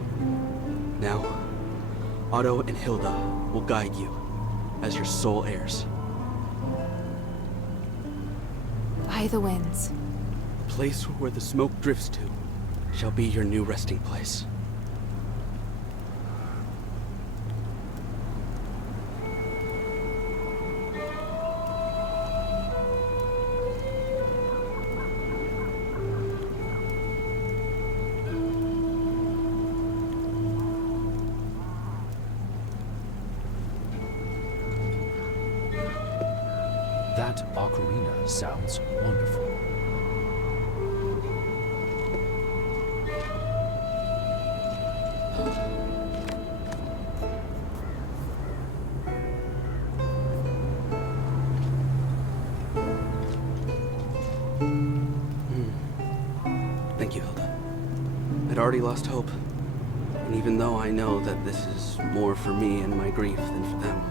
Now, Otto and Hilda will guide you as your sole heirs. By the winds. The place where the smoke drifts to shall be your new resting place. That ocarina sounds wonderful. Thank you, Hilda. I'd already lost hope. And even though I know that this is more for me and my grief than for them,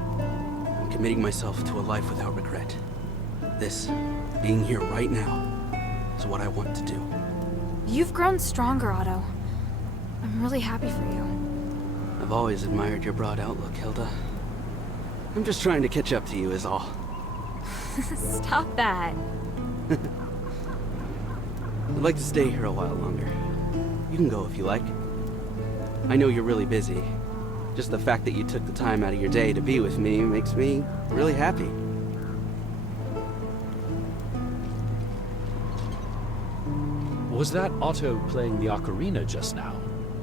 I'm committing myself to a life without regret. This, being here right now, is what I want to do. You've grown stronger, Otto. I'm really happy for you. I've always admired your broad outlook, Hilda. I'm just trying to catch up to you is all. Stop that. I'd like to stay here a while longer. You can go if you like. I know you're really busy. Just the fact that you took the time out of your day to be with me makes me really happy. Was that Otto playing the ocarina just now?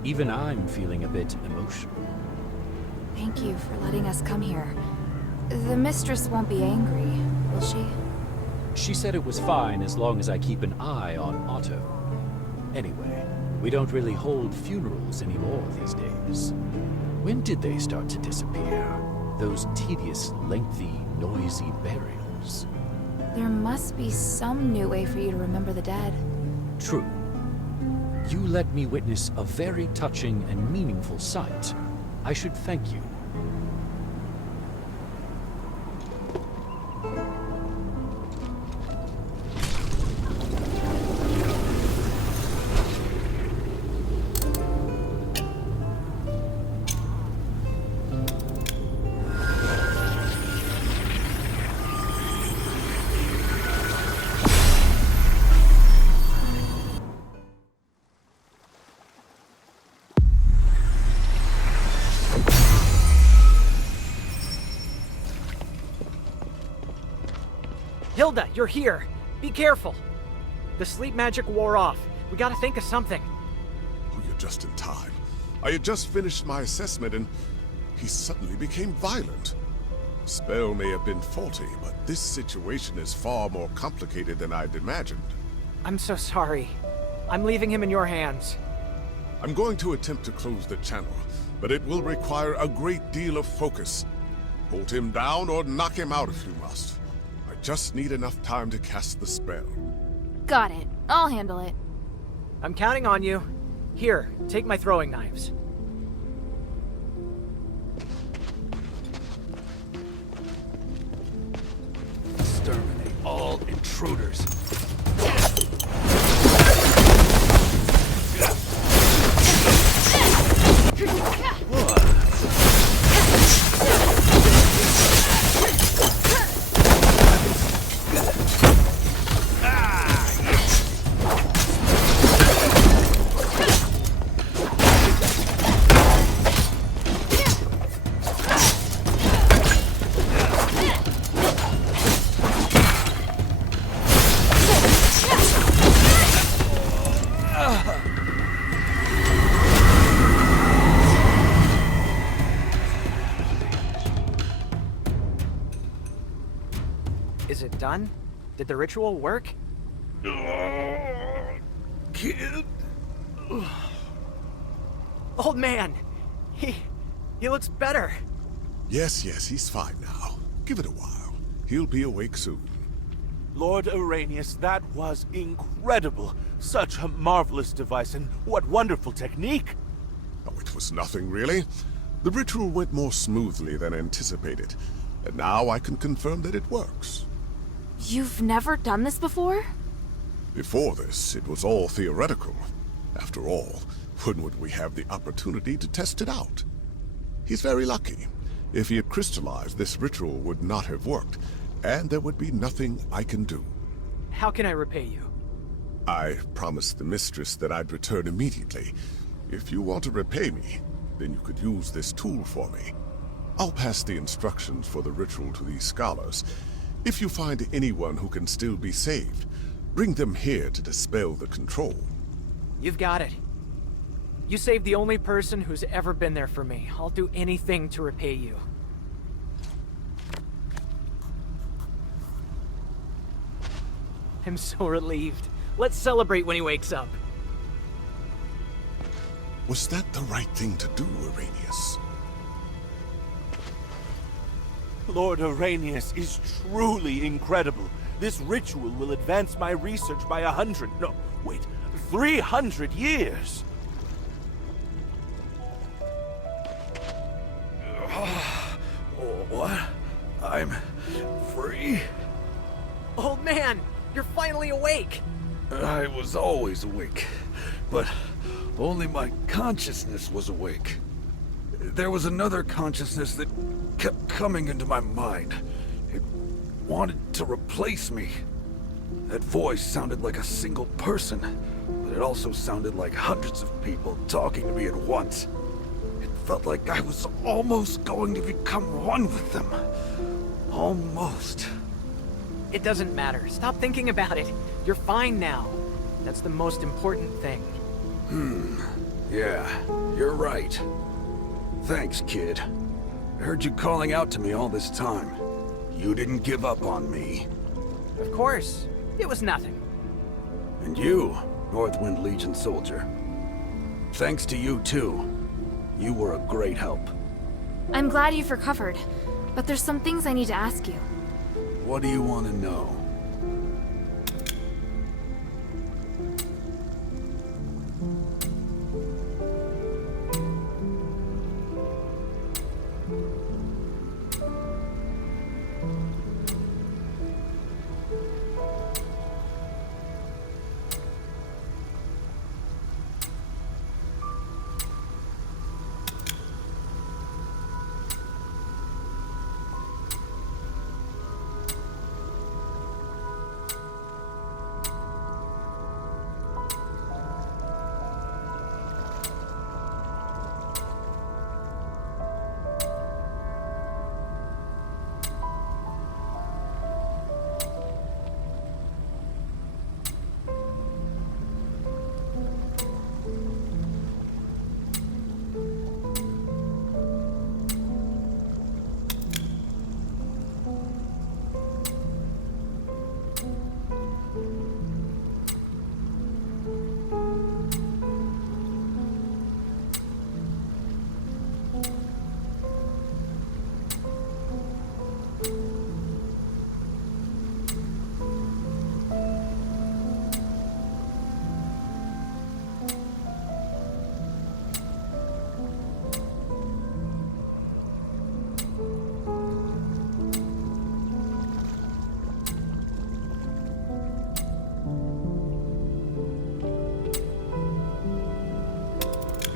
Even I'm feeling a bit emotional. Thank you for letting us come here. The mistress won't be angry, will she? She said it was fine as long as I keep an eye on Otto. Anyway, we don't really hold funerals anymore these days. When did they start to disappear? Those tedious, lengthy, noisy burials. There must be some new way for you to remember the dead. True. You let me witness a very touching and meaningful sight. I should thank you. Hilda, you're here. Be careful. The sleep magic wore off. We gotta think of something. Oh, you're just in time. I had just finished my assessment and he suddenly became violent. Spell may have been faulty, but this situation is far more complicated than I'd imagined. I'm so sorry. I'm leaving him in your hands. I'm going to attempt to close the channel, but it will require a great deal of focus. Hold him down or knock him out if you must. I just need enough time to cast the spell. Got it. I'll handle it. I'm counting on you. Here, take my throwing knives. Exterminate all intruders. done? Did the ritual work? Kid? Old man! He looks better. Yes, he's fine now. Give it a while. He'll be awake soon. Lord Arrhenius, that was incredible. Such a marvelous device, and what wonderful technique. Oh, it was nothing, really. The ritual went more smoothly than anticipated, and now I can confirm that it works. You've never done this before? Before this, it was all theoretical. After all, when would we have the opportunity to test it out? He's very lucky. If he had crystallized, this ritual would not have worked, and there would be nothing I can do. How can I repay you? I promised the mistress that I'd return immediately. If you want to repay me, then you could use this tool for me. I'll pass the instructions for the ritual to these scholars. If you find anyone who can still be saved, bring them here to dispel the control. You've got it. You saved the only person who's ever been there for me. I'll do anything to repay you. I'm so relieved. Let's celebrate when he wakes up. Was that the right thing to do, Arrhenius? Lord Arrhenius is truly incredible. This ritual will advance my research by 300 years. What? I'm free? Old man, you're finally awake! I was always awake, but only my consciousness was awake. There was another consciousness that kept coming into my mind. It wanted to replace me. That voice sounded like a single person, but it also sounded like hundreds of people talking to me at once. It felt like I was almost going to become one with them. Almost. It doesn't matter. Stop thinking about it. You're fine now. That's the most important thing. Yeah, you're right. Thanks, kid. I heard you calling out to me all this time. You didn't give up on me. Of course. It was nothing. And you, Northwind Legion soldier. Thanks to you, too. You were a great help. I'm glad you've recovered, but there's some things I need to ask you. What do you want to know?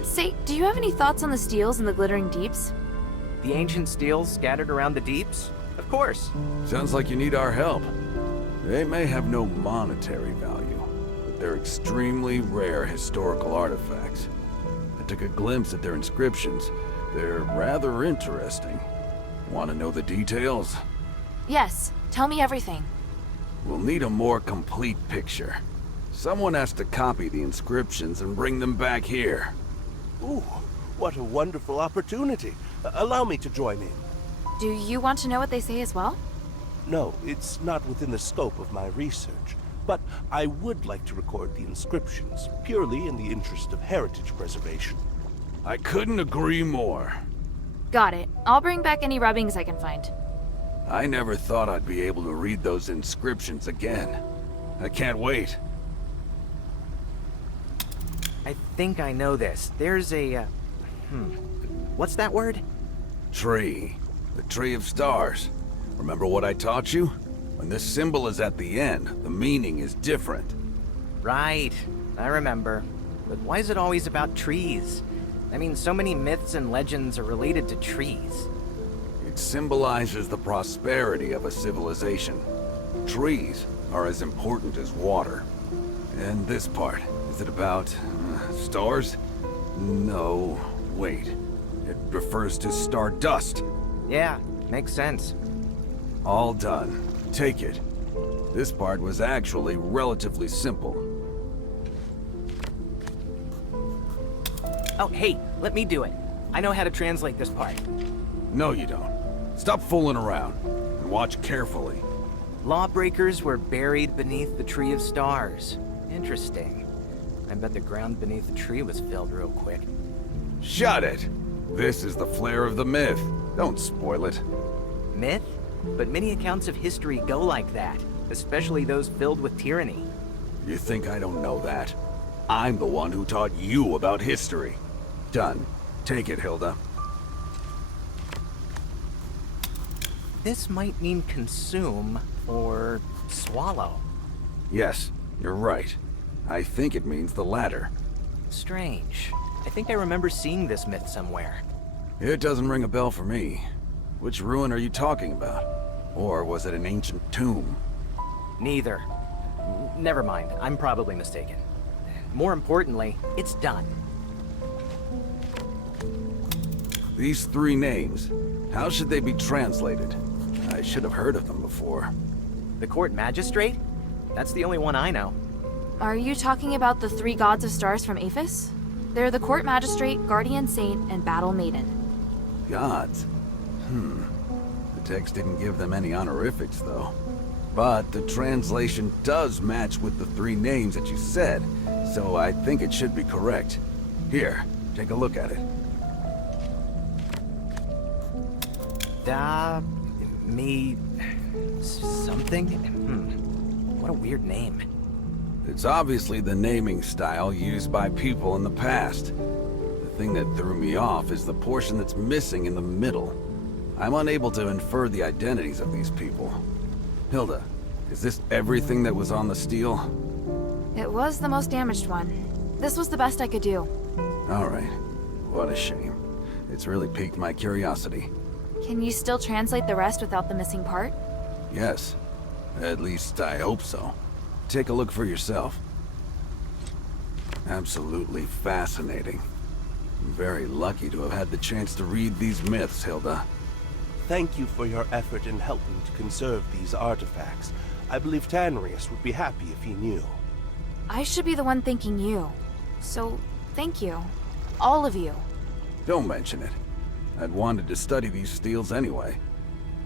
Say, do you have any thoughts on the steels in the glittering deeps? The ancient steels scattered around the deeps? Of course. Sounds like you need our help. They may have no monetary value, but they're extremely rare historical artifacts. I took a glimpse at their inscriptions. They're rather interesting. Want to know the details? Yes, tell me everything. We'll need a more complete picture. Someone has to copy the inscriptions and bring them back here. Ooh, what a wonderful opportunity. Allow me to join in. Do you want to know what they say as well? No, it's not within the scope of my research. But I would like to record the inscriptions, purely in the interest of heritage preservation. I couldn't agree more. Got it. I'll bring back any rubbings I can find. I never thought I'd be able to read those inscriptions again. I can't wait. I think I know this. There's a, what's that word? Tree. The Tree of Stars. Remember what I taught you? When this symbol is at the end, the meaning is different. Right. I remember. But why is it always about trees? I mean, so many myths and legends are related to trees. It symbolizes the prosperity of a civilization. Trees are as important as water. And this part, is it about stars? No, wait. It refers to stardust. Yeah, makes sense. All done. Take it. This part was actually relatively simple. Oh, hey, let me do it. I know how to translate this part. No, you don't. Stop fooling around, and watch carefully. Lawbreakers were buried beneath the Tree of Stars. Interesting. I bet the ground beneath the tree was filled real quick. Shut it! This is the flair of the myth. Don't spoil it. Myth? But many accounts of history go like that, especially those filled with tyranny. You think I don't know that? I'm the one who taught you about history. Done. Take it, Hilda. This might mean consume or swallow. Yes, you're right. I think it means the latter. Strange. I think I remember seeing this myth somewhere. It doesn't ring a bell for me. Which ruin are you talking about? Or was it an ancient tomb? Neither. Never mind, I'm probably mistaken. More importantly, it's done. These three names, how should they be translated? I should have heard of them before. The court magistrate? That's the only one I know. Are you talking about the three gods of stars from Aphis? They're the court magistrate, guardian saint, and battle maiden. Gods? The text didn't give them any honorifics, though. But the translation does match with the three names that you said, so I think it should be correct. Here, take a look at it. Me... something? What a weird name. It's obviously the naming style used by people in the past. The thing that threw me off is the portion that's missing in the middle. I'm unable to infer the identities of these people. Hilda, is this everything that was on the steel? It was the most damaged one. This was the best I could do. Alright. What a shame. It's really piqued my curiosity. Can you still translate the rest without the missing part? Yes. At least I hope so. Take a look for yourself. Absolutely fascinating. I'm very lucky to have had the chance to read these myths, Hilda. Thank you for your effort in helping to conserve these artifacts. I believe Tanrius would be happy if he knew. I should be the one thanking you. So, thank you. All of you. Don't mention it. I'd wanted to study these steels anyway.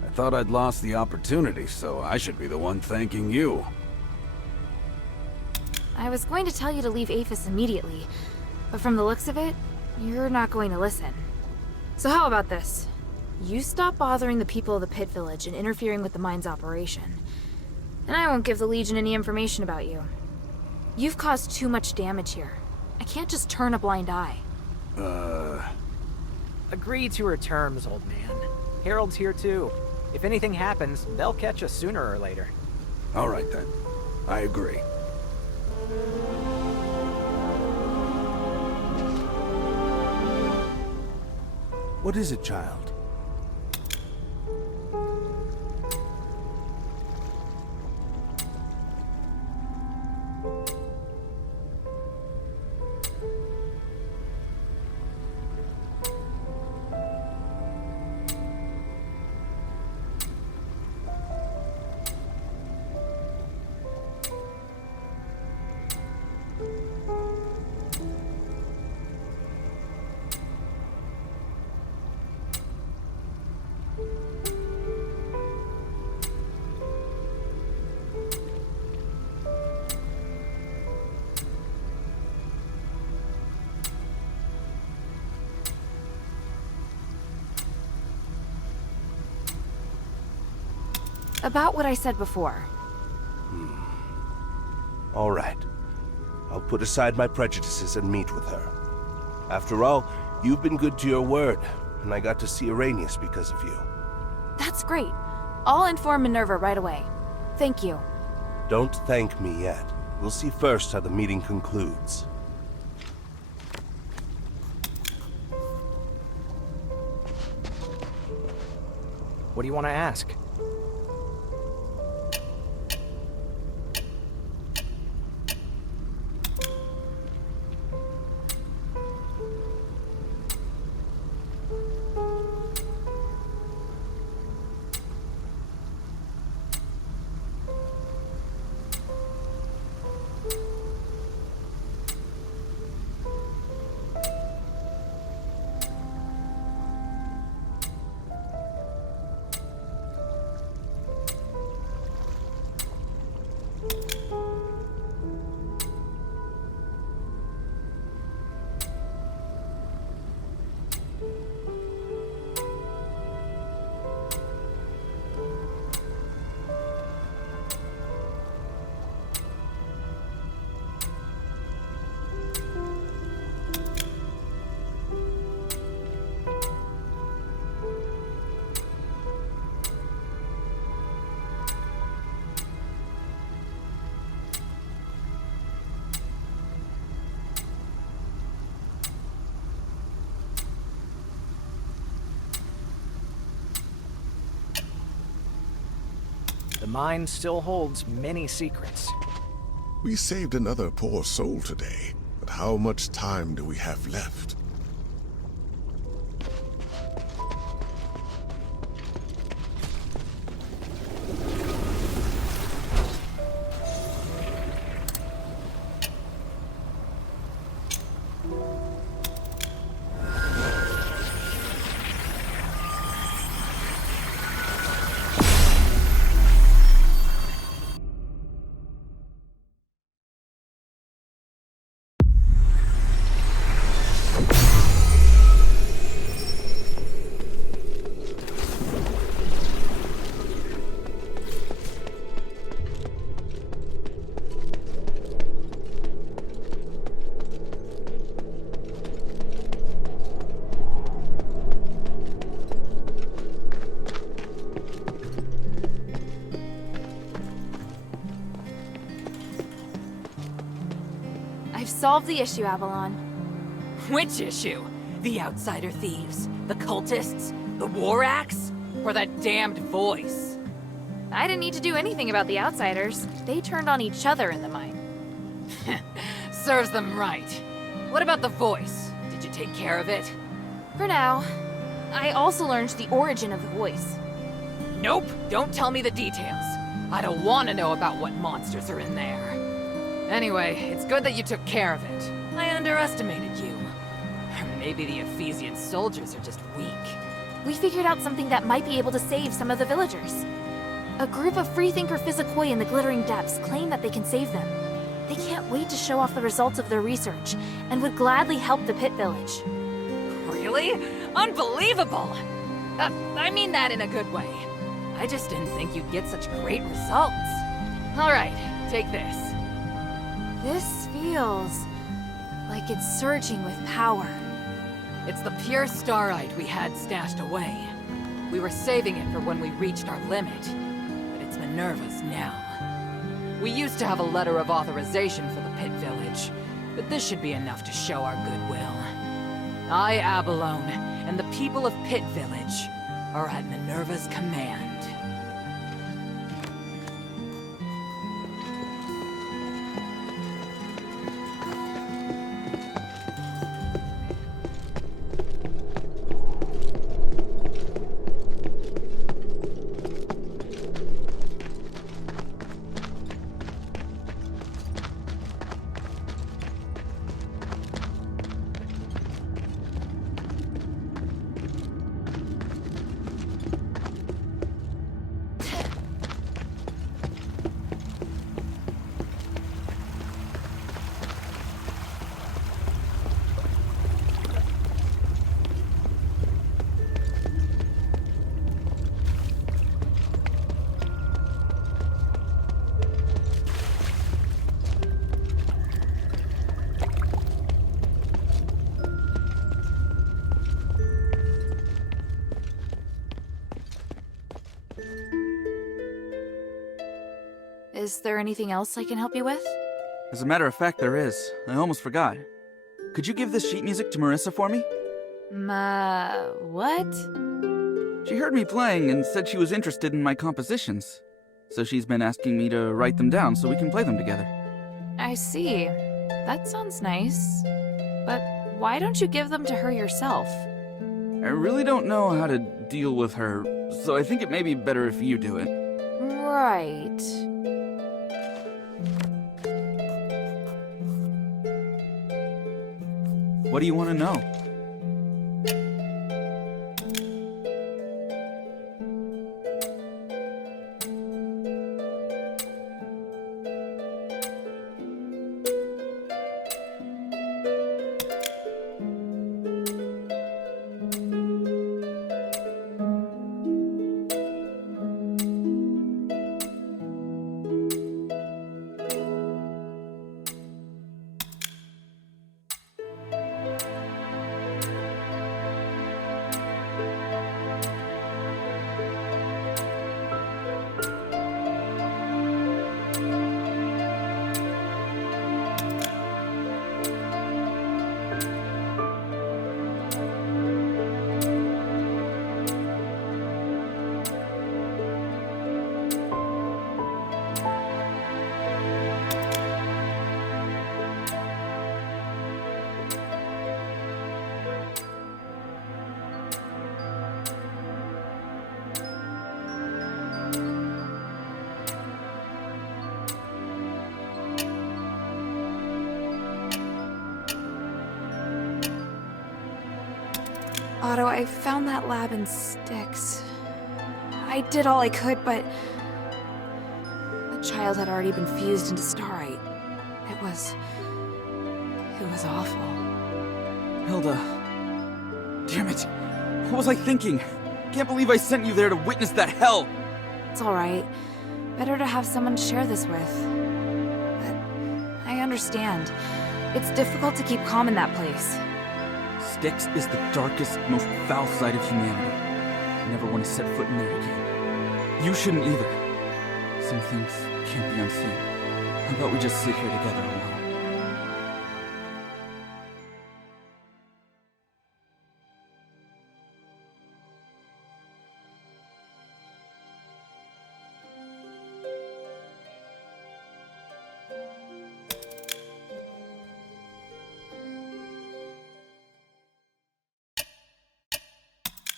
I thought I'd lost the opportunity, so I should be the one thanking you. I was going to tell you to leave Aphis immediately, but from the looks of it, you're not going to listen. So how about this? You stop bothering the people of the Pit Village and interfering with the mine's operation, and I won't give the Legion any information about you. You've caused too much damage here. I can't just turn a blind eye. Agree to her terms, old man. Harold's here too. If anything happens, they'll catch us sooner or later. All right then. I agree. What is it, child? About what I said before. All right. I'll put aside my prejudices and meet with her. After all, you've been good to your word, and I got to see Arrhenius because of you. That's great. I'll inform Minerva right away. Thank you. Don't thank me yet. We'll see first how the meeting concludes. What do you want to ask? The mine still holds many secrets. We saved another poor soul today, but how much time do we have left? Solve the issue, Avalon. Which issue? The outsider thieves? The cultists? The war axe? Or that damned voice? I didn't need to do anything about the outsiders. They turned on each other in the mine. Serves them right. What about the voice? Did you take care of it? For now. I also learned the origin of the voice. Nope, don't tell me the details. I don't want to know about what monsters are in there. Anyway, it's good that you took care of it. I underestimated you. Or maybe the Ephesian soldiers are just weak. We figured out something that might be able to save some of the villagers. A group of freethinker physicoi in the Glittering Depths claim that they can save them. They can't wait to show off the results of their research, and would gladly help the Pit Village. Really? Unbelievable! I mean that in a good way. I just didn't think you'd get such great results. Alright, take this. This feels like it's surging with power. It's the pure starite we had stashed away. We were saving it for when we reached our limit, but it's Minerva's now. We used to have a letter of authorization for the Pit Village, but this should be enough to show our goodwill. I, Abalone, and the people of Pit Village are at Minerva's command. Is there anything else I can help you with? As a matter of fact, there is. I almost forgot. Could you give this sheet music to Marissa for me? What? She heard me playing and said she was interested in my compositions. So she's been asking me to write them down so we can play them together. I see. That sounds nice. But why don't you give them to her yourself? I really don't know how to deal with her, so I think it may be better if you do it. Right. What do you want to know? Otto, I found that lab in Styx. I did all I could, but the child had already been fused into starite. It was awful. Hilda. Damn it. What was I thinking? Can't believe I sent you there to witness that hell. It's alright. Better to have someone to share this with. But I understand. It's difficult to keep calm in that place. Styx is the darkest, most foul side of humanity. I never want to set foot in there again. You shouldn't either. Some things can't be unseen. How about we just sit here together a while?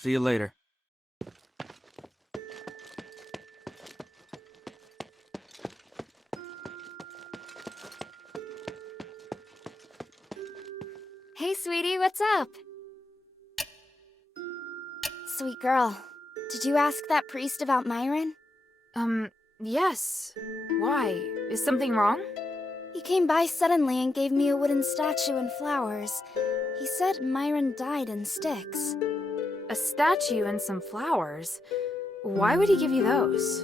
See you later. Hey, sweetie, what's up? Sweet girl, did you ask that priest about Myron? Yes. Why? Is something wrong? He came by suddenly and gave me a wooden statue and flowers. He said Myron died in Styx. A statue and some flowers? Why would he give you those?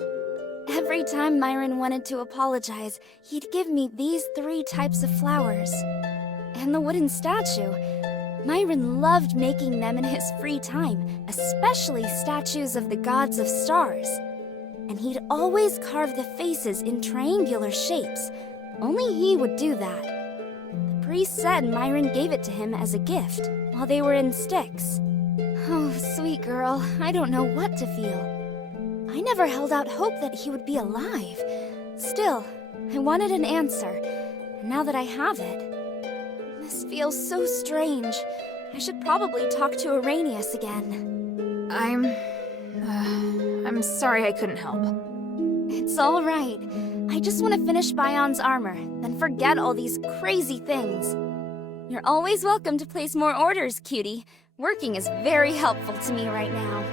Every time Myron wanted to apologize, he'd give me these 3 types of flowers. And the wooden statue. Myron loved making them in his free time, especially statues of the gods of stars. And he'd always carve the faces in triangular shapes. Only he would do that. The priest said Myron gave it to him as a gift while they were in Styx. Oh, sweet girl, I don't know what to feel. I never held out hope that he would be alive. Still, I wanted an answer, and now that I have it, this feels so strange. I should probably talk to Arrhenius again. I'm sorry I couldn't help. It's all right. I just want to finish Bion's armor, then forget all these crazy things. You're always welcome to place more orders, cutie. Working is very helpful to me right now.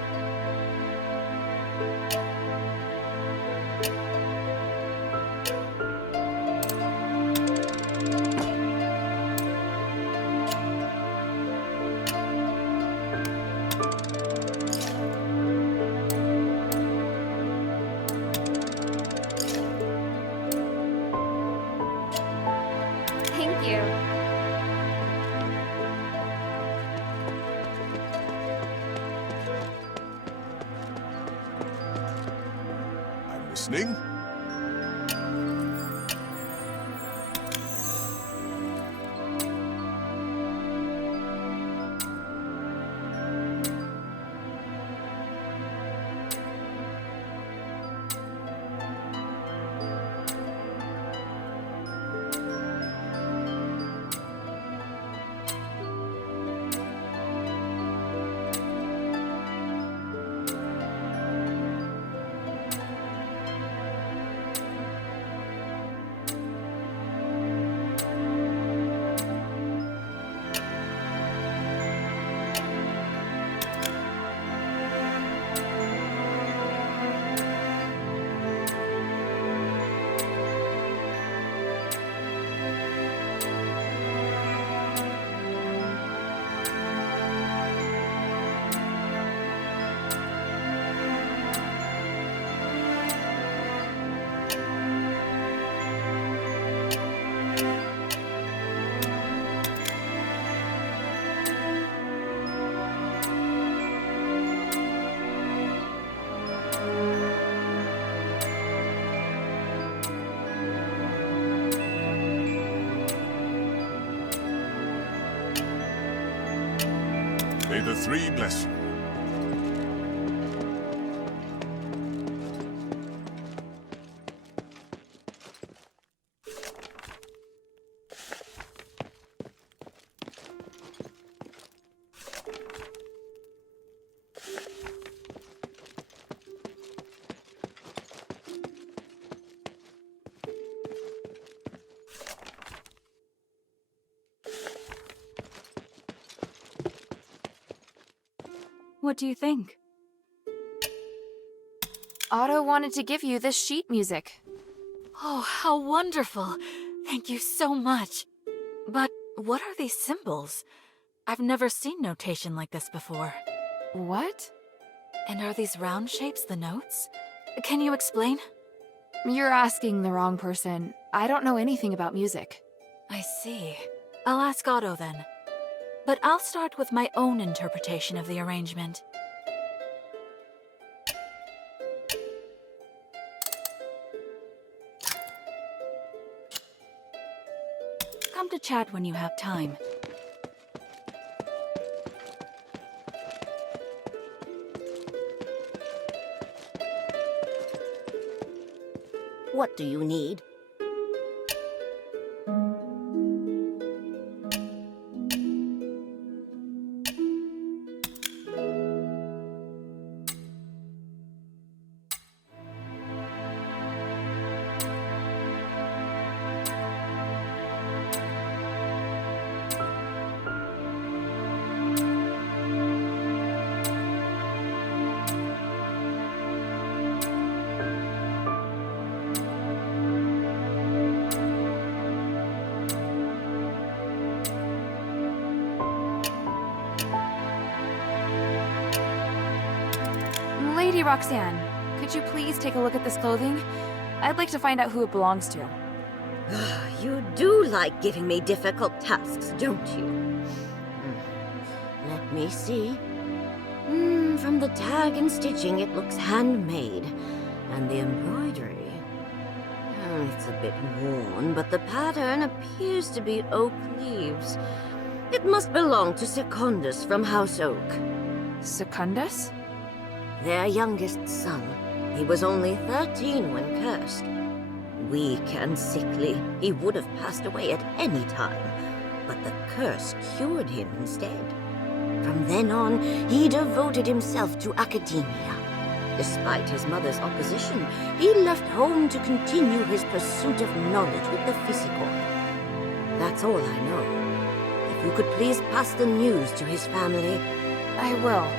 Thank you. Listening? May the three bless you. What do you think? Otto wanted to give you this sheet music. Oh, how wonderful! Thank you so much. But what are these symbols? I've never seen notation like this before. What? And are these round shapes the notes? Can you explain? You're asking the wrong person. I don't know anything about music. I see. I'll ask Otto then. But I'll start with my own interpretation of the arrangement. Come to chat when you have time. What do you need? Lady Roxanne, could you please take a look at this clothing? I'd like to find out who it belongs to. You do like giving me difficult tasks, don't you? Let me see. From the tag and stitching, it looks handmade. And the embroidery... it's a bit worn, but the pattern appears to be oak leaves. It must belong to Secundus from House Oak. Secundus? Their youngest son. He was only 13 when cursed. Weak and sickly, he would have passed away at any time, but the curse cured him instead. From then on, he devoted himself to academia. Despite his mother's opposition, he left home to continue his pursuit of knowledge with the physical. That's all I know. If you could please pass the news to his family. I will.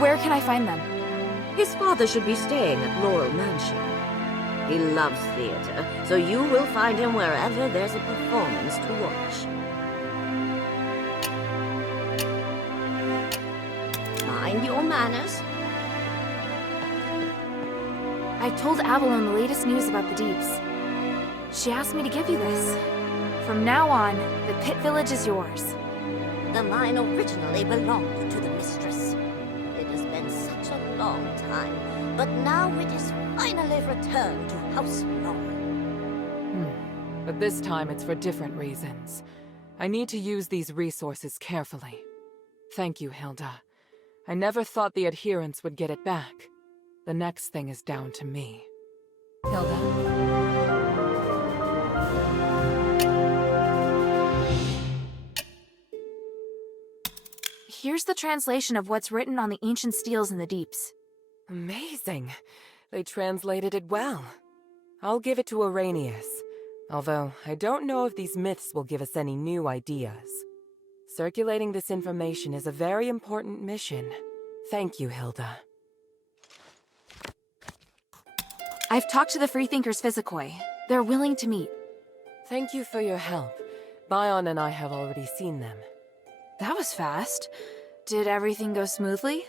Where can I find them? His father should be staying at Laurel Mansion. He loves theater, so you will find him wherever there's a performance to watch. Mind your manners. I told Avalon the latest news about the Deeps. She asked me to give you this. From now on, the Pit Village is yours. The mine originally belonged to the mistress. It has been such a long time, but now it is finally returned to House Laurel. But this time it's for different reasons. I need to use these resources carefully. Thank you, Hilda. I never thought the adherents would get it back. The next thing is down to me. Hilda? Here's the translation of what's written on the ancient steels in the Deeps. Amazing. They translated it well. I'll give it to Arrhenius, although I don't know if these myths will give us any new ideas. Circulating this information is a very important mission. Thank you, Hilda. I've talked to the Freethinkers Physicoi. They're willing to meet. Thank you for your help. Bion and I have already seen them. That was fast. Did everything go smoothly?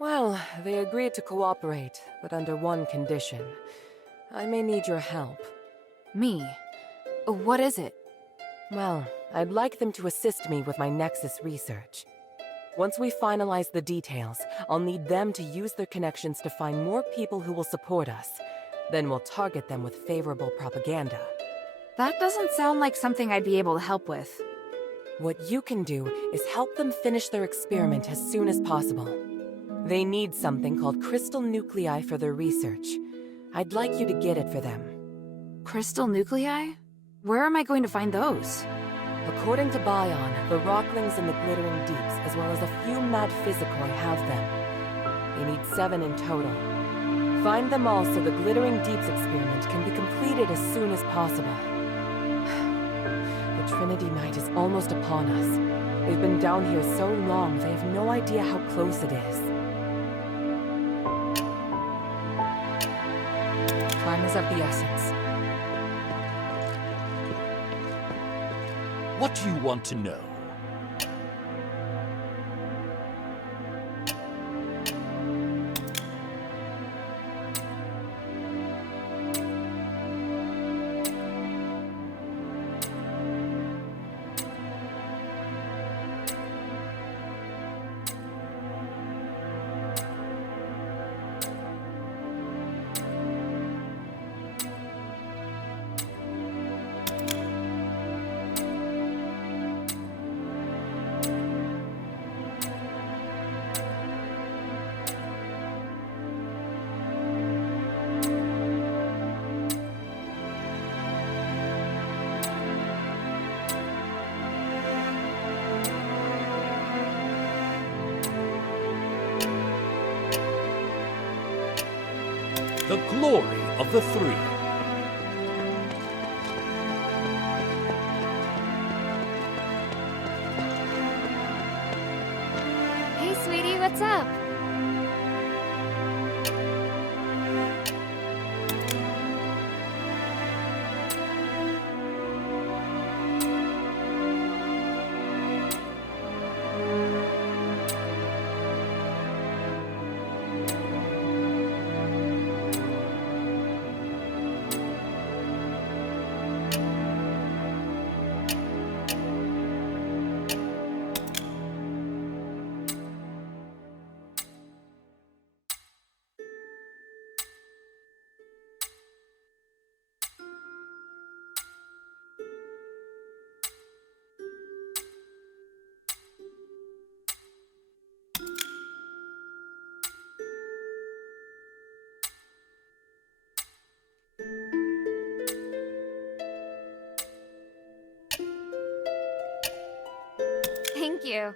Well, they agreed to cooperate, but under one condition. I may need your help. Me? What is it? Well, I'd like them to assist me with my Nexus research. Once we finalize the details, I'll need them to use their connections to find more people who will support us. Then we'll target them with favorable propaganda. That doesn't sound like something I'd be able to help with. What you can do is help them finish their experiment as soon as possible. They need something called crystal nuclei for their research. I'd like you to get it for them. Crystal nuclei? Where am I going to find those? According to Bion, the Rocklings in the Glittering Deeps, as well as a few mad physicoi, have them. They need 7 in total. Find them all so the Glittering Deeps experiment can be completed as soon as possible. The Trinity Night is almost upon us. They've been down here so long, they have no idea how close it is. Time is of the essence. What do you want to know? The glory of the 3. Hey, sweetie, what's up? Thank you.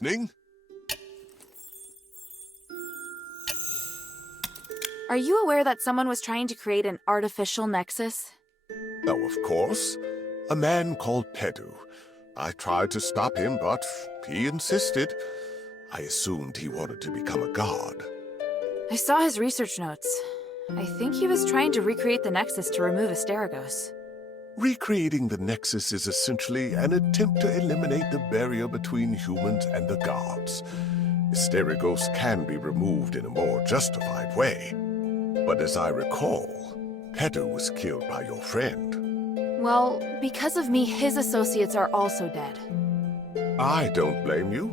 listening. Are you aware that someone was trying to create an artificial nexus? Oh, of course. A man called Pedu. I tried to stop him, but he insisted. I assumed he wanted to become a god. I saw his research notes. I think he was trying to recreate the nexus to remove Asterigos. Recreating the Nexus is essentially an attempt to eliminate the barrier between humans and the gods. Asterigos can be removed in a more justified way. But as I recall, Pedu was killed by your friend. Well, because of me, his associates are also dead. I don't blame you.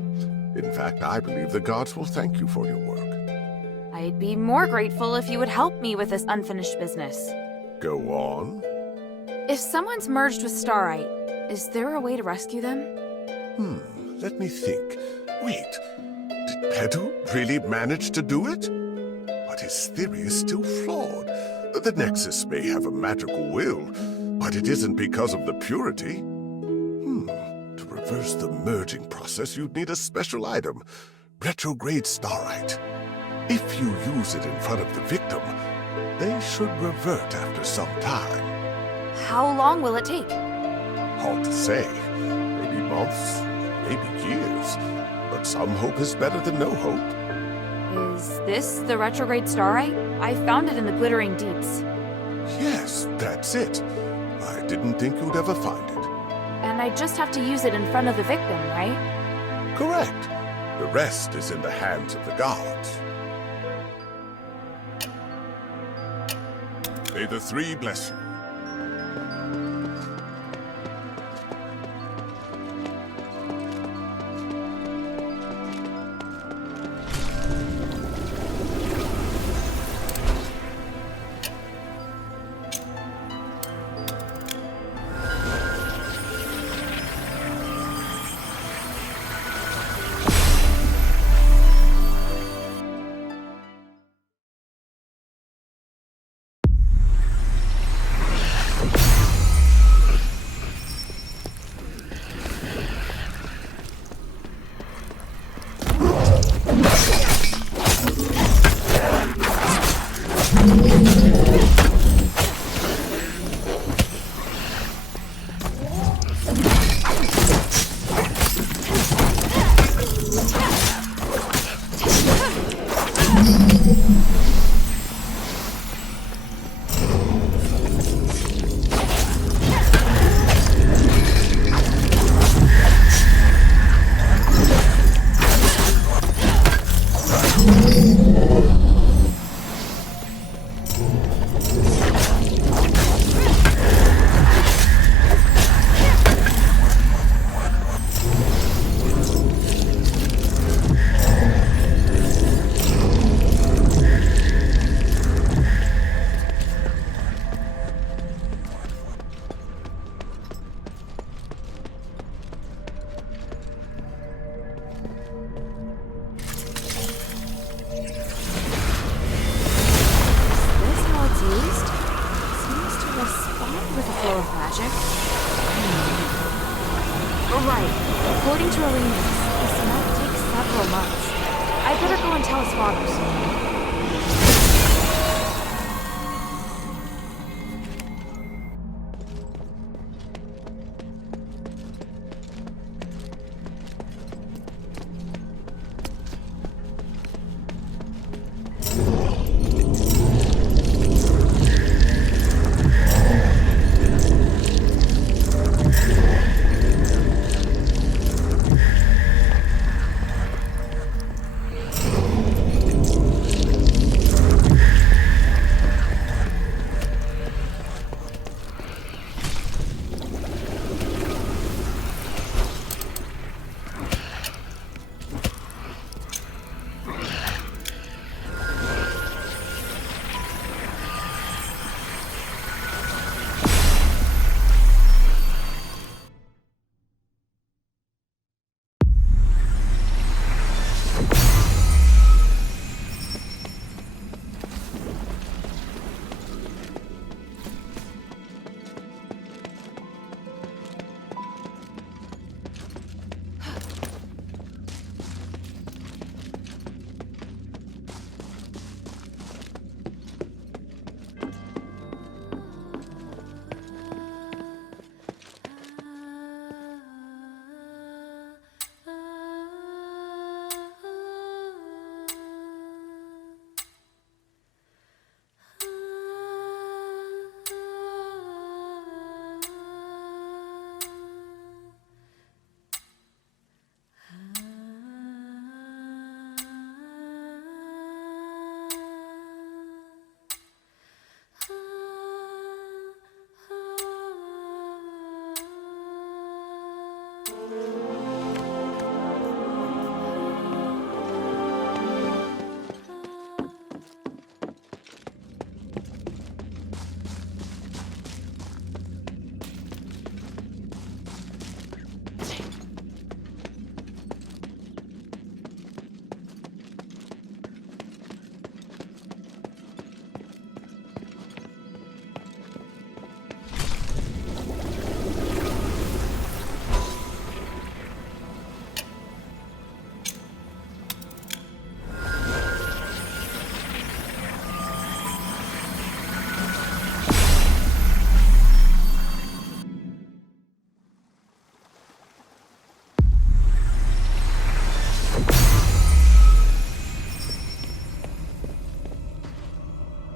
In fact, I believe the gods will thank you for your work. I'd be more grateful if you would help me with this unfinished business. Go on. If someone's merged with Starite, is there a way to rescue them? Let me think. Wait, did Pedu really manage to do it? But his theory is still flawed. The Nexus may have a magical will, but it isn't because of the purity. To reverse the merging process, you'd need a special item, retrograde Starite. If you use it in front of the victim, they should revert after some time. How long will it take? Hard to say. Maybe months, maybe years. But some hope is better than no hope. Is this the retrograde Starite? I found it in the Glittering Deeps. Yes, that's it. I didn't think you'd ever find it. And I just have to use it in front of the victim, right? Correct. The rest is in the hands of the gods. May the three bless you. According to Asterigos, this might take several months. I'd better go and tell his fathers.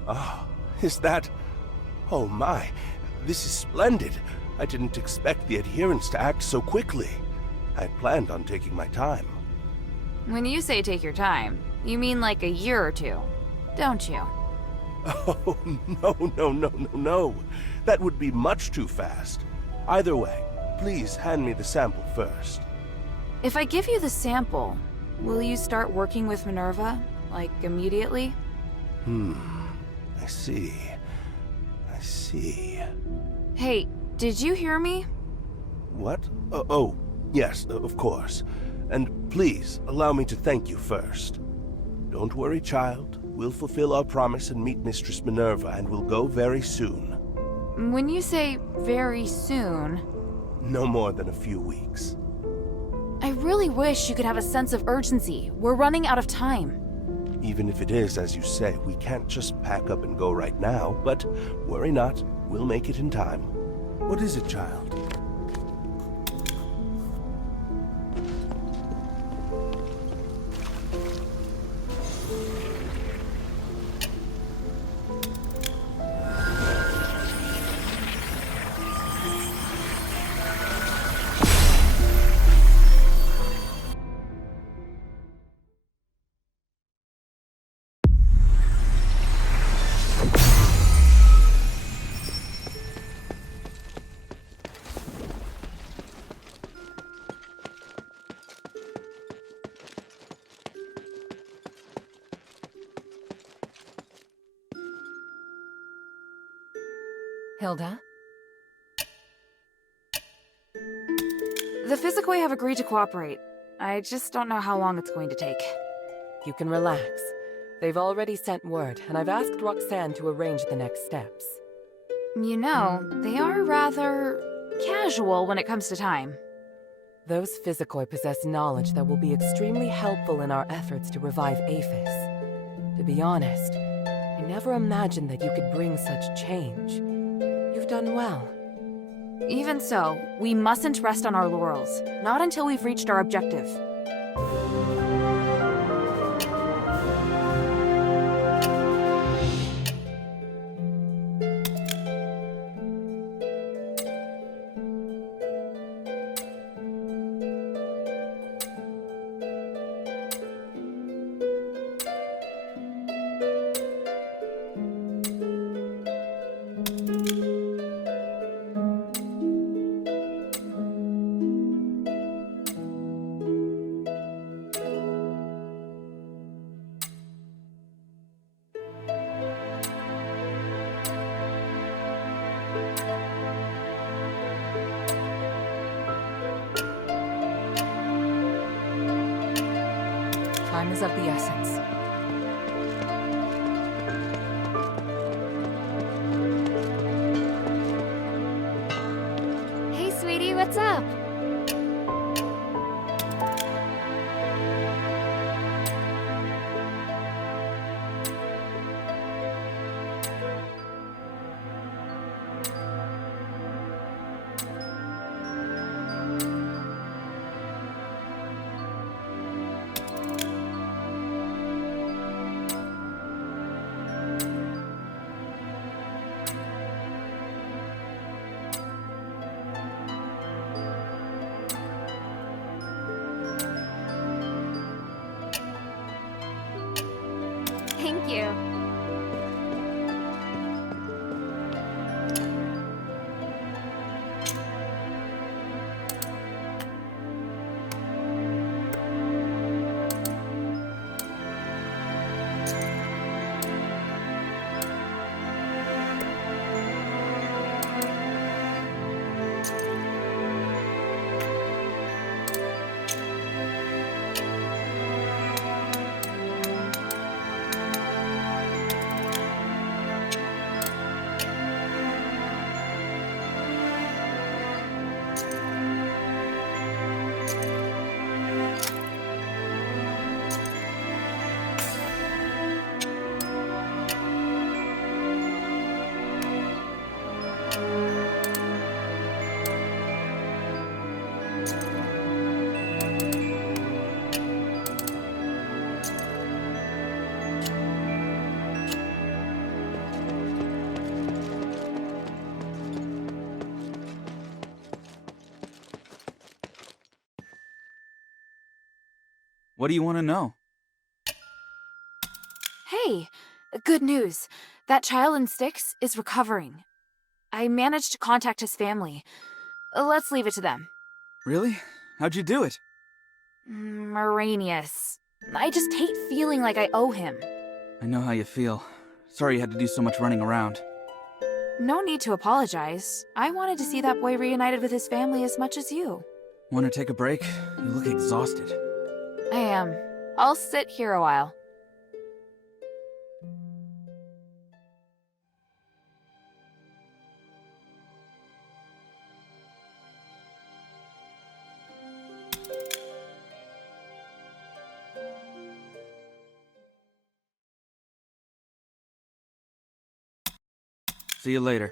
Ah, is that... Oh my, this is splendid. I didn't expect the adherents to act so quickly. I planned on taking my time. When you say take your time, you mean like a year or two, don't you? Oh, no. That would be much too fast. Either way, please hand me the sample first. If I give you the sample, will you start working with Minerva, like immediately? I see. Hey, did you hear me? What? Oh, yes, of course. And please, allow me to thank you first. Don't worry, child. We'll fulfill our promise and meet Mistress Minerva, and we'll go very soon. When you say very soon... No more than a few weeks. I really wish you could have a sense of urgency. We're running out of time. Even if it is, as you say, we can't just pack up and go right now, but worry not, we'll make it in time. What is it, child? Hilda? The Physicoi have agreed to cooperate. I just don't know how long it's going to take. You can relax. They've already sent word, and I've asked Roxanne to arrange the next steps. You know, they are rather casual when it comes to time. Those Physicoi possess knowledge that will be extremely helpful in our efforts to revive Aphis. To be honest, I never imagined that you could bring such change. You've done well. Even so, we mustn't rest on our laurels. Not until we've reached our objective. Time is of the essence. Hey, sweetie, what's up? Thank you. What do you want to know? Hey, good news. That child in Styx is recovering. I managed to contact his family. Let's leave it to them. Really? How'd you do it? Maranius. I just hate feeling like I owe him. I know how you feel. Sorry you had to do so much running around. No need to apologize. I wanted to see that boy reunited with his family as much as you. Want to take a break? You look exhausted. I am. I'll sit here a while. See you later.